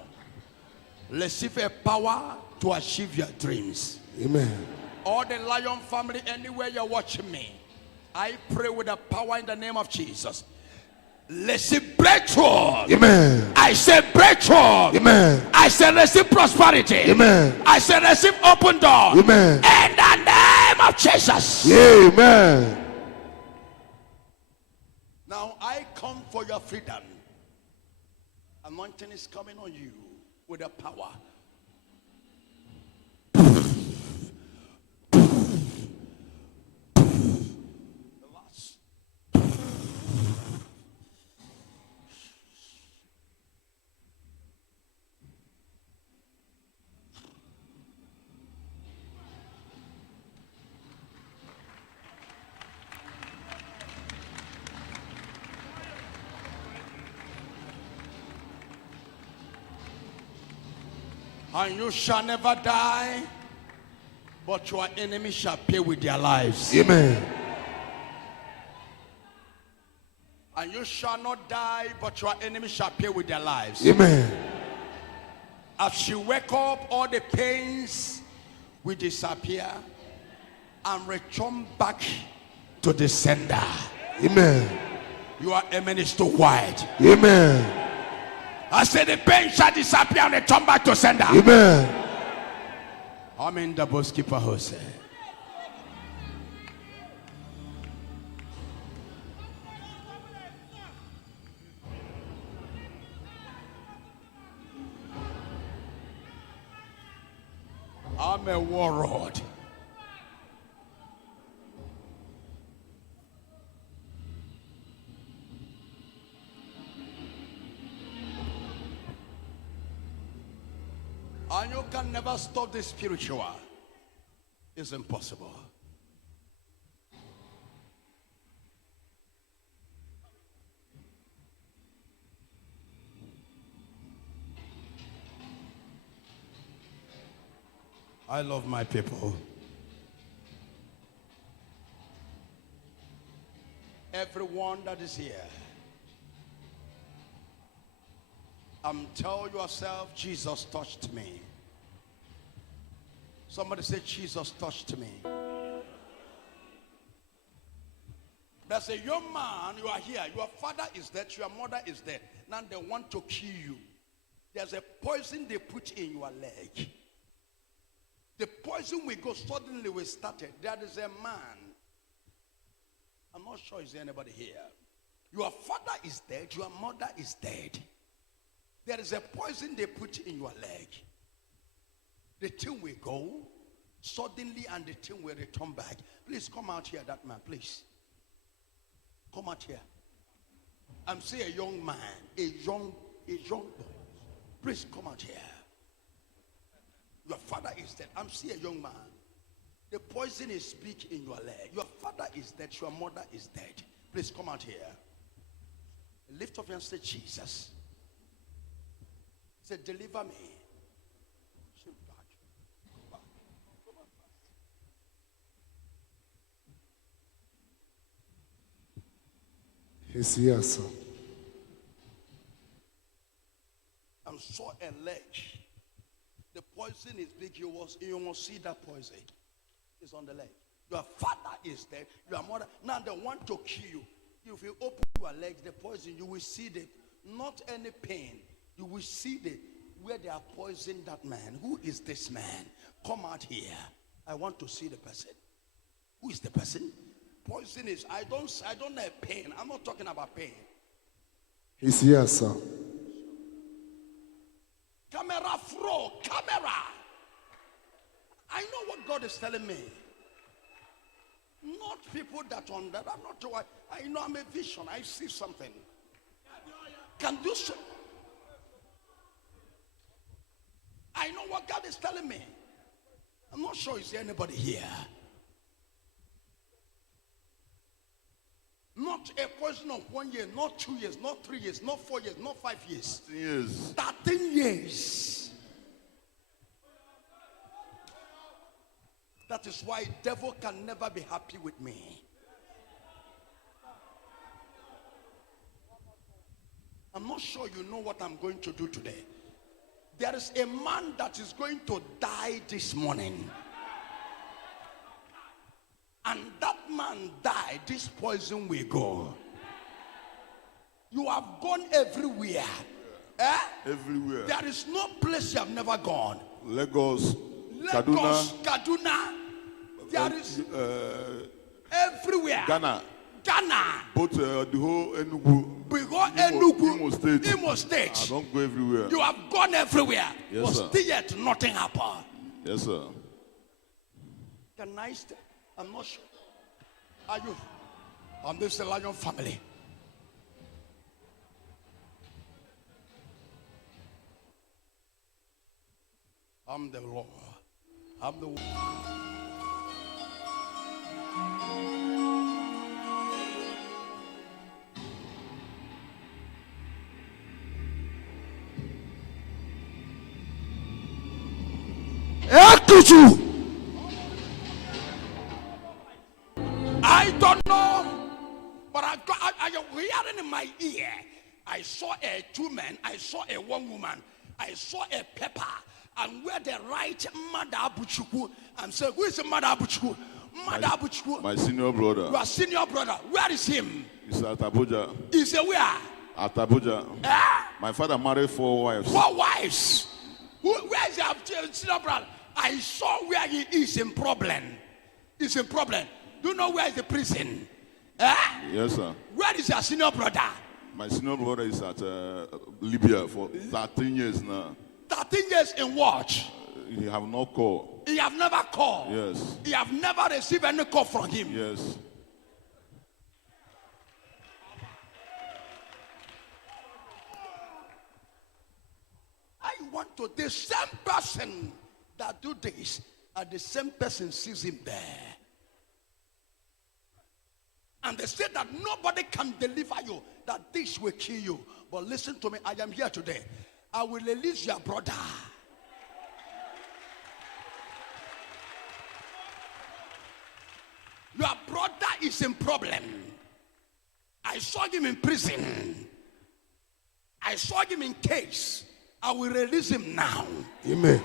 Receive a power to achieve your dreams. Amen. All the Lion family, anywhere you're watching me, I pray with the power in the name of Jesus. Receive breakthrough. Amen. I say breakthrough. Amen. I say receive prosperity. Amen. I say receive open door. Amen. In the name of Jesus. Amen. Now I come for your freedom. Anointing is coming on you with the power. And you shall never die, but your enemies shall pay with their lives. Amen. And you shall not die, but your enemies shall pay with their lives. Amen. As you wake up, all the pains will disappear and return back to the sender. Amen. Your amen is too wide. Amen. I said the pain shall disappear and return back to sender. Amen. I'm in the boss keeper Jose. I'm a warlord. And you can never stop the spiritual. It's impossible. I love my people. Everyone that is here, tell yourself, Jesus touched me. Somebody say, Jesus touched me. There's a young man, you are here, your father is dead, your mother is dead. Now they want to kill you. There's a poison they put in your leg. The poison will go, suddenly we started. There is a man. I'm not sure is there anybody here. Your father is dead, your mother is dead. There is a poison they put in your leg. The thing will go suddenly and the thing will return back. Please come out here, that man, please. Come out here. I'm saying a young man, a young boy. Please come out here. Your father is dead. I'm seeing a young man. The poison is big in your leg. Your father is dead. Your mother is dead. Please come out here. Lift up your hand and say, Jesus. Say, deliver me. Sit back. Go back. Go back fast. He's here, sir. I saw a leg. The poison is big. You will see that poison. It's on the leg. Your father is dead. Your mother. Now they want to kill you. If you open your legs, the poison, you will see not any pain. You will see where they are poisoning that man. Who is this man? Come out here. I want to see the person. Who is the person? Poison is, I don't have pain. I'm not talking about pain. He's here, sir. Camera throw, camera. I know what God is telling me. Not people that on that. I'm not. I know I'm a vision. I see something. Can do so. I know what God is telling me. I'm not sure is there anybody here. Not a question of 1 year, not 2 years, not 3 years, not 4 years, not 5 years. 13 years. 13 years. That is why devil can never be happy with me. I'm not sure you know what I'm going to do today. There is a man that is going to die this morning. And that man died, this poison will go. You have gone everywhere. Everywhere. There is no place you have never gone. Lagos, Kaduna. There is everywhere. Ghana. Both the whole Enugu, Imo State. I don't go everywhere. You have gone everywhere. Yes, but sir. still yet nothing happened. Yes, sir. Can I stay? I'm not sure. Are you? I'm this Lion family. I'm the Lord. I'm the one. I don't know, but I am hearing in my ear. I saw two men, I saw one woman, I saw a pepper, and where they write Mada Abuchukwu. I'm saying, who is Mada Abuchukwu? Mada Abuchukwu. My senior brother. Your senior brother. Where is him? He's at Abuja. He's where? At Abuja. My father married 4 wives. 4 wives. Where is your senior brother? I saw where he is in problem. He's in problem. Do you know where is the prison? Yes, sir. Where is your senior brother? My senior brother is at Libya for 13 years now. 13 years in what? He have no call. He have never called. Yes. He have never received any call from him. Yes. I want to, the same person that do this, and the same person sees him there. And they say that nobody can deliver you, that this will kill you. But listen to me, I am here today. I will release your brother. is in problem. I saw him in prison. I saw him in cage. I will release him now. Amen.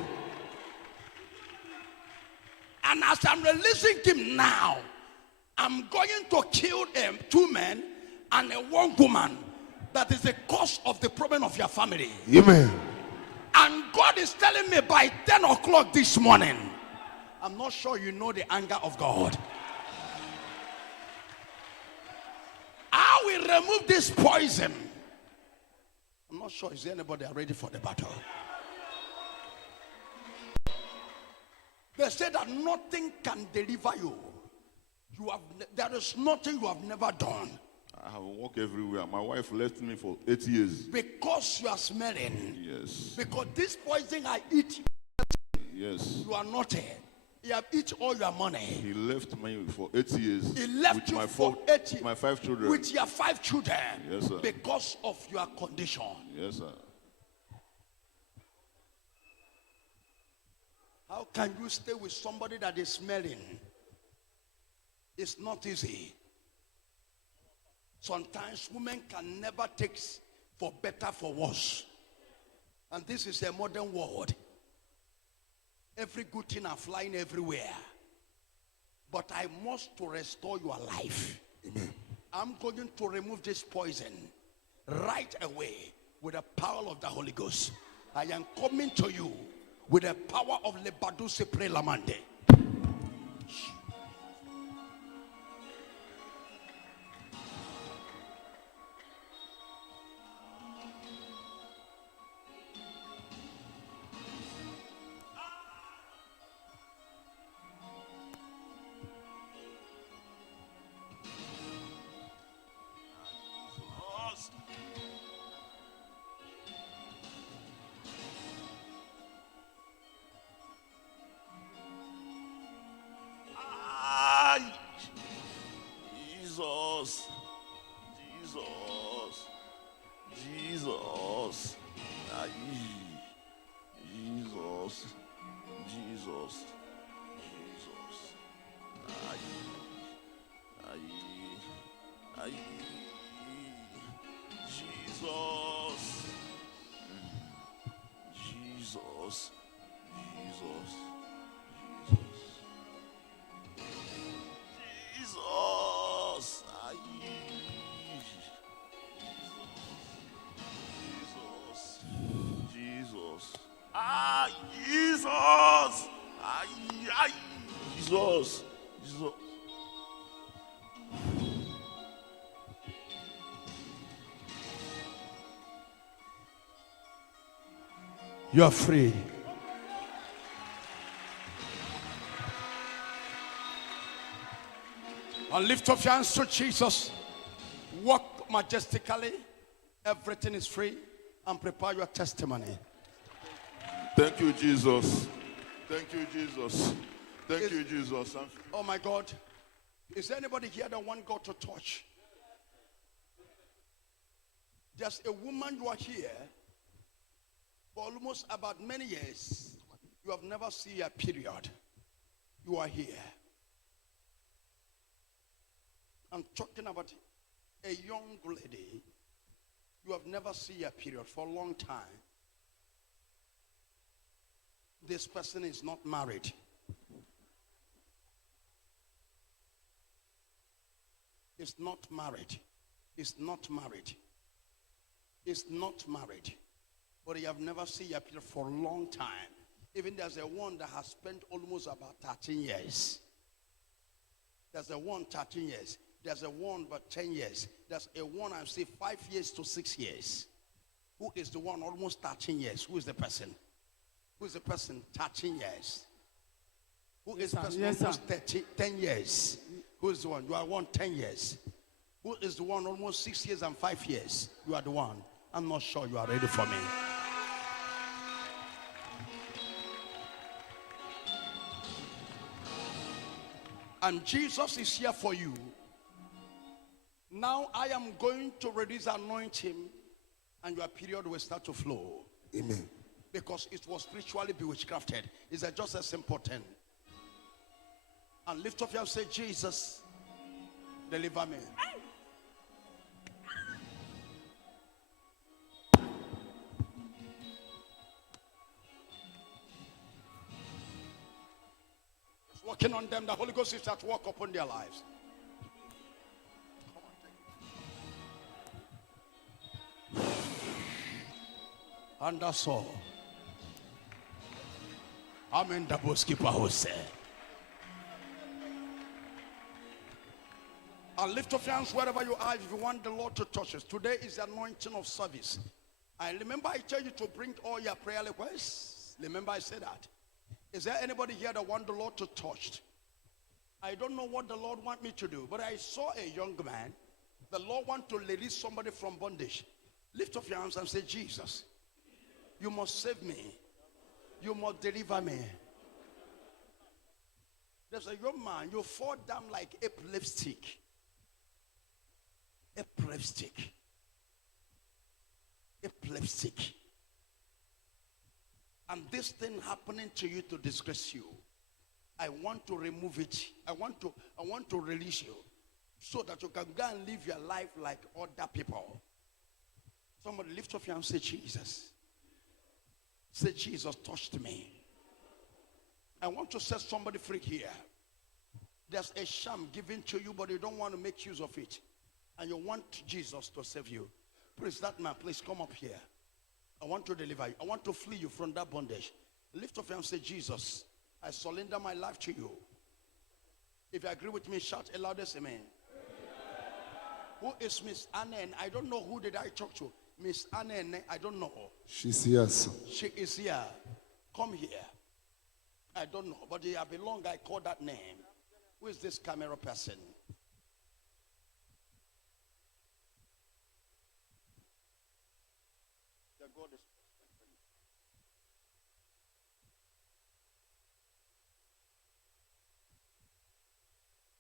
And as I'm releasing him now, I'm going to kill 2 men and 1 woman. That is the cause of the problem of your family. Amen. And God is telling me by 10 o'clock this morning, I'm not sure you know the anger of God. I will remove this poison. I'm not sure, is there anybody ready for the battle? They say that nothing can deliver you. There is nothing you have never done. I have walked everywhere. My wife left me for 8 years. Because you are smelling. Yes. Because this poison I eat, Yes. you are not here. You have eaten all your money. He left me for 8 years. He left with you my for 8 years. My 5 children. With your 5 children. Yes, sir. Because of your condition. Yes, sir. How can you stay with somebody that is smelling? It's not easy. Sometimes women can never take for better, for worse. And this is a modern world. Every good thing are flying everywhere. But I must to restore your life. Amen. I'm going to remove this poison right away with the power of the Holy Ghost. I am coming to you with the power of Lebadu Sepre Lamande. Jesus. You are free. And lift up your hands to Jesus. Walk majestically. Everything is free. And prepare your testimony. Thank you, Jesus. Thank you, Jesus. Thank you, Jesus. Oh my God. Is there anybody here that want God to touch? There's a woman, you are here for almost about many years. You have never seen a period. You are here. I'm talking about a young lady. You have never seen a period for a long time. This person is not married. Is not married. Is not married. Is not married. But you have never seen a period for a long time. Even there's a one that has spent almost about 13 years. There's a one 13 years. There's a one but 10 years. There's a one I say 5 years to 6 years. Who is the one almost 13 years? Who is the person? Who is the person 13 years? Who is the person almost 10 years? Who is the one? You are one 10 years. Who is the one almost 6 years and 5 years? You are the one. I'm not sure you are ready for me. And Jesus is here for you. Now I am going to release anointing and your period will start to flow. Amen. Because it was spiritually bewitchcrafted. It's just a simple thing. And lift up your hand and say, Jesus, Deliver me. It's working on them. The Holy Ghost is at work upon their lives. And that's all. Amen. The boss keeper Jose. And lift up your hands wherever you are if you want the Lord to touch us. Today is the anointing of service. And remember, I tell you to bring all your prayer requests. Remember, I said that. Is there anybody here that want the Lord to touch? I don't know what the Lord want me to do, but I saw a young man. The Lord want to release somebody from bondage. Lift up your hands and say, Jesus, you must save me. You must deliver me. There's a young man, you fall down like epileptic. Epileptic. Epileptic. And this thing happening to you to disgrace you, I want to remove it. I want to release you so that you can go and live your life like other people. Somebody lift up your hand and say, Jesus. Say, Jesus touched me. I want to set somebody free here. There's a sham given to you, but you don't want to make use of it. And you want Jesus to save you. Please, that man, please come up here. I want to deliver you. I want to free you from that bondage. Lift up your hand and say, Jesus, I surrender my life to you. If you agree with me, shout a loudest amen. Who is Miss Anne? I don't know who did I talk to. Miss Anne, I don't know. She's here, sir. She is here. Come here. I don't know, but I belong. I call that name. Who is this camera person? The God is.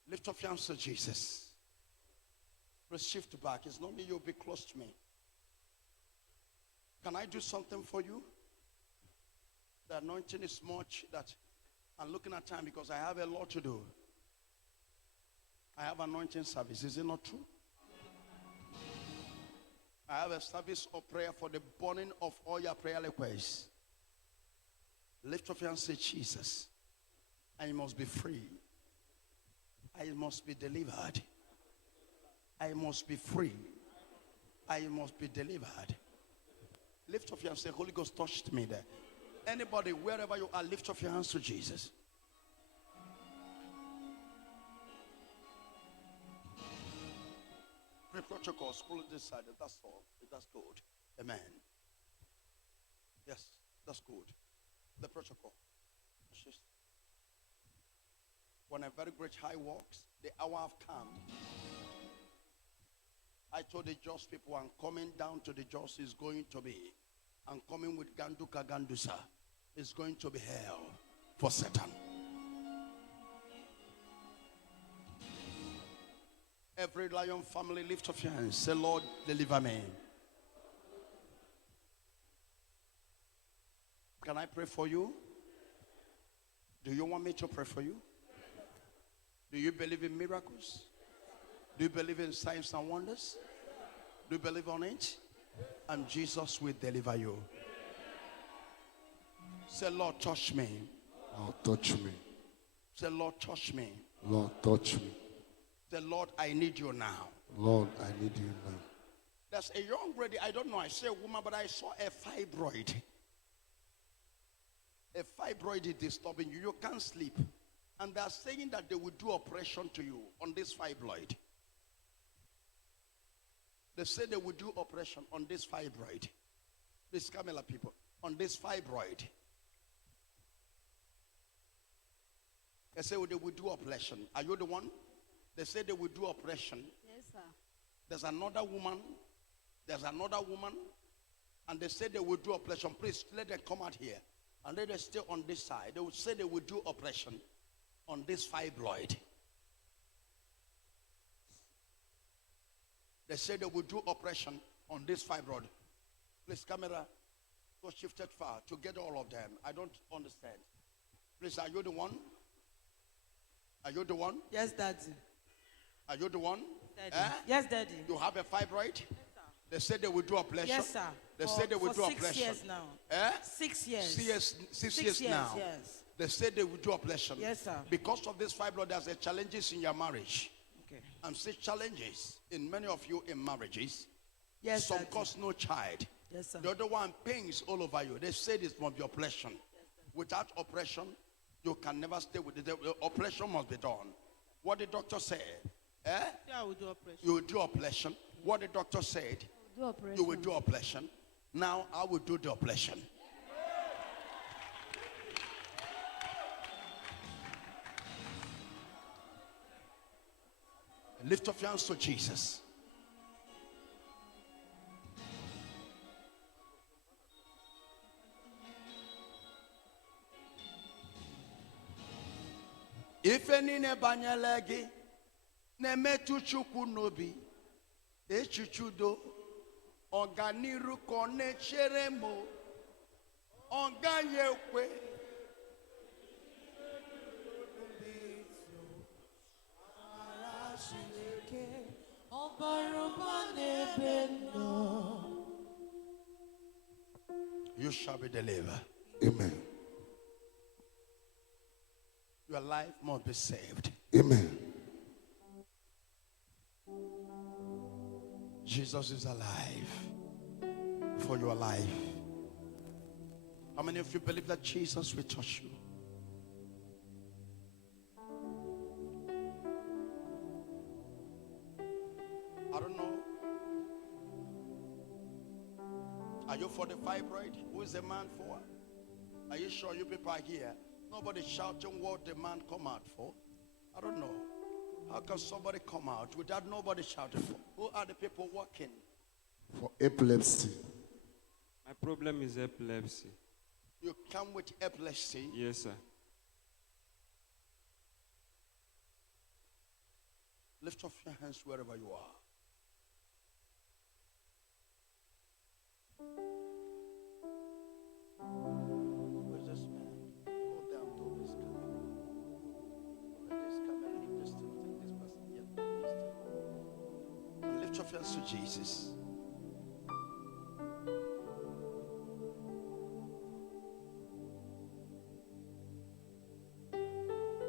Lift up your hands to Jesus. Please shift back. It's not me, you'll be close to me. Can I do something for you? The anointing is much that I'm looking at time because I have a lot to do. I have anointing service. Is it not true? I have a service of prayer for the burning of all your prayer requests. Lift up your hand and say, Jesus, I must be free. I must be delivered. I must be free. I must be delivered. Lift up your hands and say, Holy Ghost touched me there. Anybody, wherever you are, lift up your hands to Jesus. Pray protocol, school this side. That's all. That's good. Amen. Yes, that's good. The protocol. When a very great high walks, the hour have come. I told the Jos people, I'm coming down to the Jos is going to be. I'm coming with Ganduka Gandusa. It's going to be hell for Satan. Every Lion family, lift up your hands. Say, Lord, deliver me. Can I pray for you? Do you want me to pray for you? Do you believe in miracles? Do you believe in signs and wonders? Do you believe on it? And Jesus will deliver you. Say, Lord, touch me. Lord, touch me. Say, Lord, touch me. Lord, touch me. Say, Lord, I need you now. Lord, I need you now. There's a young lady, I don't know, I say a woman, but I saw a fibroid. A fibroid is disturbing you. You can't sleep. And they're saying that they will do operation to you on this fibroid. They say they will do operation on this fibroid. This Camilla people, on this fibroid. They say they will do operation. Are you the one? They say they will do operation. Yes, sir. There's another woman. And they say they will do operation. Please let them come out here. And let them stay on this side. They will say they will do operation on this fibroid. They say they will do operation on this fibroid. Please, camera, go shifted far to get all of them. I don't understand. Please, are you the one? Are you the one? Yes, Daddy. Are you the one? Daddy. Yes, Daddy. You have a fibroid? They said they will do operation. Yes, sir. They said they will do for operation. 6 years now. 6 years. 6 years now. Yes. They said they will do operation. Yes, sir. Because of this fibroid, there's a challenges in your marriage. Okay. I'm saying challenges in many of you in marriages. Yes, Some Daddy. cause no child. Yes, sir. The other one, pains all over you. They said it must be operation. Without operation, you can never stay with it. The operation must be done. What the doctor said? Yeah, I will do operation. You will do operation. What the doctor said? Do operation. You will do operation. Now I will do the operation. Lift up your hands to Jesus. If any nebanyalegi nemetu chukwu nobi echichudo ọganiru ka ọ na-echere m ọ gaghị ekwe you shall be delivered. Amen. Your life must be saved. Amen. Jesus is alive for your life. How many of you believe that Jesus will touch you? I don't know. Are you for the fibroid? Who is the man for? Are you sure you people are here? Nobody shouting what the man come out for. I don't know. How can somebody come out without nobody shouting for? Who are the people working? For epilepsy. My problem is epilepsy. You come with epilepsy. Yes, sir. Lift up your hands wherever you are. Where's this man? Oh, damn, Toby's coming. Already is coming. Leave this thing. Take this person. Yeah, leave this thing. And lift up your hands to Jesus.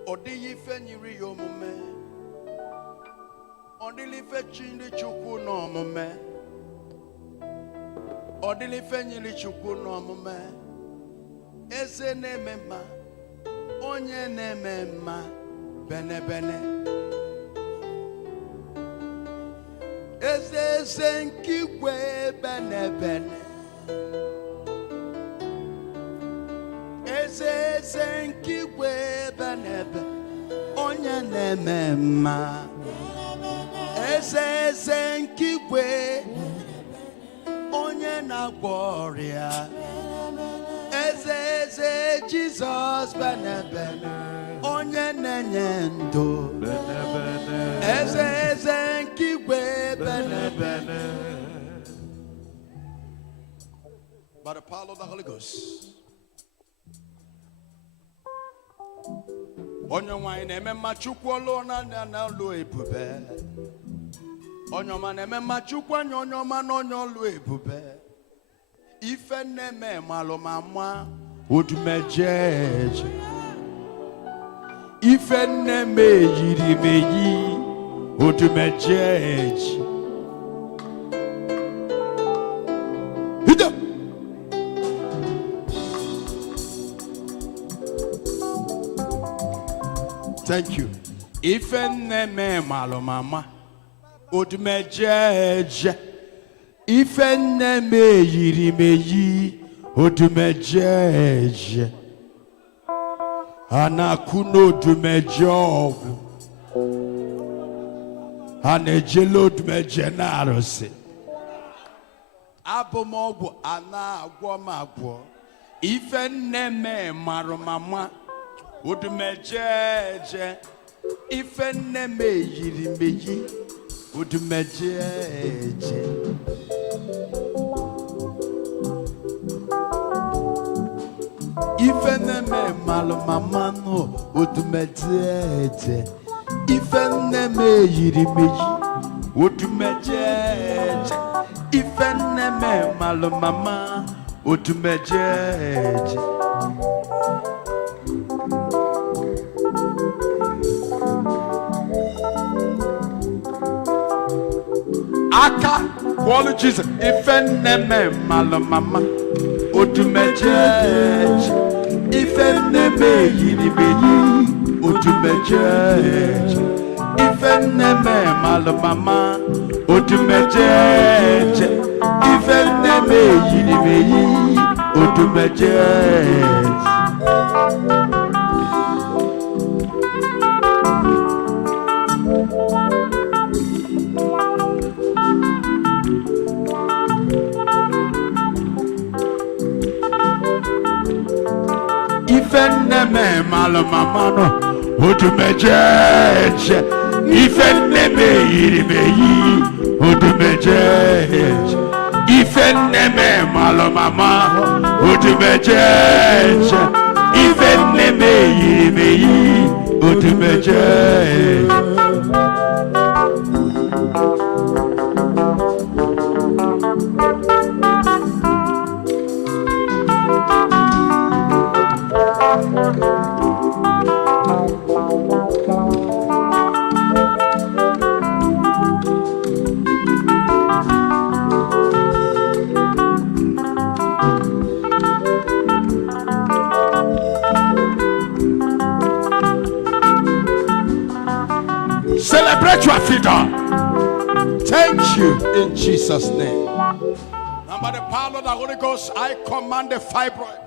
Odiyi fenyiri yomume. Odili fechindi chukwu no mume. Odili fenyiri chukwu no mume. Eze nemema. Onye nemema. Bene bene. Eze nkigwe bene bene. Eze nkigwe bene bene. Onye nemema. Eze nkigwe. Onye na-agwọrịa. Eze Jesus bene bene. Onye na-enye ndụ. Eze nkigwe bene bene. By the power of the Holy Ghost. Onye nwanyị na-eme mma Chukwu olu na olu ebube. Onye ọma na-eme mma Chukwu anya onye ọma na onye olu ebube. Ife na-eme malụ ma mma odumejeje. Ife na-eme yiri meyi odumejeje. Hida. Thank you. Ife na-eme malụ ma mma odumejeje. Ife na-eme yiri meyi odumejeje. Anakụ n'odumeje ọgwụ. Ana-ejele odumeje na-arụsị. Abụ m ọgwụ ana-agwọ m agwọ. Ife na-eme marụ mama odumejeje. Ife na-eme yiri meyi odumejeje. Ife na-eme malụ mama nụ odumejeje. Ifeneme yirimeji. Odumejeje. Ifeneme malomama. Odumejeje. Aka kwolu Jesus. Ifeneme malomama. Odumejeje. Ifeneme yirimeji. Odumejeje. Ifeneme malomama. Odumejeje. Ifeneme yirimeji. Odumejeje. Ifeneme malomama no odumejeje. Ifeneme yirimeyi odumejeje. Ifeneme malomama odumejeje. Ifeneme yirimeyi odumejeje. Celebrate your freedom. Thank you in Jesus' name. Now by the power of the Holy Ghost, I command the fibroid.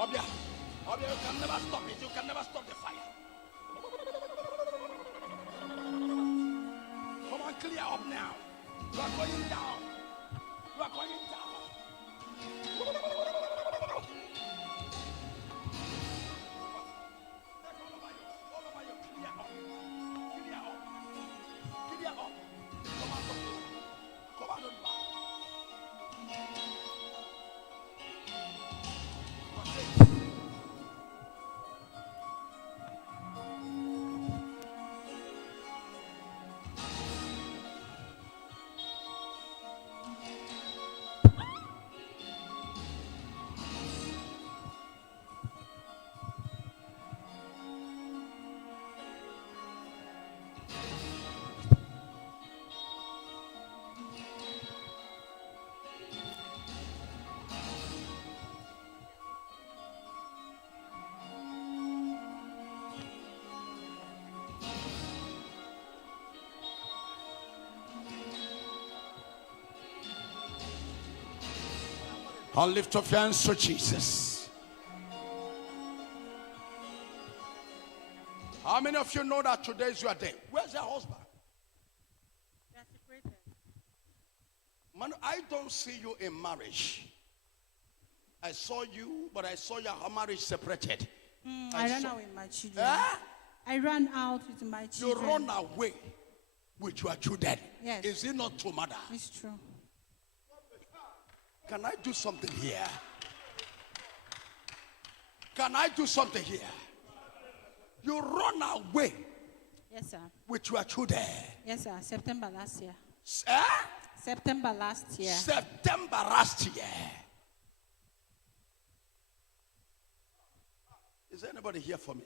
Obia, you can never stop it. You can never stop the fire. Come on, clear up now. You are going down. You are going down. All over you. Clear up. Clear up. Clear up. Come on, come on, don't back. I'll lift up your hands to Jesus. How many of you know that today is your day? Where's your husband? They are separated. Man, I don't see you in marriage. I saw you, but I saw your marriage separated. I ran out with my children. I ran out with my children. You run away with your children. Yes. Is it not true, mother? It's true. Can I do something here? Can I do something here? You run away. Yes, sir. With your children. Yes, sir. September last year. September last year. September last year. Is there anybody here for me?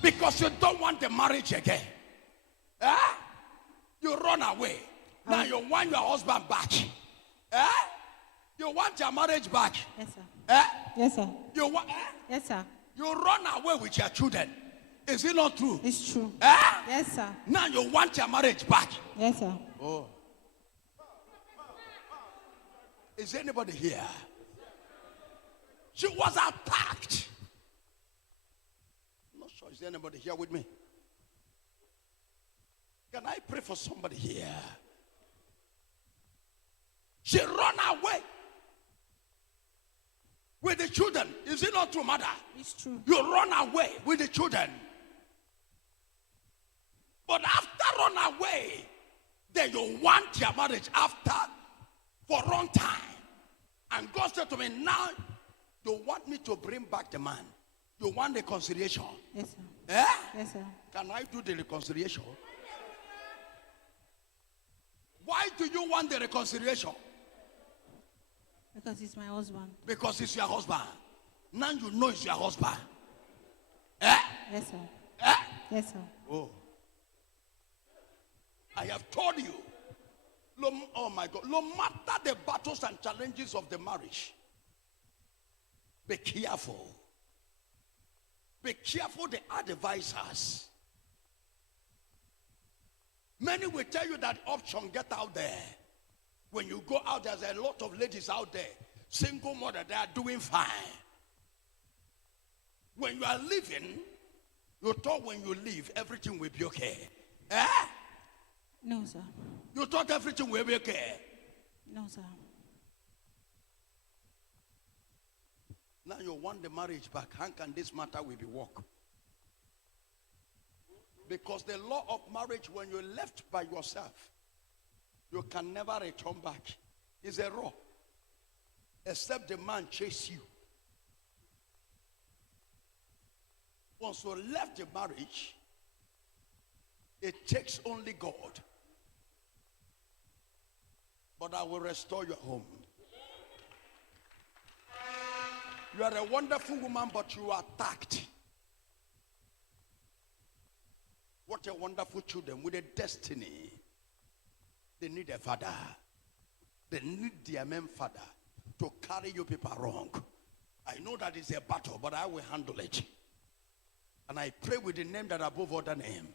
Because you don't want the marriage again. You run away. Now you want your husband back. You want your marriage back. Yes, sir. Yes, sir. You want? Yes, sir. You run away with your children. Is it not true? It's true. Yes, sir. Now you want your marriage back. Yes, sir. Oh. Is anybody here? She was attacked. I'm not sure. Is there anybody here with me? Can I pray for somebody here? She ran away with the children. Is it not true, mother? It's true. You run away with the children. But after run away, then you want your marriage after for a long time. And God said to me, now you want me to bring back the man. You want reconciliation. Yes, sir. Eh? Yes, sir. Can I do the reconciliation? Why do you want the reconciliation? Because he's my husband. Because it's your husband. Now you know it's your husband. Eh? Yes, sir. Eh? Yes, sir. Oh. I have told you. Oh my God. No matter the battles and challenges of the marriage, be careful. Be careful the advisors. Many will tell you that option, get out there. When you go out, there's a lot of ladies out there, single mother, they are doing fine. When you are living, you thought when you leave, everything will be okay. Eh? No, sir. You thought everything will be okay. No, sir. Now you want the marriage back. How can this matter will be work? Because the law of marriage, when you're left by yourself, you can never return back. It's a law. Except the man chase you. Once you left the marriage, it takes only God. But I will restore your home. You are a wonderful woman, but you are attacked. What a wonderful children with a destiny. They need a father. They need their main father to carry you people wrong. I know that it's a battle, but I will handle it. And I pray with the name that above other name,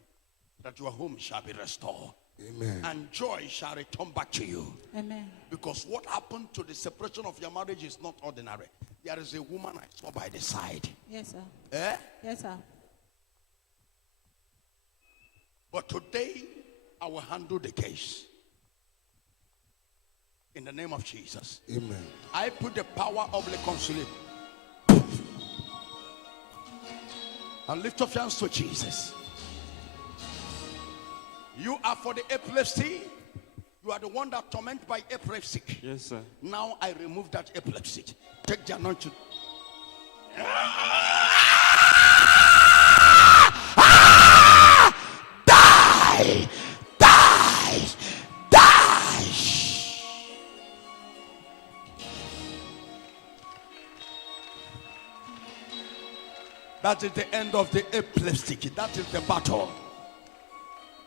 that your home shall be restored. Amen. And joy shall return back to you. Amen. Because what happened to the separation of your marriage is not ordinary. There is a woman I saw by the side. Yes, sir. Eh? Yes, sir. But today, I will handle the case. In the name of Jesus. Amen. I put the power of reconciliation. And lift up your hands to Jesus. You are for the epilepsy. You are the one that tormented by epilepsy. Yes, sir. Now I remove that epilepsy. Take the anointing. Die! Die! Die! That is the end of the epilepsy. That is the battle.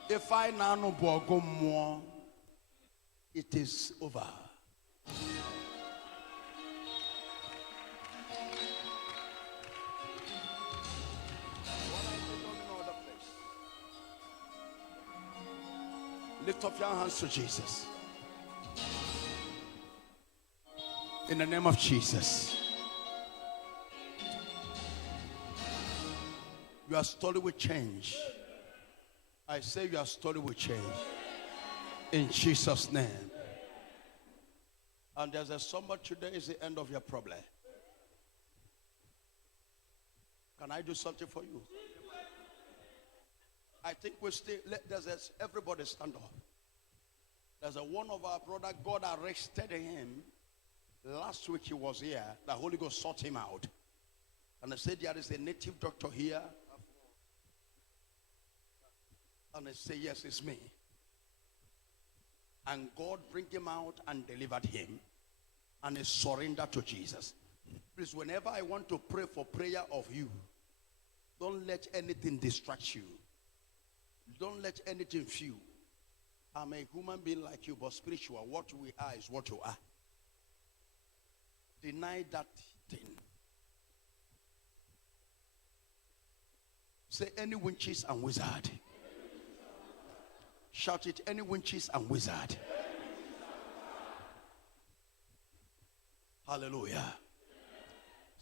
If I now no go more, it is over. Lift up your hands to Jesus. In the name of Jesus. Your story will change. I say your story will change. In Jesus' name. And there's a somebody today is the end of your problem. Can I do something for you? I think we still, everybody stand up. There's a one of our brother, God arrested him. Last week he was here. The Holy Ghost sought him out. And I said, there is a native doctor here. And I say, yes, it's me. And God bring him out and delivered him. And he surrendered to Jesus. Please, whenever I want to pray for prayer of you, don't let anything distract you. Don't let anything few. I'm a human being like you, but spiritual. What we are is what you are. Deny that thing. Say any witches and wizard. Shout it, any witches and wizard. Hallelujah.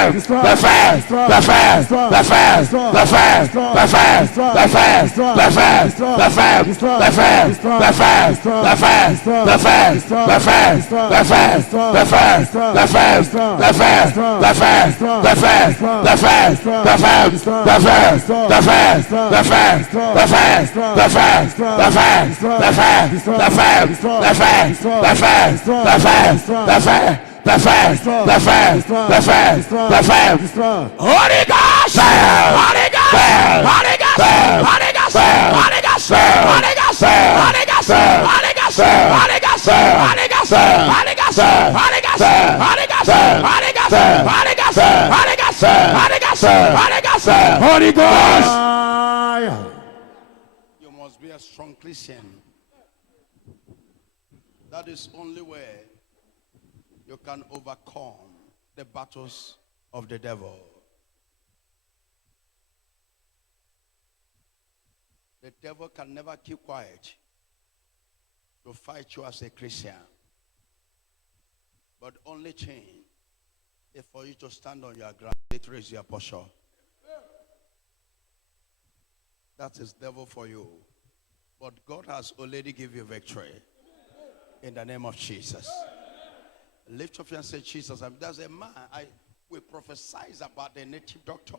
Holy Ghost! Holy Ghost! Holy Ghost! Holy Ghost! Holy Ghost! Holy Ghost! Holy Ghost! Holy Ghost! Holy Ghost! Holy Ghost! Holy Ghost! Holy Ghost! Holy Ghost! Holy Ghost! Holy Ghost! Holy Ghost! Holy Ghost! Holy Ghost! Holy Ghost! You must be a strong Christian. That is only way you can overcome the battles of the devil. The devil can never keep quiet to fight you as a Christian. But only thing is for you to stand on your ground. Victory is your portion. That is devil for you. But God has already given you victory. In the name of Jesus. Lift up your hand and say, Jesus. There's a man, we prophesy about the native doctor.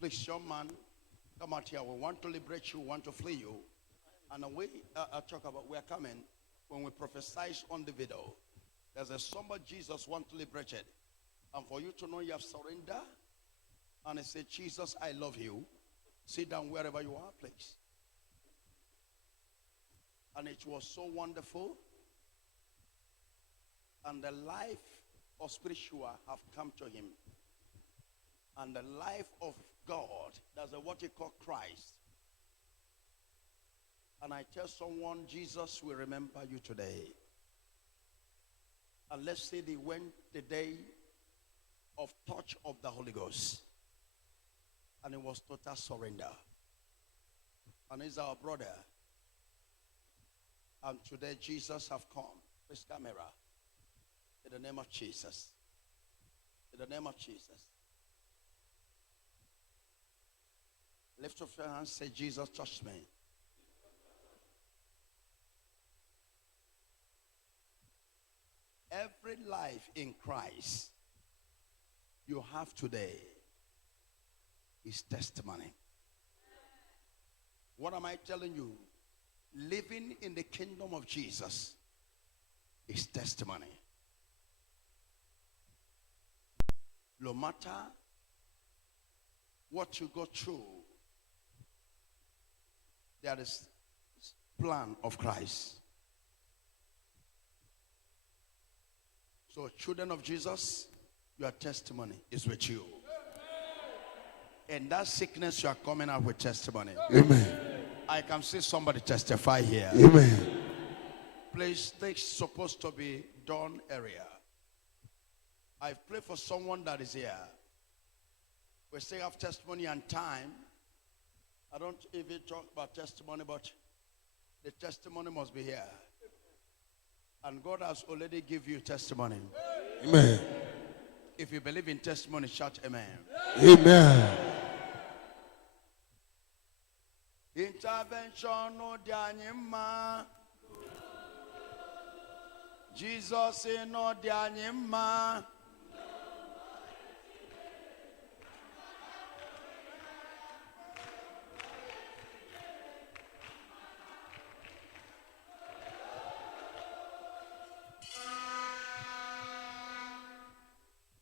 Please, young man, come out here. We want to liberate you, we want to free you. And we talk about, we are coming when we prophesy on the video. There's a somebody Jesus want to liberate it. And for you to know you have surrendered. And he said, Jesus, I love you. Sit down wherever you are, please. And it was so wonderful. And the life of spiritual have come to him. And the life of God, that's what he call Christ. And I tell someone, Jesus will remember you today. And let's say they went the day of touch of the Holy Ghost. And it was total surrender. And he's our brother. And today Jesus have come. This camera. In the name of Jesus. In the name of Jesus. Lift up your hands, say, Jesus, touch me. Every life in Christ you have today is testimony. What am I telling you? Living in the kingdom of Jesus is testimony. No matter what you go through, there is plan of Christ. So children of Jesus, your testimony is with you. And that sickness, you are coming out with testimony. Amen. I can see somebody testify here. Amen. Please, this is supposed to be dawn area. I pray for someone that is here. We still have testimony and time. I don't even talk about testimony, but the testimony must be here. And God has already given you testimony. Amen. If you believe in testimony, shout amen. Amen. Intervention no dianyima. Jesus no dianyima.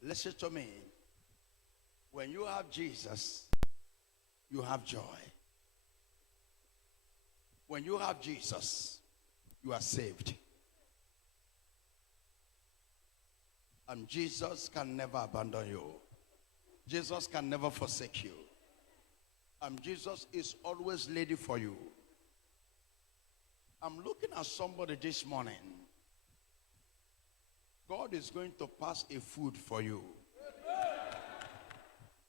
Listen to me. When you have Jesus, you have joy. When you have Jesus, you are saved. And Jesus can never abandon you. Jesus can never forsake you. And Jesus is always ready for you. I'm looking at somebody this morning. God is going to pass a food for you.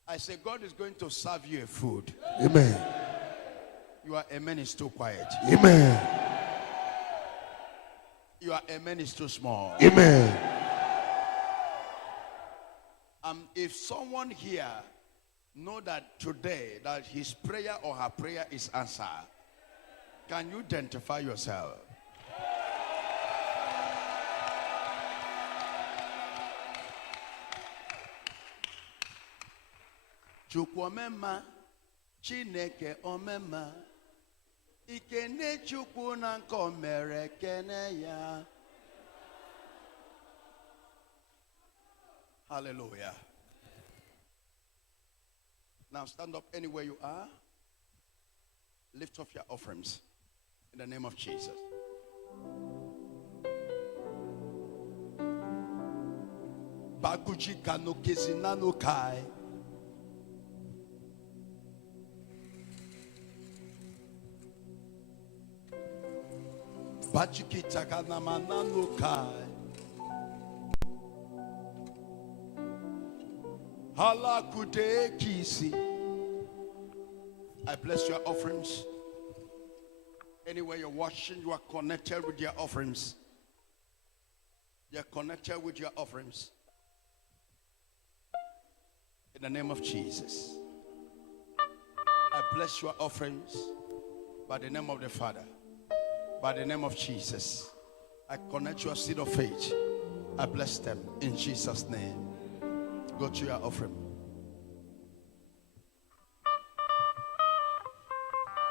I say God is going to serve you a food. Amen. Your amen is too quiet. Amen. Your amen is too small. Amen. If someone here know that today that his prayer or her prayer is answered, can you identify yourself? Chukwu omema, Chineke omema, ikene Chukwu na nke o mere kene ya. Hallelujah. Now stand up anywhere you are. Lift up your offerings in the name of Jesus. Bakuchi kano kezinano kai. Bachiki takana manano kai. Halakude kisi. I bless your offerings. Anywhere you're watching, you are connected with your offerings. You're connected with your offerings. In the name of Jesus. I bless your offerings by the name of the Father. By the name of Jesus. I connect your seed of faith. I bless them in Jesus' name. Go to your offering.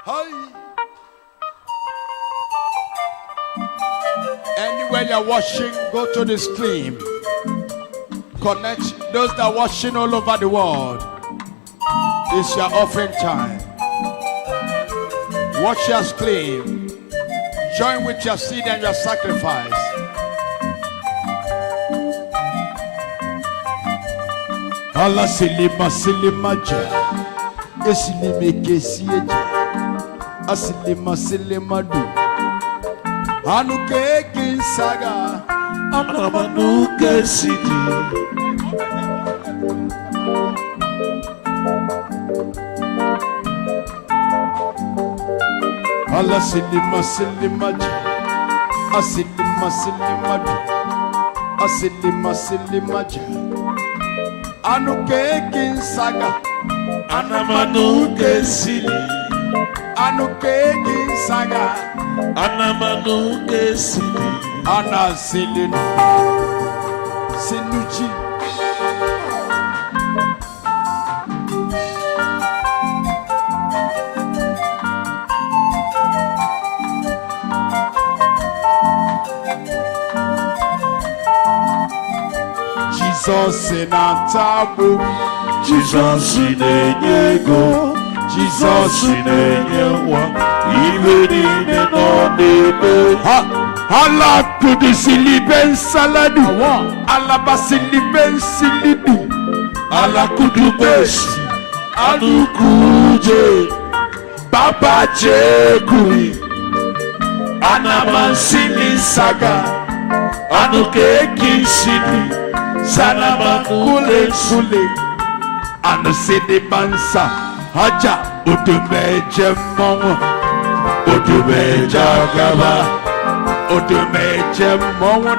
Hi. Anywhere you're watching, go to the stream. Connect those that are watching all over the world. It's your offering time. Watch your stream. Join with your seed and your sacrifice. Allah silima silima ja, esilime kesieja, asilima silima du, anuke kinsaga, Amanuke City. Allah silima silima ja, asilima silima du, asilima silima ja. Anuke kinsaga, Anamanuke City. anuke kinsaga, Anamanuke City. ana silinu, sinuchi. Jesus in tabu, Jesus in Enyego. Jesus in Enyewa. Even in Enonebe. Allah kudi siliben saladu, Allah basiliben silidu, Allah Kudubesi. Anukuje. Baba Jekuri. Anamansini Saga. Anuke Kishini. Sanama kule kule, anu sini bansa, haja udumeje mongo, udumeje gaba, udumeje mongo,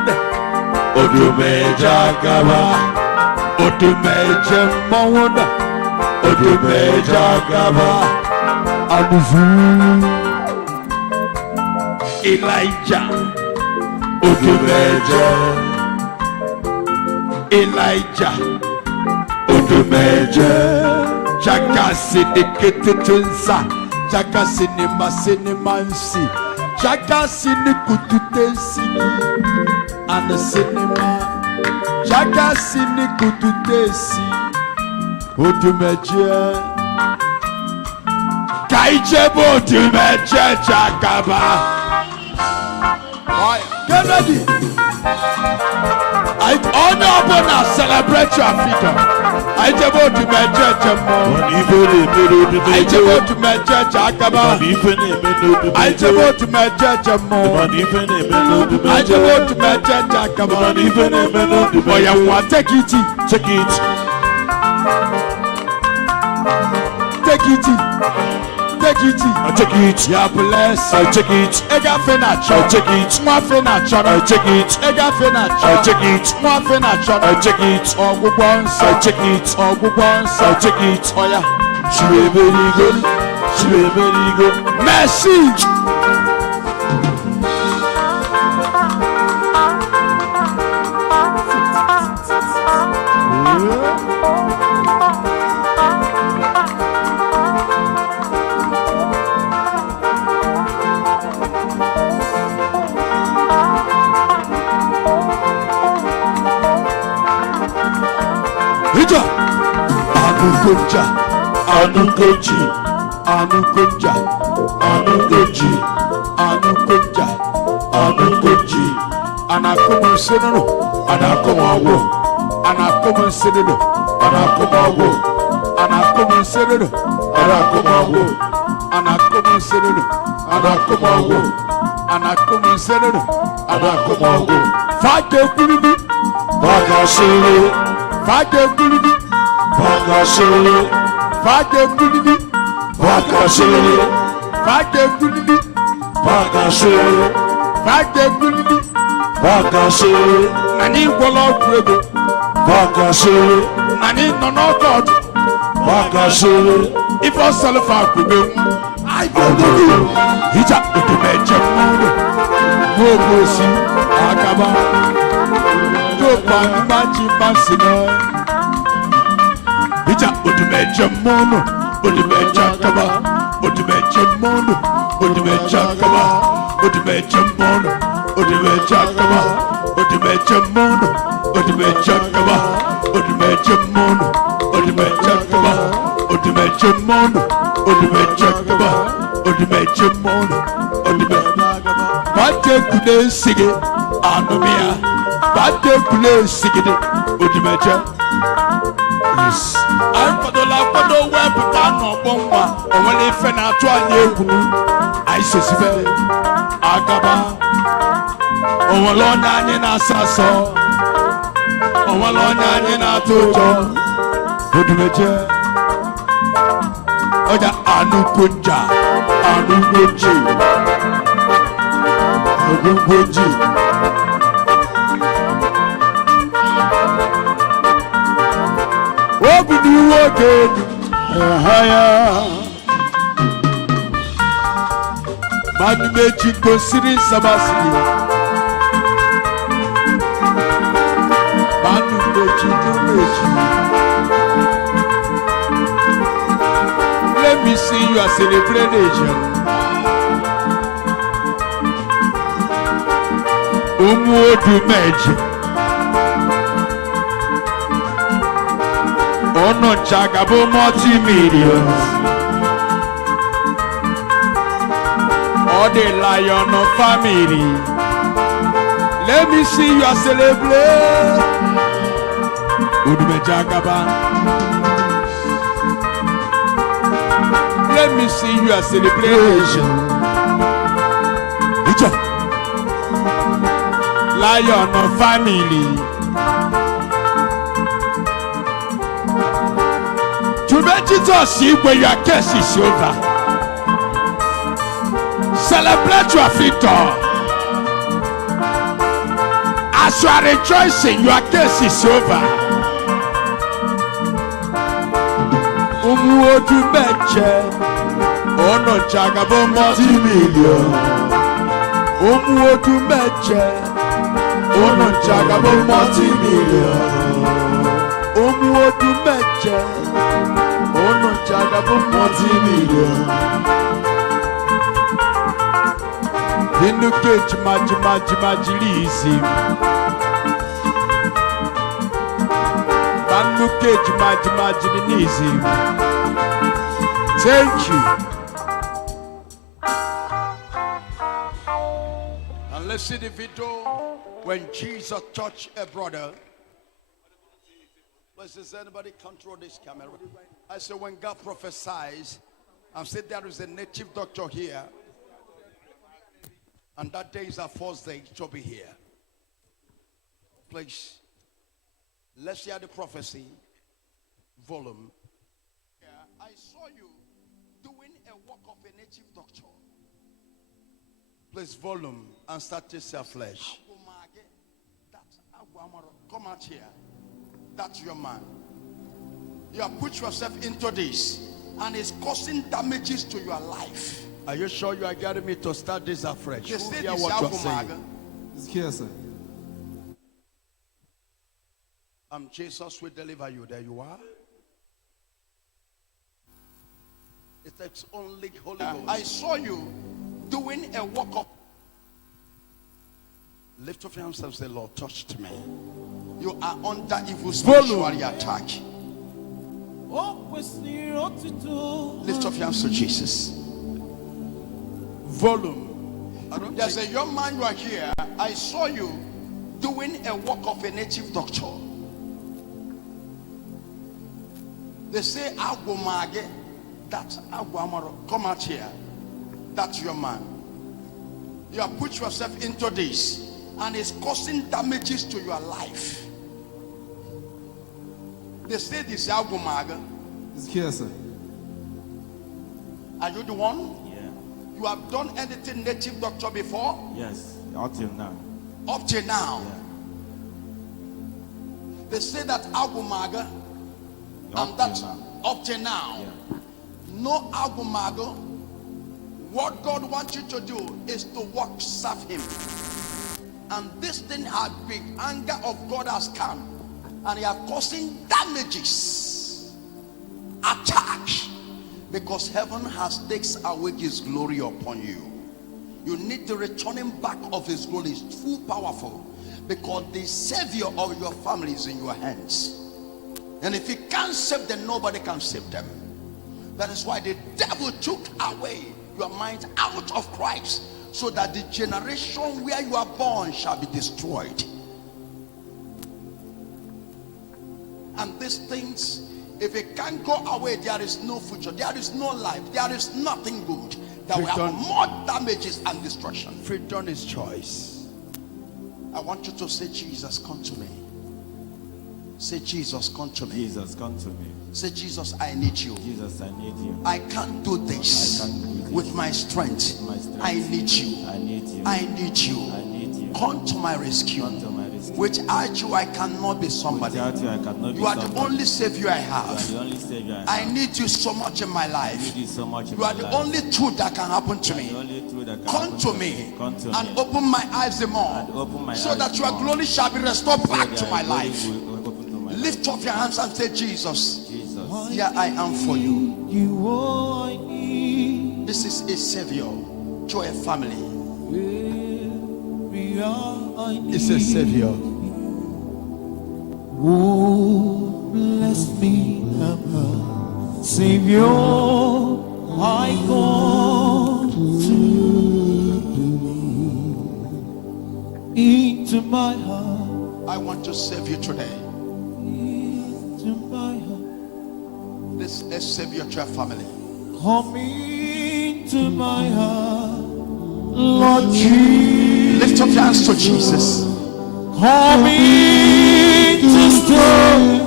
udumeje gaba, udumeje mongo, udumeje gaba, anufu, Elijah, udumeje. Elijah Odumeje Jakasi de ketutunsa Jakasi ni masini mansi Jakasi ni kututesi Ana sinima Jakasi ni kututesi Odumeje Kaijebo Odumeje Jakaba Kennedy I honor and celebrate your freedom. I go to my church. I go to my church. I go to my church. I go to my church. Boy, I want take it. Take it. Take it. take it. I take it. You are blessed. I take it. Ega fenacho. I take it. Mwa fenacho. I take it. Ega fenacho. I take it. Mwa fenacho. I take it. Ogubonsa. I take it. Ogubonsa. I take it. Oya. Chiberigo. Chiberigo. Merci. Hija. Anugoja. Anugoji. Anugoja. Anugoji. Anugoja. Anugoji. Anakomo seneno. Anakomawo. Anakomo seneno. Anakomawo. Anakomo seneno. Anakomawo. Anakomo seneno. Anakomawo. Anakomo seneno. Anakomawo. Fage kulumi. Bakasere. Fage kulumi. Bakasere. Fage kulumi. Bakasere. Fage kulumi. Bakasere. Fage kulumi. Bakasere. Nani gwolo kwego. Bakasere. Nani nono god. Bakasere. Ifo salfa kwego. I believe. Hija otumeje muno. Mobosi akaba. Topa machi masina. Hija otumeje muno. Otumeje akaba. Otumeje muno. Otumeje akaba. Otumeje muno. Otumeje akaba. Otumeje muno. Otumeje akaba. Otumeje muno. Otumeje akaba. Otumeje muno. Otumeje akaba. Otumeje muno. Otumeje akaba. Bate kule sige anomia. Bate kule sige de otumeje. Yes. I pado web tano bomba. Onwele fe na atu anye kunu. I sesife akaba. Onwele anye na saso. Onwele anye na tojo. Otumeje. Oja anukunja. Anukunji. Anukunji. Obi woke haya. Manu meji konsiri sabasi. Manu meji numeji. Let me see you as celebration. Umuodu meji. Ono chagabo multi-millions. All the lion of family. Let me see you as celebrate. Udume chagaba. Let me see you as celebration. Lion of family. To make Jesus see when your case is over. Celebrate your victor. As you are rejoicing, your case is over. Umuodu meche. Ono chagabo multi-million. Umuodu meche. Ono chagabo multi-million. Umuodu meche. Ono chagabo multi-million. Binu keji maji lisi. Banu keji maji lisi. Thank you. And let's see the video when Jesus touched a brother. Does anybody control this camera? I said when God prophesies, I said there is a native doctor here. And that day is our first day to be here. Please, let's hear the prophecy volume. Yeah, I saw you doing a work of a native doctor. Please volume and start to your flesh. Come out here. That's your man. You have put yourself into this and it's causing damages to your life. Are you sure you are getting me to start this afresh? They say Hear this what you're saying. It's here, sir. Jesus will deliver you. There you are. It takes only Holy Ghost. I saw you doing a walk up. Lift up your hands and say, Lord, touched me. You are under evil spiritual attack. Lift up your hands to Jesus. Volume. There's a young man, you are here. I saw you doing a work of a native doctor. They say, Agumage. That's Aguamaro. Come out here. That's your man. You have put yourself into this and it's causing damages to your life. They say this is Agumaga. It's here, sir. Are you the one? Yeah. You have done anything native doctor before? Yes. Up till now. Up till now. Yeah. They say that Agumaga and that up till now. Yeah. No Agumaga. What God wants you to do is to walk, serve Him. And this thing has been, anger of God has come. And He are causing damages, attack, because heaven has taken away His glory upon you. You need the returning back of His glory. It's too powerful, because the savior of your family is in your hands. And if He can't save them, nobody can save them. That is why the devil took away your mind out of Christ, so that the generation where you are born shall be destroyed. And these things, if it can't go away, there is no future, there is no life, there is nothing good. There will have more damages and destruction. Freedom is choice. I want you to say, Jesus, come to me. Say, Jesus, come to me. Jesus, come to me. Say, Jesus, I need you. Jesus, I need you. I can't do this, with my strength. I need you. I need you. I need you. I need you. Come to my rescue. Come to my rescue. Without you, I cannot be somebody. Without you, I cannot be You are somebody. the only savior I have. You are the only savior I have. I need you so much in my I life. need you so much in You are my the life. only truth that can happen to You are me. the only truth that can Come happen to me Come to and me. open my eyes the more, And open my so eyes that the your more. glory shall be restored So back that to my glory life. will open to my Lift up your hands and say, Jesus, Jesus. here I am for you. You all I need. This is a savior to a family. We are I need. It's a savior. Oh, bless me, ever, Savior. I come into my heart, I want to save you today. into my heart. This is a savior to a family. Come into my heart, Lord Jesus. Lift up your hands to Jesus. Come in to stay.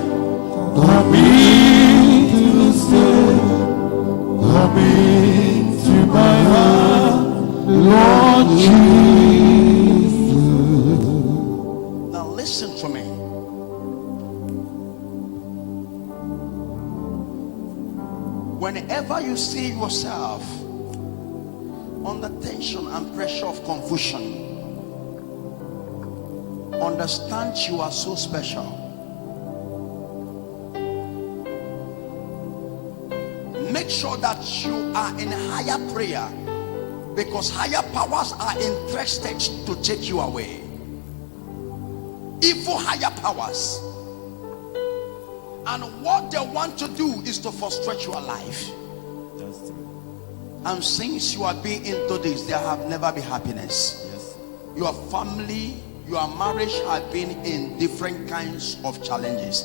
Come in to stay. Come into my heart, Lord Jesus. Now listen to me. Whenever you see yourself under tension and pressure of confusion, understand you are so special. Make sure that you are in higher prayer, because higher powers are interested to take you away. Evil higher powers. And what they want to do is to frustrate your life. That's true. And since you are being into this, there have never been happiness. Yes. Your family, your marriage have been in different kinds of challenges.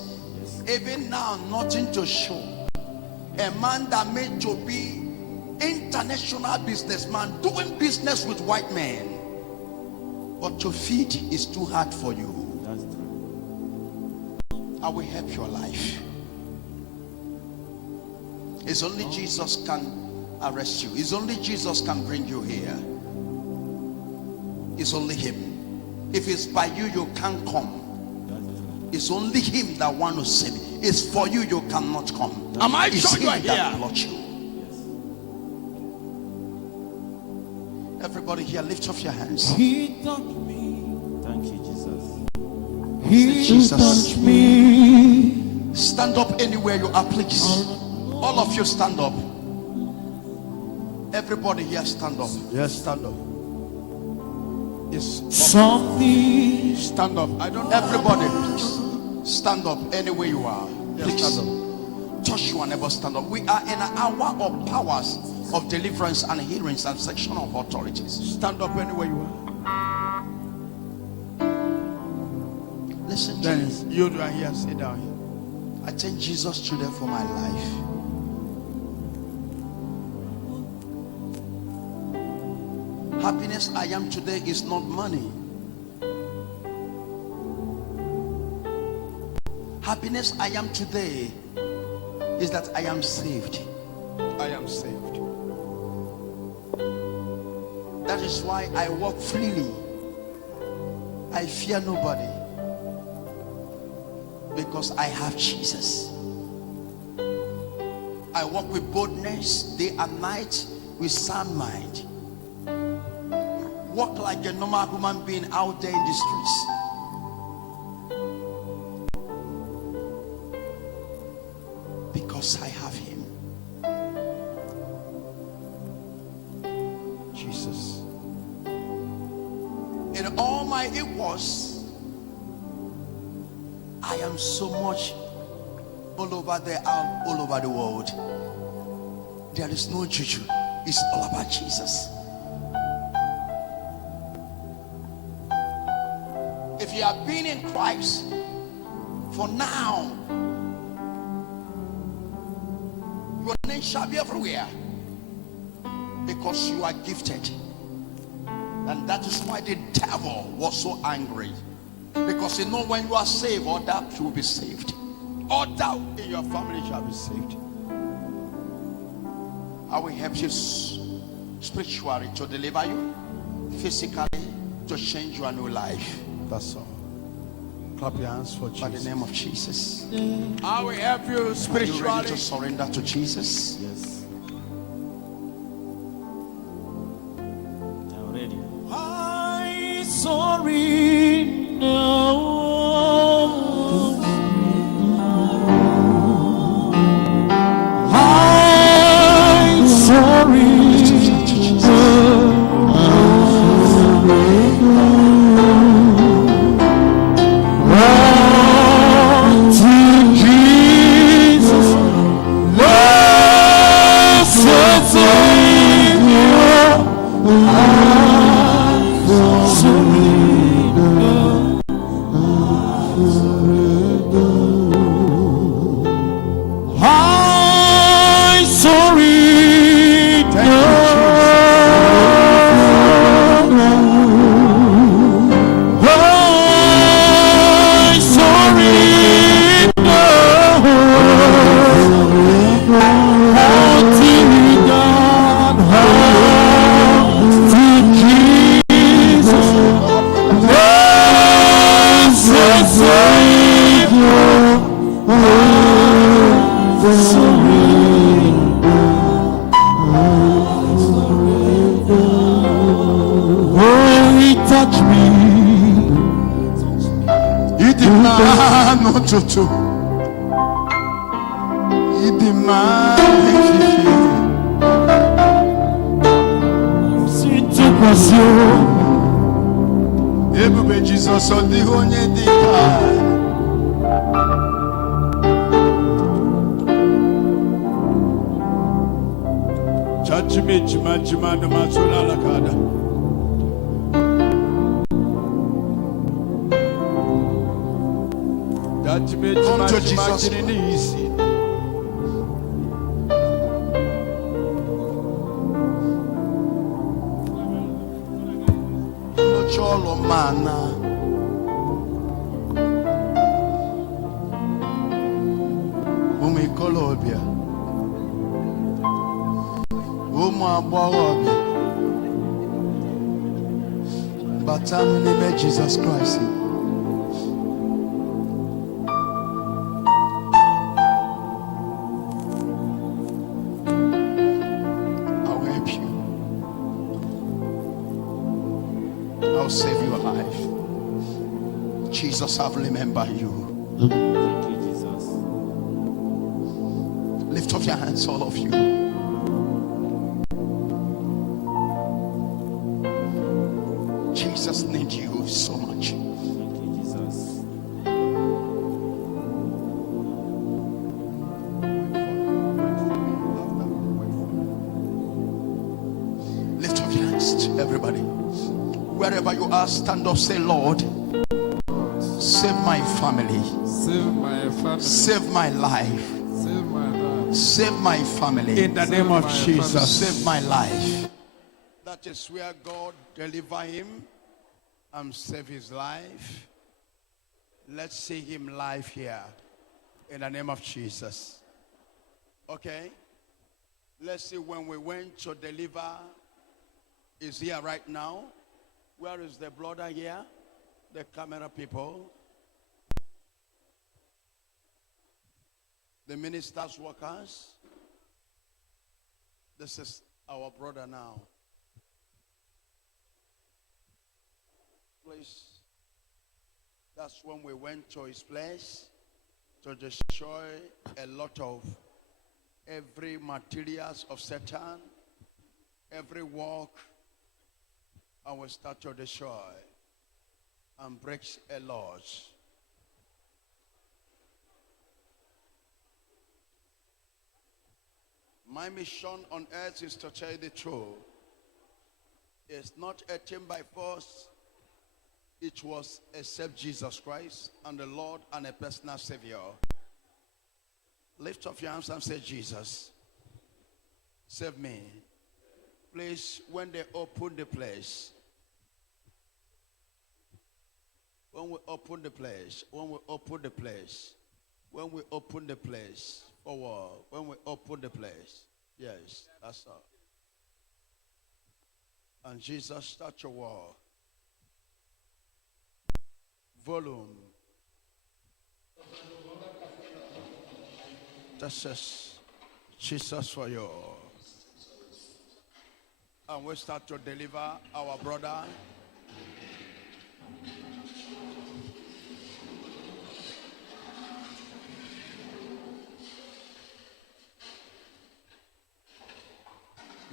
Yes. Even now, nothing to show. A man that made to be international businessman, doing business with white men, but to feed is too hard for you. That's true. I will help your life. It's only Jesus can arrest you. It's only Jesus can bring you here. It's only him. If it's by you, you can't come. It's only him that wants to save you. It's for you, you cannot come. Am I It's sure you are him that here? brought you. Everybody here, lift up your hands. He touched me. Thank you, Jesus. He Jesus. touched me. Stand up anywhere you are, please. All of you stand up. Everybody here, stand up. Yes, stand up. Yes, Something. stand up. I don't know. Everybody, please stand up anywhere you are. Yes, Please stand touch your neighbor, stand up. We are in an hour of powers of deliverance and healings and section of authorities. Stand up anywhere you are. Listen to me. Then you are here. Sit down here. I thank Jesus today for my life. Happiness I am today is not money. Happiness I am today is that I am saved. I am saved. That is why I walk freely. I fear nobody. Because I have Jesus. I walk with boldness day and night with sound mind. Walk like a normal human being out there in the streets. Because I have him. Jesus. In all my equals, I am so much all over there, all over the world. There is no juju. It's all about Jesus. If you have been in Christ for now, your name shall be everywhere because you are gifted. And that is why the devil was so angry, because he knows when you are saved, all that will be saved. All doubt in your family shall be saved. I will help you spiritually to deliver you, physically to change your new life. That's all. Clap your hands for By the Jesus. name of Jesus. I will help you Are you ready spiritually. to surrender to Jesus? Yes. I'm ready. I surrender. I touch me. No tutu. Sweet passion. Ebube Jesus ọ dịghị onye dị ka Judgment jima no masula la kada. Judgment Come to jima Jesus. jini ni isi. Cholo mana. Umikolobia. But I'm in the name of Jesus Christ. I'll help you. I'll save your life. Jesus, I've remembered you. Thank you, Jesus. Lift up your hands, all of you. Jesus needs you so much. Thank you, Jesus. Lift up your hands, everybody. Wherever you are, stand up, say, Lord, save my family, Save my family. save my life, Save my life. save my family, In the name of Jesus. save my life. That is where God deliver him and save his life. Let's see him live here in the name of Jesus. Okay? Let's see, when we went to deliver, is here right now. Where is the brother here? The camera people. The minister's workers. This is our brother now. Please. That's when we went to his place to destroy a lot of every materials of Satan, every work, and we start to destroy and break a lot. My mission on earth is to tell you the truth. It's not a team by force. It was except Jesus Christ and the Lord and a personal Savior. Lift up your hands and say, Jesus, save me. Please, when they open the place, when we open the place, forward, when we open the place, yes, that's all. And Jesus, start your war. Volume. That's just Jesus for you. And we start to deliver our brother.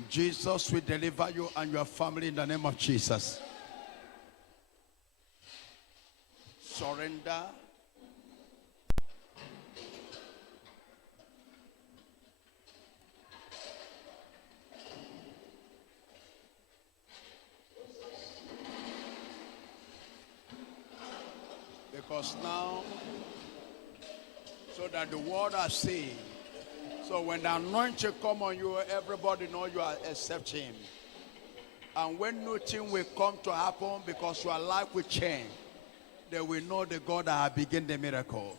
Jesus will deliver you and your family in the name of Jesus. Surrender. Because now, so that the world are saved. So when the anointing come on you, everybody know you are accept him. And when nothing will come to happen because your life will change, they will know the God that has begun the miracle.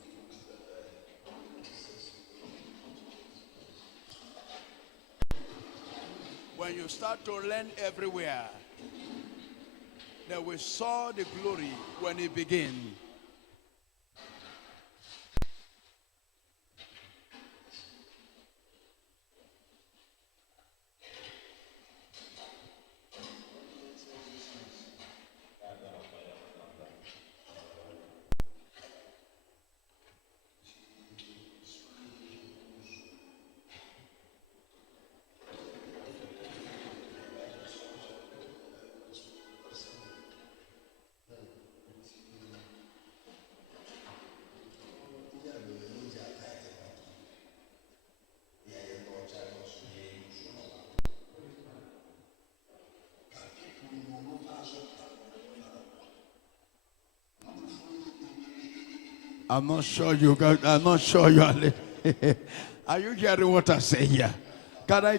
When you start to learn everywhere, they will saw the glory when it begins. I'm not sure you guys, I'm not sure you are. Are you hearing what I say here? Can I?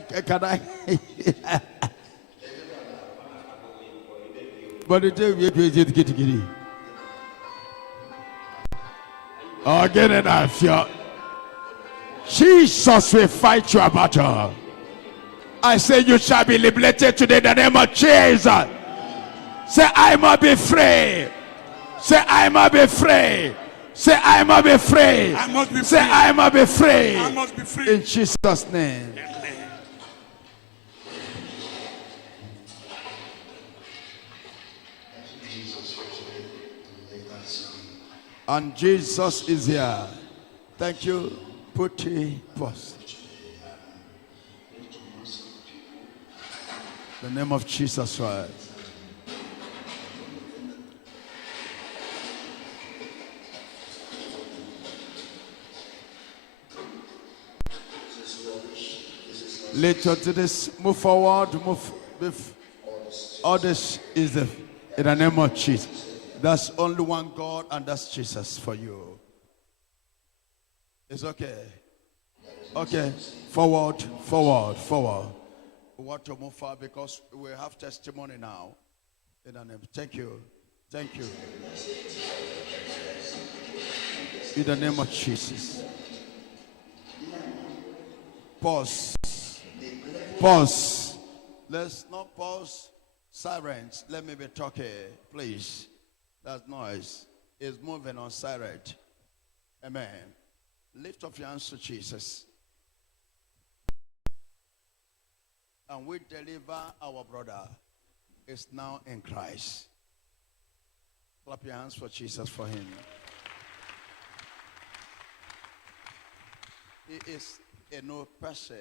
But it is. Oh, get it out, yeah. Jesus will fight your battle. I say you shall be liberated today in the name of Jesus. Say, I must be free. Say, I must be free. Say, I must be free. I must be Say, free. I must be free. I must be free. In Jesus' name. And Jesus is here. Thank you. Put a pause. The name of Jesus Christ. Later to this, move forward, move. All this is in the name of Jesus. That's only one God, and that's Jesus for you. It's okay. Okay, forward. We want to move forward because we have testimony now. In the name. Thank you. In the name of Jesus. Pause. Let's not pause. Silence. Let me be talking, please. That noise is moving on silent. Amen. Lift up your hands to Jesus. And we deliver our brother is now in Christ. Clap your hands for Jesus, for him. He is a new person.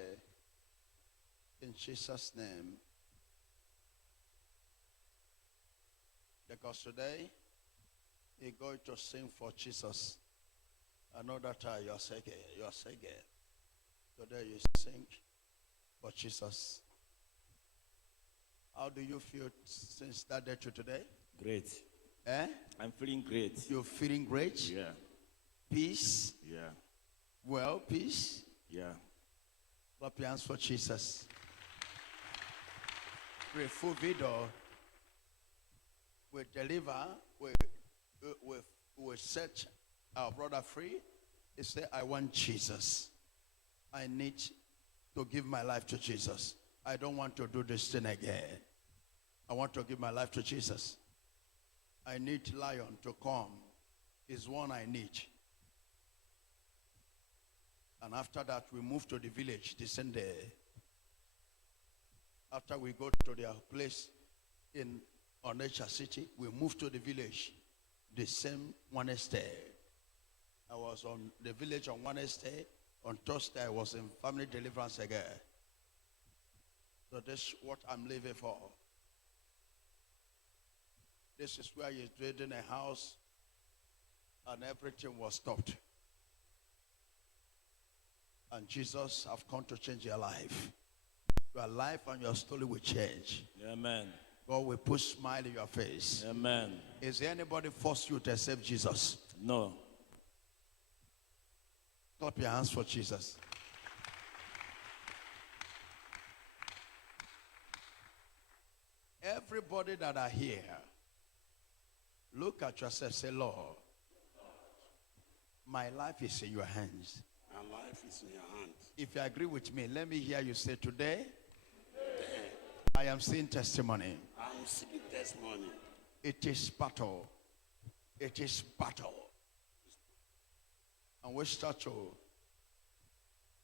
In Jesus' name. Because today, you're going to sing for Jesus. I know that you are singing. Today you sing for Jesus. How do you feel since that day to today? Great. Eh? I'm feeling great. You're feeling great? Yeah. Peace? Yeah. Well, peace? Yeah. Clap your hands for Jesus. We full video. We deliver. We set our brother free. He said, I want Jesus. I need to give my life to Jesus. I don't want to do this thing again. I want to give my life to Jesus. I need Lion to come. Is one I need. And after that, we move to the village the same day. After we go to their place in Onitsha City, we move to the village the same Wednesday. I was on the village on Wednesday. On Thursday, I was in family deliverance again. So this is what I'm living for. This is where you're building a house and everything was stopped. And Jesus have come to change your life. Your life and your story will change. Amen. God will put smile in your face. Amen. Is there anybody forced you to accept Jesus? No. Clap your hands for Jesus. Everybody that are here, look at yourself, say, Lord, my life is in your hands. My life is in your hands. If you agree with me, let me hear you say, today, I am seeing testimony. I'm seeing testimony. It is battle. It is battle. And we start to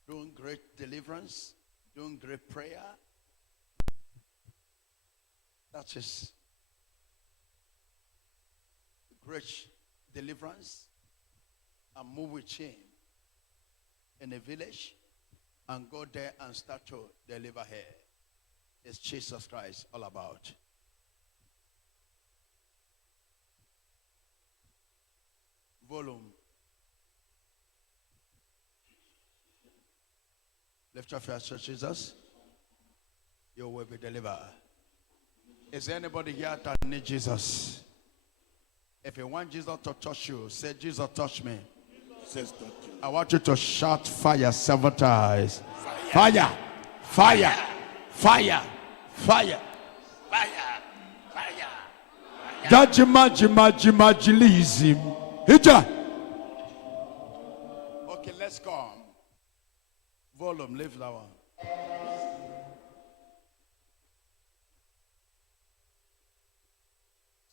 doing great deliverance, doing great prayer. That is great deliverance. And move with him in a village and go there and start to deliver her. It's Jesus Christ all about. Volume. Lift up your hands to Jesus. You will be delivered. Is there anybody here that needs Jesus? If you want Jesus to touch you, say, Jesus, touch me. Says touch you. I want you to shout fire 7 times. Fire. Fire. Fire. Fire. Jajima. Hija. Okay, let's go. Volume, leave that one.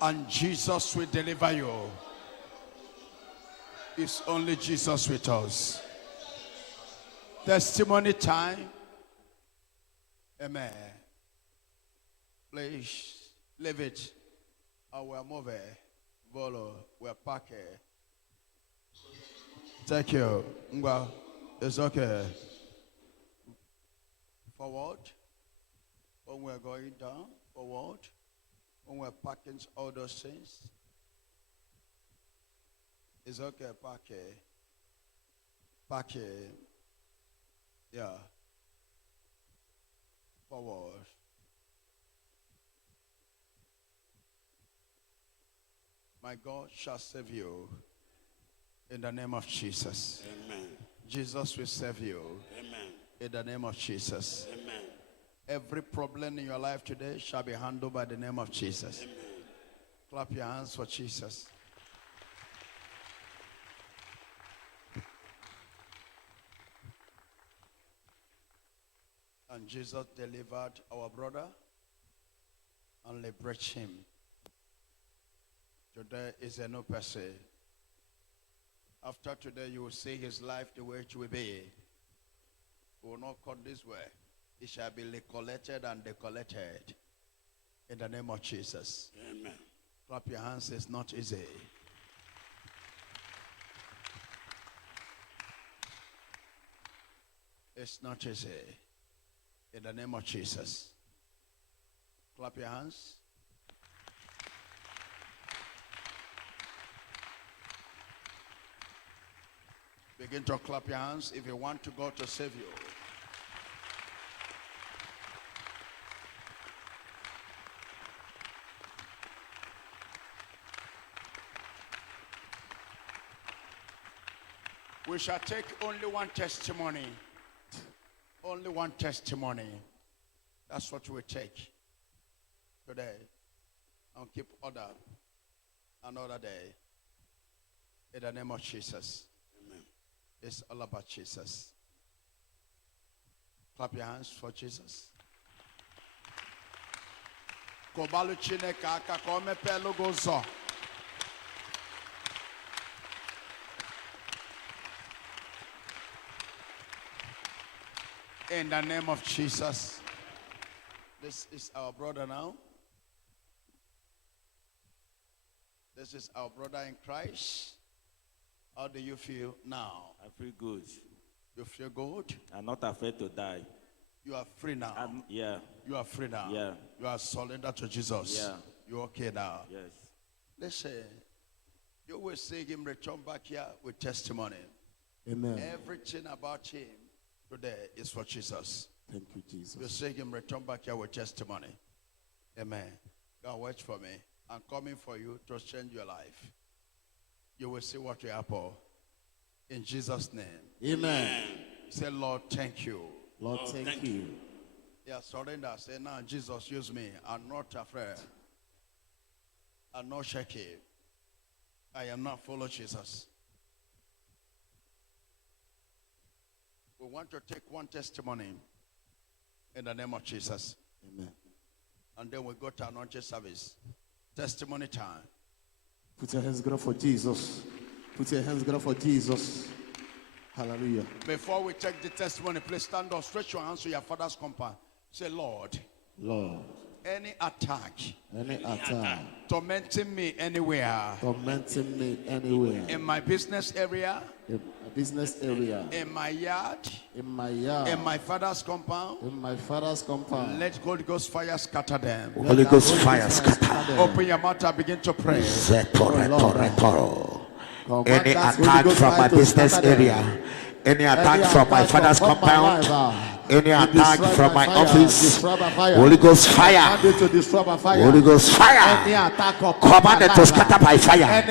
And Jesus will deliver you. It's only Jesus with us. Testimony time. Amen. Please leave it. I will move it. Volo, we're packing. Thank you. Well, it's okay. Forward. When we're going down, forward. When we're packing all those things. It's okay, pack it. Pack it. Yeah. Forward. My God shall save you in the name of Jesus. Amen. Jesus will save you Amen. in the name of Jesus. Amen. Every problem in your life today shall be handled by the name of Jesus. Amen. Clap your hands for Jesus. And Jesus delivered our brother and liberated him. Today is a new person. After today, you will see his life the way it will be. He will not come this way. It shall be collected and decollected. In the name of Jesus. Amen. Clap your hands. It's not easy. It's not easy. In the name of Jesus. Clap your hands. Begin to clap your hands if you want to God to save you. We shall take only one testimony. Only one testimony. That's what we take today. And keep order another day. In the name of Jesus. Amen. It's all about Jesus. Clap your hands for Jesus. Kobalu Chineke aka ka o mepee gị ụzọ. In the name of Jesus. This is our brother now. This is our brother in Christ. How do you feel now? I feel good. You feel good? I'm not afraid to die. You are free now. Yeah. You are free now. Yeah. You are surrendered to Jesus. Yeah. You're okay now. Yes. Listen, you will see him return back here with testimony. Amen. Everything about him today is for Jesus. Thank you, Jesus. You see him return back here with testimony. Amen. God, wait for me. I'm coming for you to change your life. You will see what will happen. In Jesus' name. Amen. Say, Lord, thank you. Lord, thank you. Yeah, surrender. Say, now Jesus, use me. I'm not afraid. I'm not shaky. I am not follow Jesus. We want to take one testimony in the name of Jesus. Amen. And then we go to anointing service. Testimony time. Put your hands together for Jesus. Put your hands together for Jesus. Hallelujah. Before we take the testimony, please stand up. Stretch your hands to your father's compound. Say, Lord. Lord. Any attack. Any attack. Tormenting me anywhere. Tormenting me anywhere. In my business area. In my business area. In my yard. In my yard. In my father's compound. In my father's compound. Let Holy Ghost fire scatter them. Holy Ghost fire scatter. Open your mouth and begin to pray. Any attack from my business area, any attack from my father's compound, any attack from my office, Holy Ghost fire, Holy Ghost fire, commanded to scatter by fire,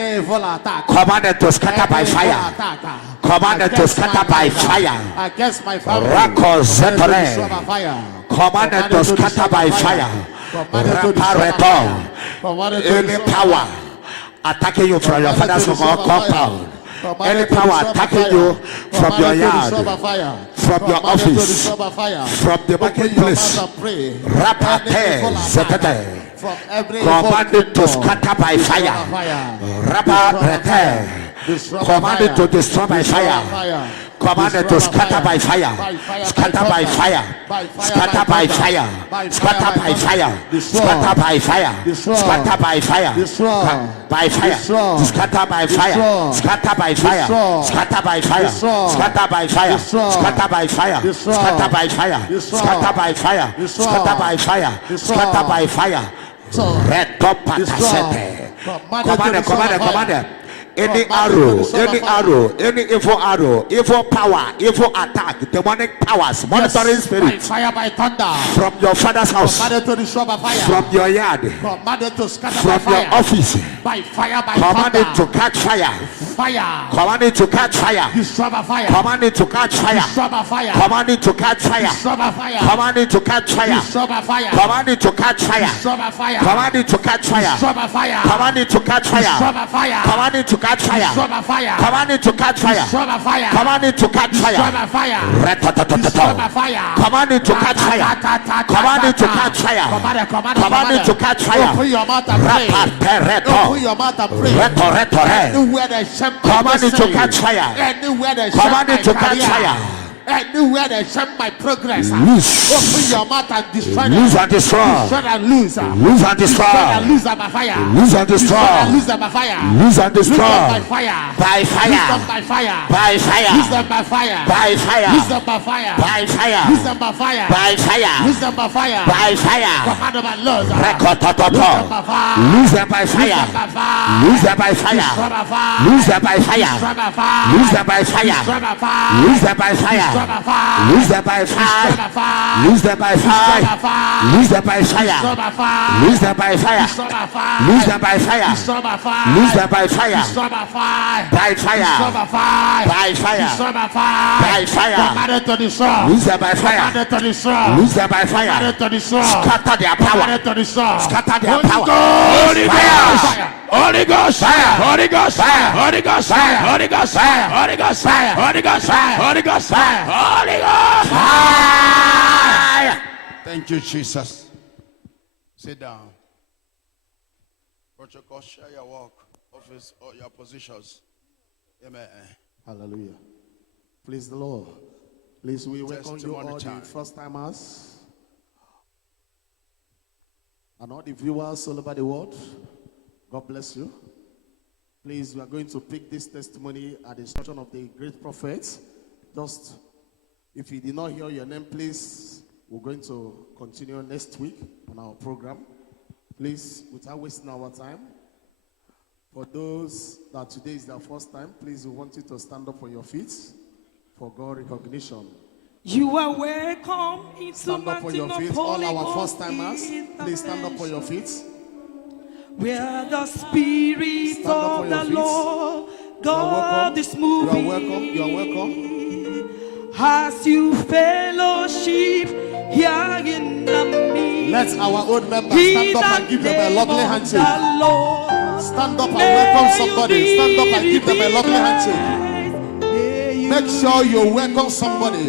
commanded to scatter by fire, commanded to scatter by fire, Against my family. Rako Zepere, commanded to scatter by fire, Rapareto, any power attacking you from your father's compound, Any power attacking you from your yard, from your office, from the marketplace, rapate, zetete. Commanded to scatter by fire. Rapate. Commanded to destroy by fire. Commanded to scatter by fire. Scatter by fire. Scatter by fire. Scatter by fire. Scatter by fire. Scatter by fire. By fire. Scatter by fire. Scatter by fire. Scatter by fire. Scatter by fire. Scatter by fire. Scatter by fire. Scatter by fire. Scatter by fire. Scatter by fire. Red top patasete. Commander. Any arrow, any evil arrow, evil power, evil attack, demonic powers, monitoring spirits, fire by thunder, from your father's house, to destroy by fire, from your yard, to scatter from by fire, your office, by fire by commanded to catch fire, commanded to catch fire, destroy by fire, commanded to catch fire, destroy by fire, commanded to catch fire, destroy by fire, commanded to catch fire, destroy by fire, commanded to catch fire, destroy by fire, commanded to catch fire, destroy by fire, commanded to catch fire, destroy by fire, commanded to catch fire, destroy by fire, commanded to catch fire, destroy by fire, commanded to catch destroy fire, by fire, destroy by fire, commanded to catch fire, commanded to catch fire, commanded to catch fire. Open your mouth and pray. Open your mouth and pray. Anywhere they shame my Commanded to destiny, catch fire. anywhere they shame Commanded my to catch career, fire. anywhere they shame my progress, Loose. open your mouth and destroy them. Lose and destroy. Destroy and lose. Lose and Destroy and destroy. lose them by fire. Lose and Destroy and destroy. lose them by fire. Lose and Lose them by destroy. fire. By Lose them fire. by fire. By Lose fire. them by fire. By Lose fire. them by fire. By fire. Lose them by fire. By fire. Lose them by fire. By fire. Command them by laws. Rekotototo. Lose them by fire. Lose them by fire. Lose them by fire. Lose them by fire. Lose them by fire. Lose them by fire. Lose them by fire. Lose them by fire. Lose them by fire. Lose them by fire. Lose them by fire. By fire. By fire. By fire. Commanded to destroy. Lose them by fire. Commanded to destroy. Lose them by fire. Commanded to destroy. Scatter their power. Commanded to destroy. Scatter their power. Holy Ghost! Fire. Holy Ghost! Fire. Holy Ghost! Fire. Holy Ghost! Fire. Holy Ghost! Fire. Holy Ghost! Fire. Holy Ghost! Fire. Holy Ghost! Fire. Holy Ghost! Fire. Thank you, Jesus. Sit down. Protocol, share your work, office, or your positions. Amen. Hallelujah. Praise the Lord. Please, we welcome you all Testimony time. the first timers and all the viewers all over the world. God bless you. Please, we are going to pick this testimony at the instruction of the great prophet. Just, if you did not hear your name, please, we're going to continue next week on our program. Please, without wasting our time, for those that today is their first time, please, we want you to stand up on your feet for God recognition. You are welcome into Stand up on your mountain feet. of All Holy our Ghost first timers, in the please stand up on your feet. Where the Spirit Stand up of on your the feet. Lord You are welcome. God is You moving. are welcome. You are welcome. As you fellowship here in the midst. Let our old members In stand up the and give them a name lovely of handshake. the Lord. Stand up and May welcome you somebody. Stand up and be give them a lovely handshake. May you Make sure you welcome somebody.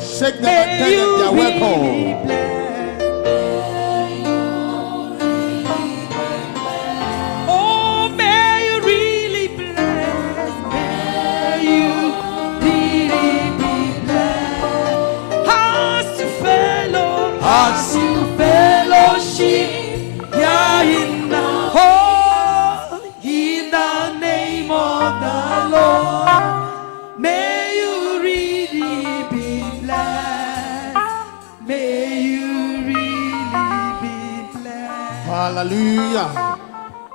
Shake them and May tell them they you are be welcome. blessed. Oh, may you really bless. May you really be blessed. As you fellowship, yeah, in the name of the Lord. May you really be blessed. May you really be blessed. Hallelujah.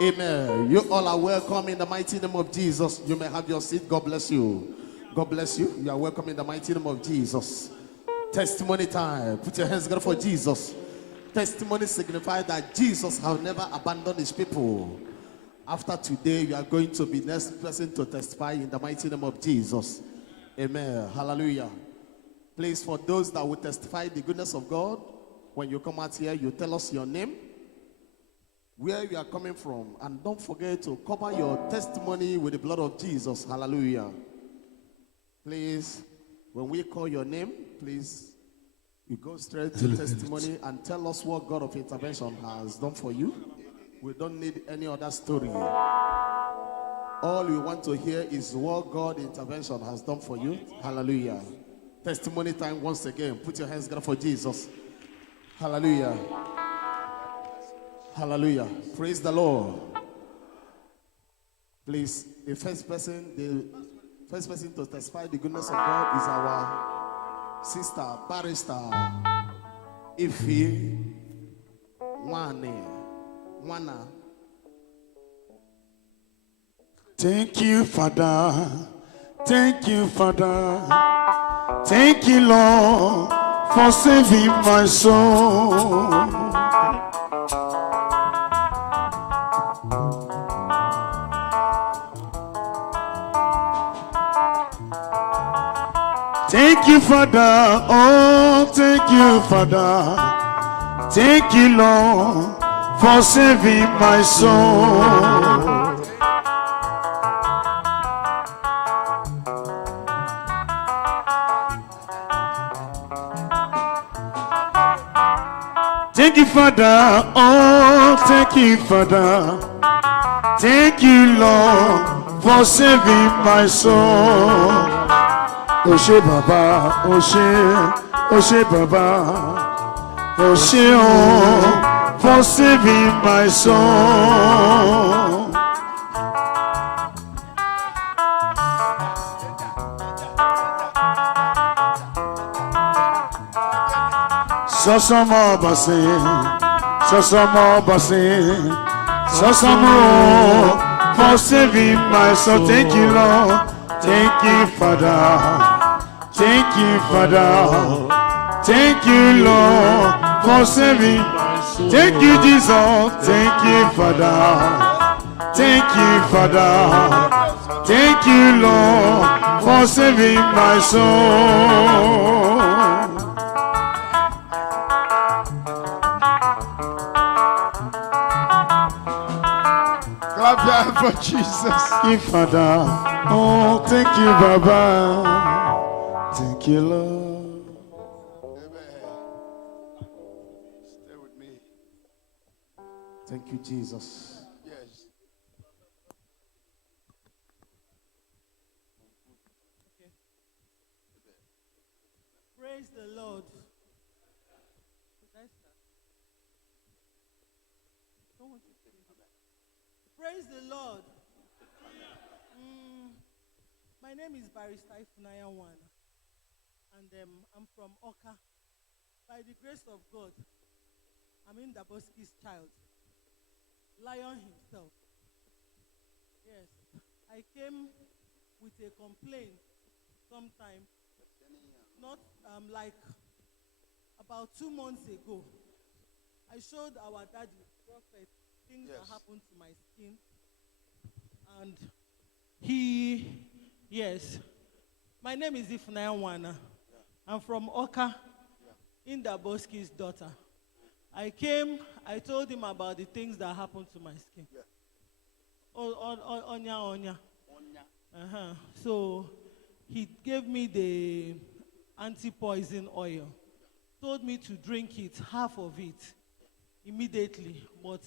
Amen. You all are welcome in the mighty name of Jesus. You may have your seat. God bless you. God bless you. You are welcome in the mighty name of Jesus. Testimony time. Put your hands together for Jesus. Testimony signifies that Jesus has never abandoned his people. After today, you are going to be the next person to testify in the mighty name of Jesus. Amen. Hallelujah. Please, for those that will testify the goodness of God, when you come out here, you tell us your name, where you are coming from, and don't forget to cover your testimony with the blood of Jesus. Hallelujah. Please, when we call your name, please, you go straight to testimony and tell us what God of intervention has done for you. We don't need any other story. All we want to hear is what God intervention has done for you. Hallelujah. Testimony time once again. Put your hands together for Jesus. Hallelujah. Hallelujah. Praise the Lord. Please, the first person to testify the goodness of God is our sister, barrister, Ife Wana. Thank you, Father. Thank you, Father. Thank you, Lord, for saving my soul. Thank you, Father. Oh, thank you, Father. Thank you, Lord, for saving my soul. Thank you, Father. Oh, thank you, Father. Thank you, Lord, for saving my soul. Oshe Baba, Oshe Baba, Oshe oh, for saving my soul. Sosamo basi, Sosamo for saving my soul. Thank you, Lord. Thank you, Father. Thank you, Father. Thank you, Lord, for saving my soul. Thank you, Jesus. Thank you, Father. Thank you, Father. Thank you, Lord, for saving my soul. Clap your hands for Jesus. Thank you, Father. Oh, thank you, Baba. Thank you, Lord. Amen. Stay with me. Thank you, Jesus. Yes. Praise the Lord. Praise the Lord. My name is Barrister Ifunanya Wana, and I'm from Oka. By the grace of God, I'm in Daboski's child, Lion himself. Yes, I came with a complaint sometime, not like about 2 months ago. I showed our daddy, Prophet, things that happened to my skin, and my name is Ifunanya Wana. I'm from Oka, Indaboski's daughter. I came, I told him about the things that happened to my skin. Onya. So he gave me the anti-poison oil, told me to drink it, half of it, immediately. But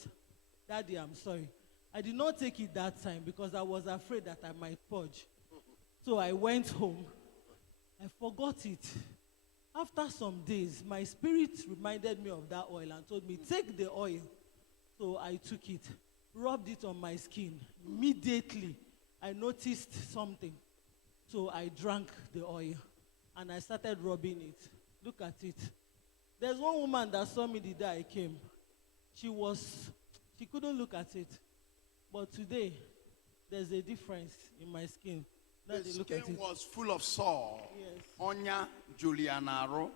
Daddy, I'm sorry, I did not take it that time because I was afraid that I might purge. So I went home. I forgot it. After some days, my spirit reminded me of that oil and told me, take the oil. So I took it, rubbed it on my skin. Immediately, I noticed something. So I drank the oil and I started rubbing it. Look at it. There's one woman that saw me the day I came. She couldn't look at it. But today, there's a difference in my skin. The skin was full of sore. Yes. Onya Julianaro,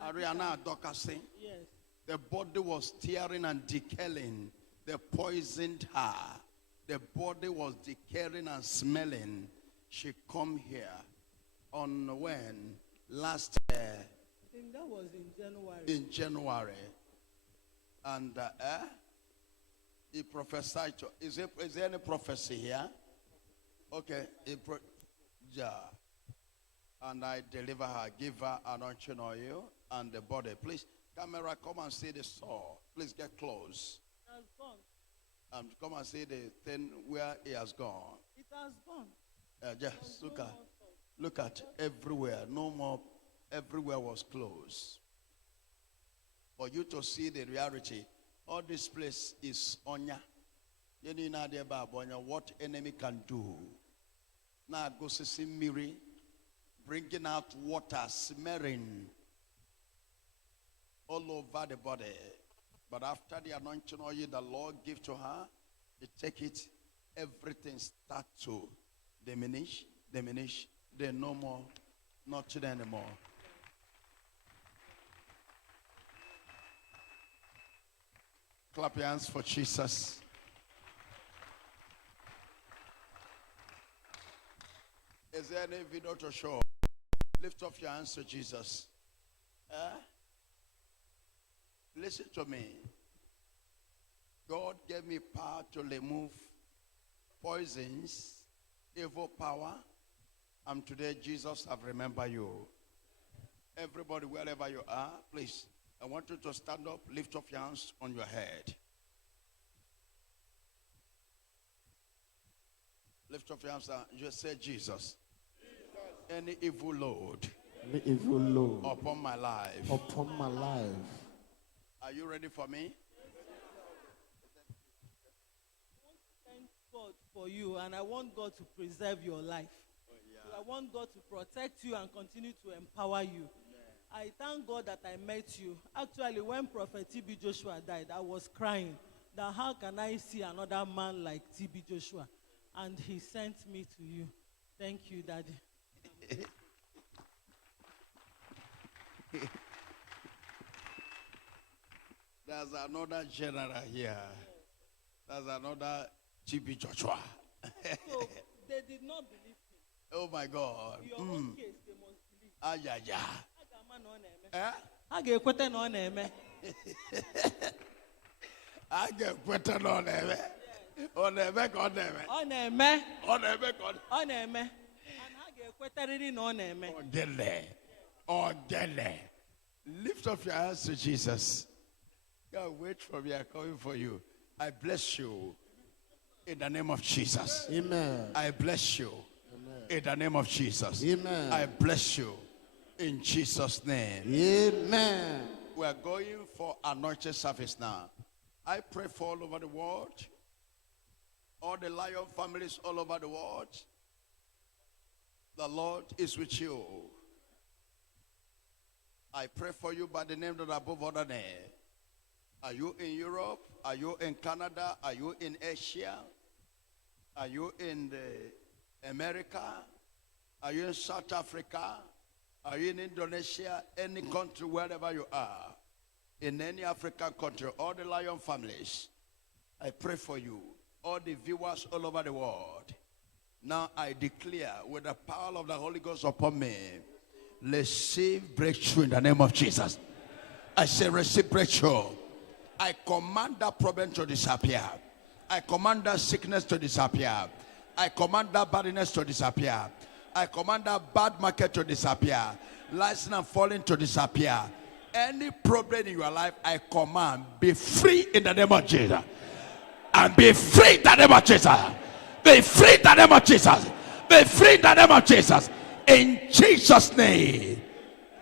Ariana Dokasi. Yes. The body was tearing and decaying. They poisoned her. The body was decaying and smelling. She come here on when? Last year. I think that was in January. In January. And He prophesied to. Is there any prophecy here? Okay. Yeah. And I deliver her, give her anointing oil and the body. Please, camera, come and see the saw. Please get close. It has gone. Come and see the thing where it has gone. It has gone. Just look at everywhere. No more. Everywhere was closed. For you to see the reality, all this place is onya. You need not about what enemy can do. Now go see Miri bringing out water, smearing all over the body. But after the anointing oil the Lord give to her, you take it, everything start to diminish. Then no more, nothing anymore. Clap your hands for Jesus. Is there any video to show? Lift up your hands to Jesus. Listen to me. God gave me power to remove poisons, evil power. And today Jesus have remembered you. Everybody, wherever you are, please, I want you to stand up, lift up your hands on your head. Lift up your hands and just say, Jesus. Any evil load upon my life. Are you ready for me? Thank God for you, and I want God to preserve your life. I want God to protect you and continue to empower you. I thank God that I met you. Actually, when Prophet T.B. Joshua died, I was crying that how can I see another man like T.B. Joshua? And he sent me to you. Thank you, Daddy. There's another general here. There's another T.B. Joshua. So they did not believe me. Oh my God. Your own case, they must believe. I get quite an on eme. I get better on eme. On eme. And I get quite a on eme. Ogele. Lift up your hands to Jesus. God, wait for me. I'm coming for you. I bless you in the name of Jesus. Amen. I bless you in the name of Jesus. Amen. I bless you in Jesus' name. Amen. We are going for anointed service now. I pray for all over the world, all the Lion families all over the world. The Lord is with you. I pray for you by the name that above other name. Are you in Europe? Are you in Canada? Are you in Asia? Are you in America? Are you in South Africa? Are you in Indonesia? Any country, wherever you are, in any African country, all the Lion families, I pray for you. All the viewers all over the world. Now I declare with the power of the Holy Ghost upon me, receive breakthrough in the name of Jesus. I say receive breakthrough. I command that problem to disappear. I command that sickness to disappear. I command that badness to disappear. I command that bad market to disappear. License and falling to disappear. Any problem in your life, I command, be free in the name of Jesus. And be free in the name of Jesus. Be free in the name of Jesus. Be free in the name of Jesus. In Jesus' name.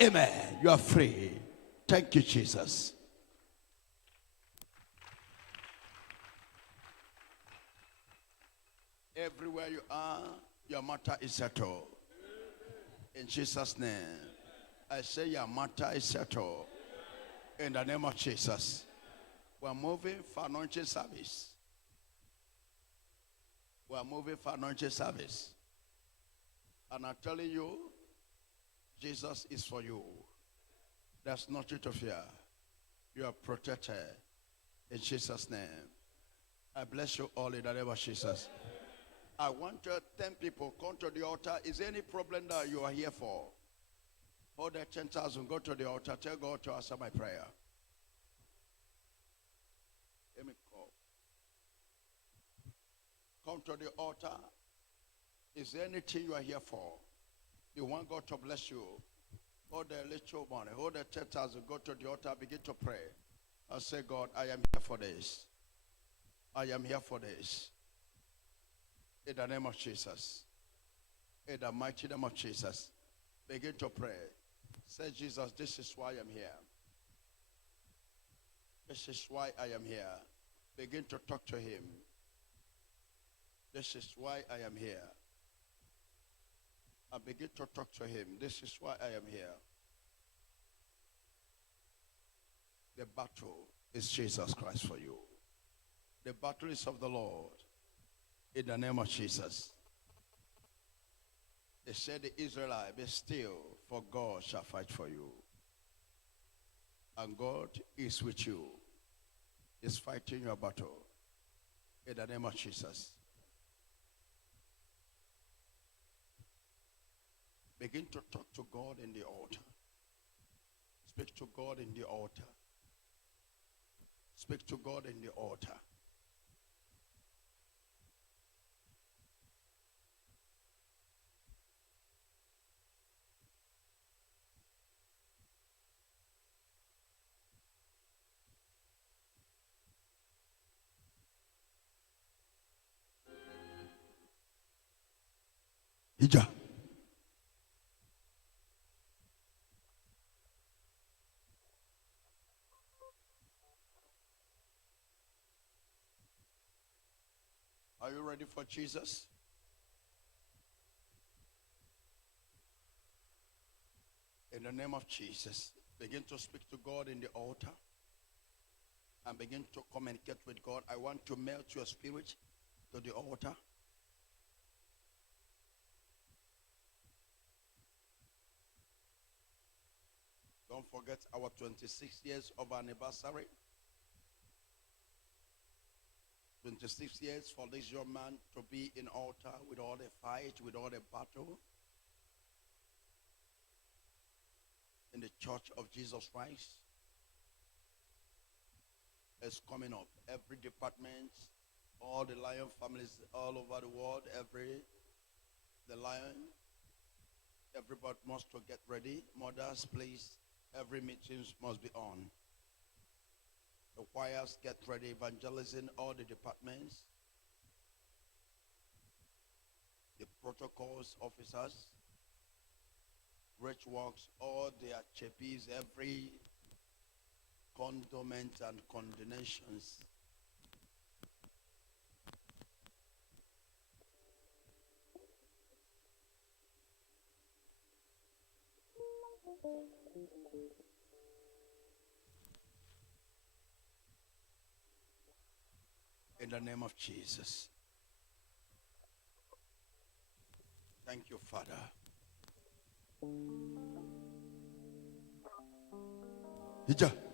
Amen. You are free. Thank you, Jesus. Everywhere you are, your matter is settled. In Jesus' name. I say your matter is settled. In the name of Jesus. We're moving for anointing service. We're moving for anointing service. And I'm telling you, Jesus is for you. There's nothing to fear. You are protected. In Jesus' name. I bless you all in the name of Jesus. I want 10 people come to the altar. Is there any problem that you are here for? Hold that 10,000. Go to the altar. Tell God to answer my prayer. Let me call. Come to the altar. Is there anything you are here for? You want God to bless you? Hold the little money. Hold the 10,000. Go to the altar. Begin to pray. And say, God, I am here for this. I am here for this. In the name of Jesus. In the mighty name of Jesus. Begin to pray. Say, Jesus, this is why I'm here. This is why I am here. Begin to talk to him. This is why I am here. And begin to talk to him. This is why I am here. The battle is Jesus Christ for you. The battle is of the Lord. In the name of Jesus. They said the Israelites, be still, for God shall fight for you. And God is with you. He's fighting your battle. In the name of Jesus. Begin to talk to God in the altar. Speak to God in the altar. Speak to God in the altar. Ija. Are you ready for Jesus? In the name of Jesus, begin to speak to God in the altar and begin to communicate with God. I want to melt your spirit to the altar. Don't forget our 26 years of anniversary. 26 years for this young man to be in altar with all the fight, with all the battle. In the Church of Jesus Christ. Is coming up. Every department, all the Lion families all over the world, the Lion, everybody must to get ready. Mothers, please, every meeting must be on. The choirs get ready, evangelism, all the departments, the protocols officers, rich works, all their chappies, every condiment and condemnations. In the name of Jesus. Thank you, Father. Ija.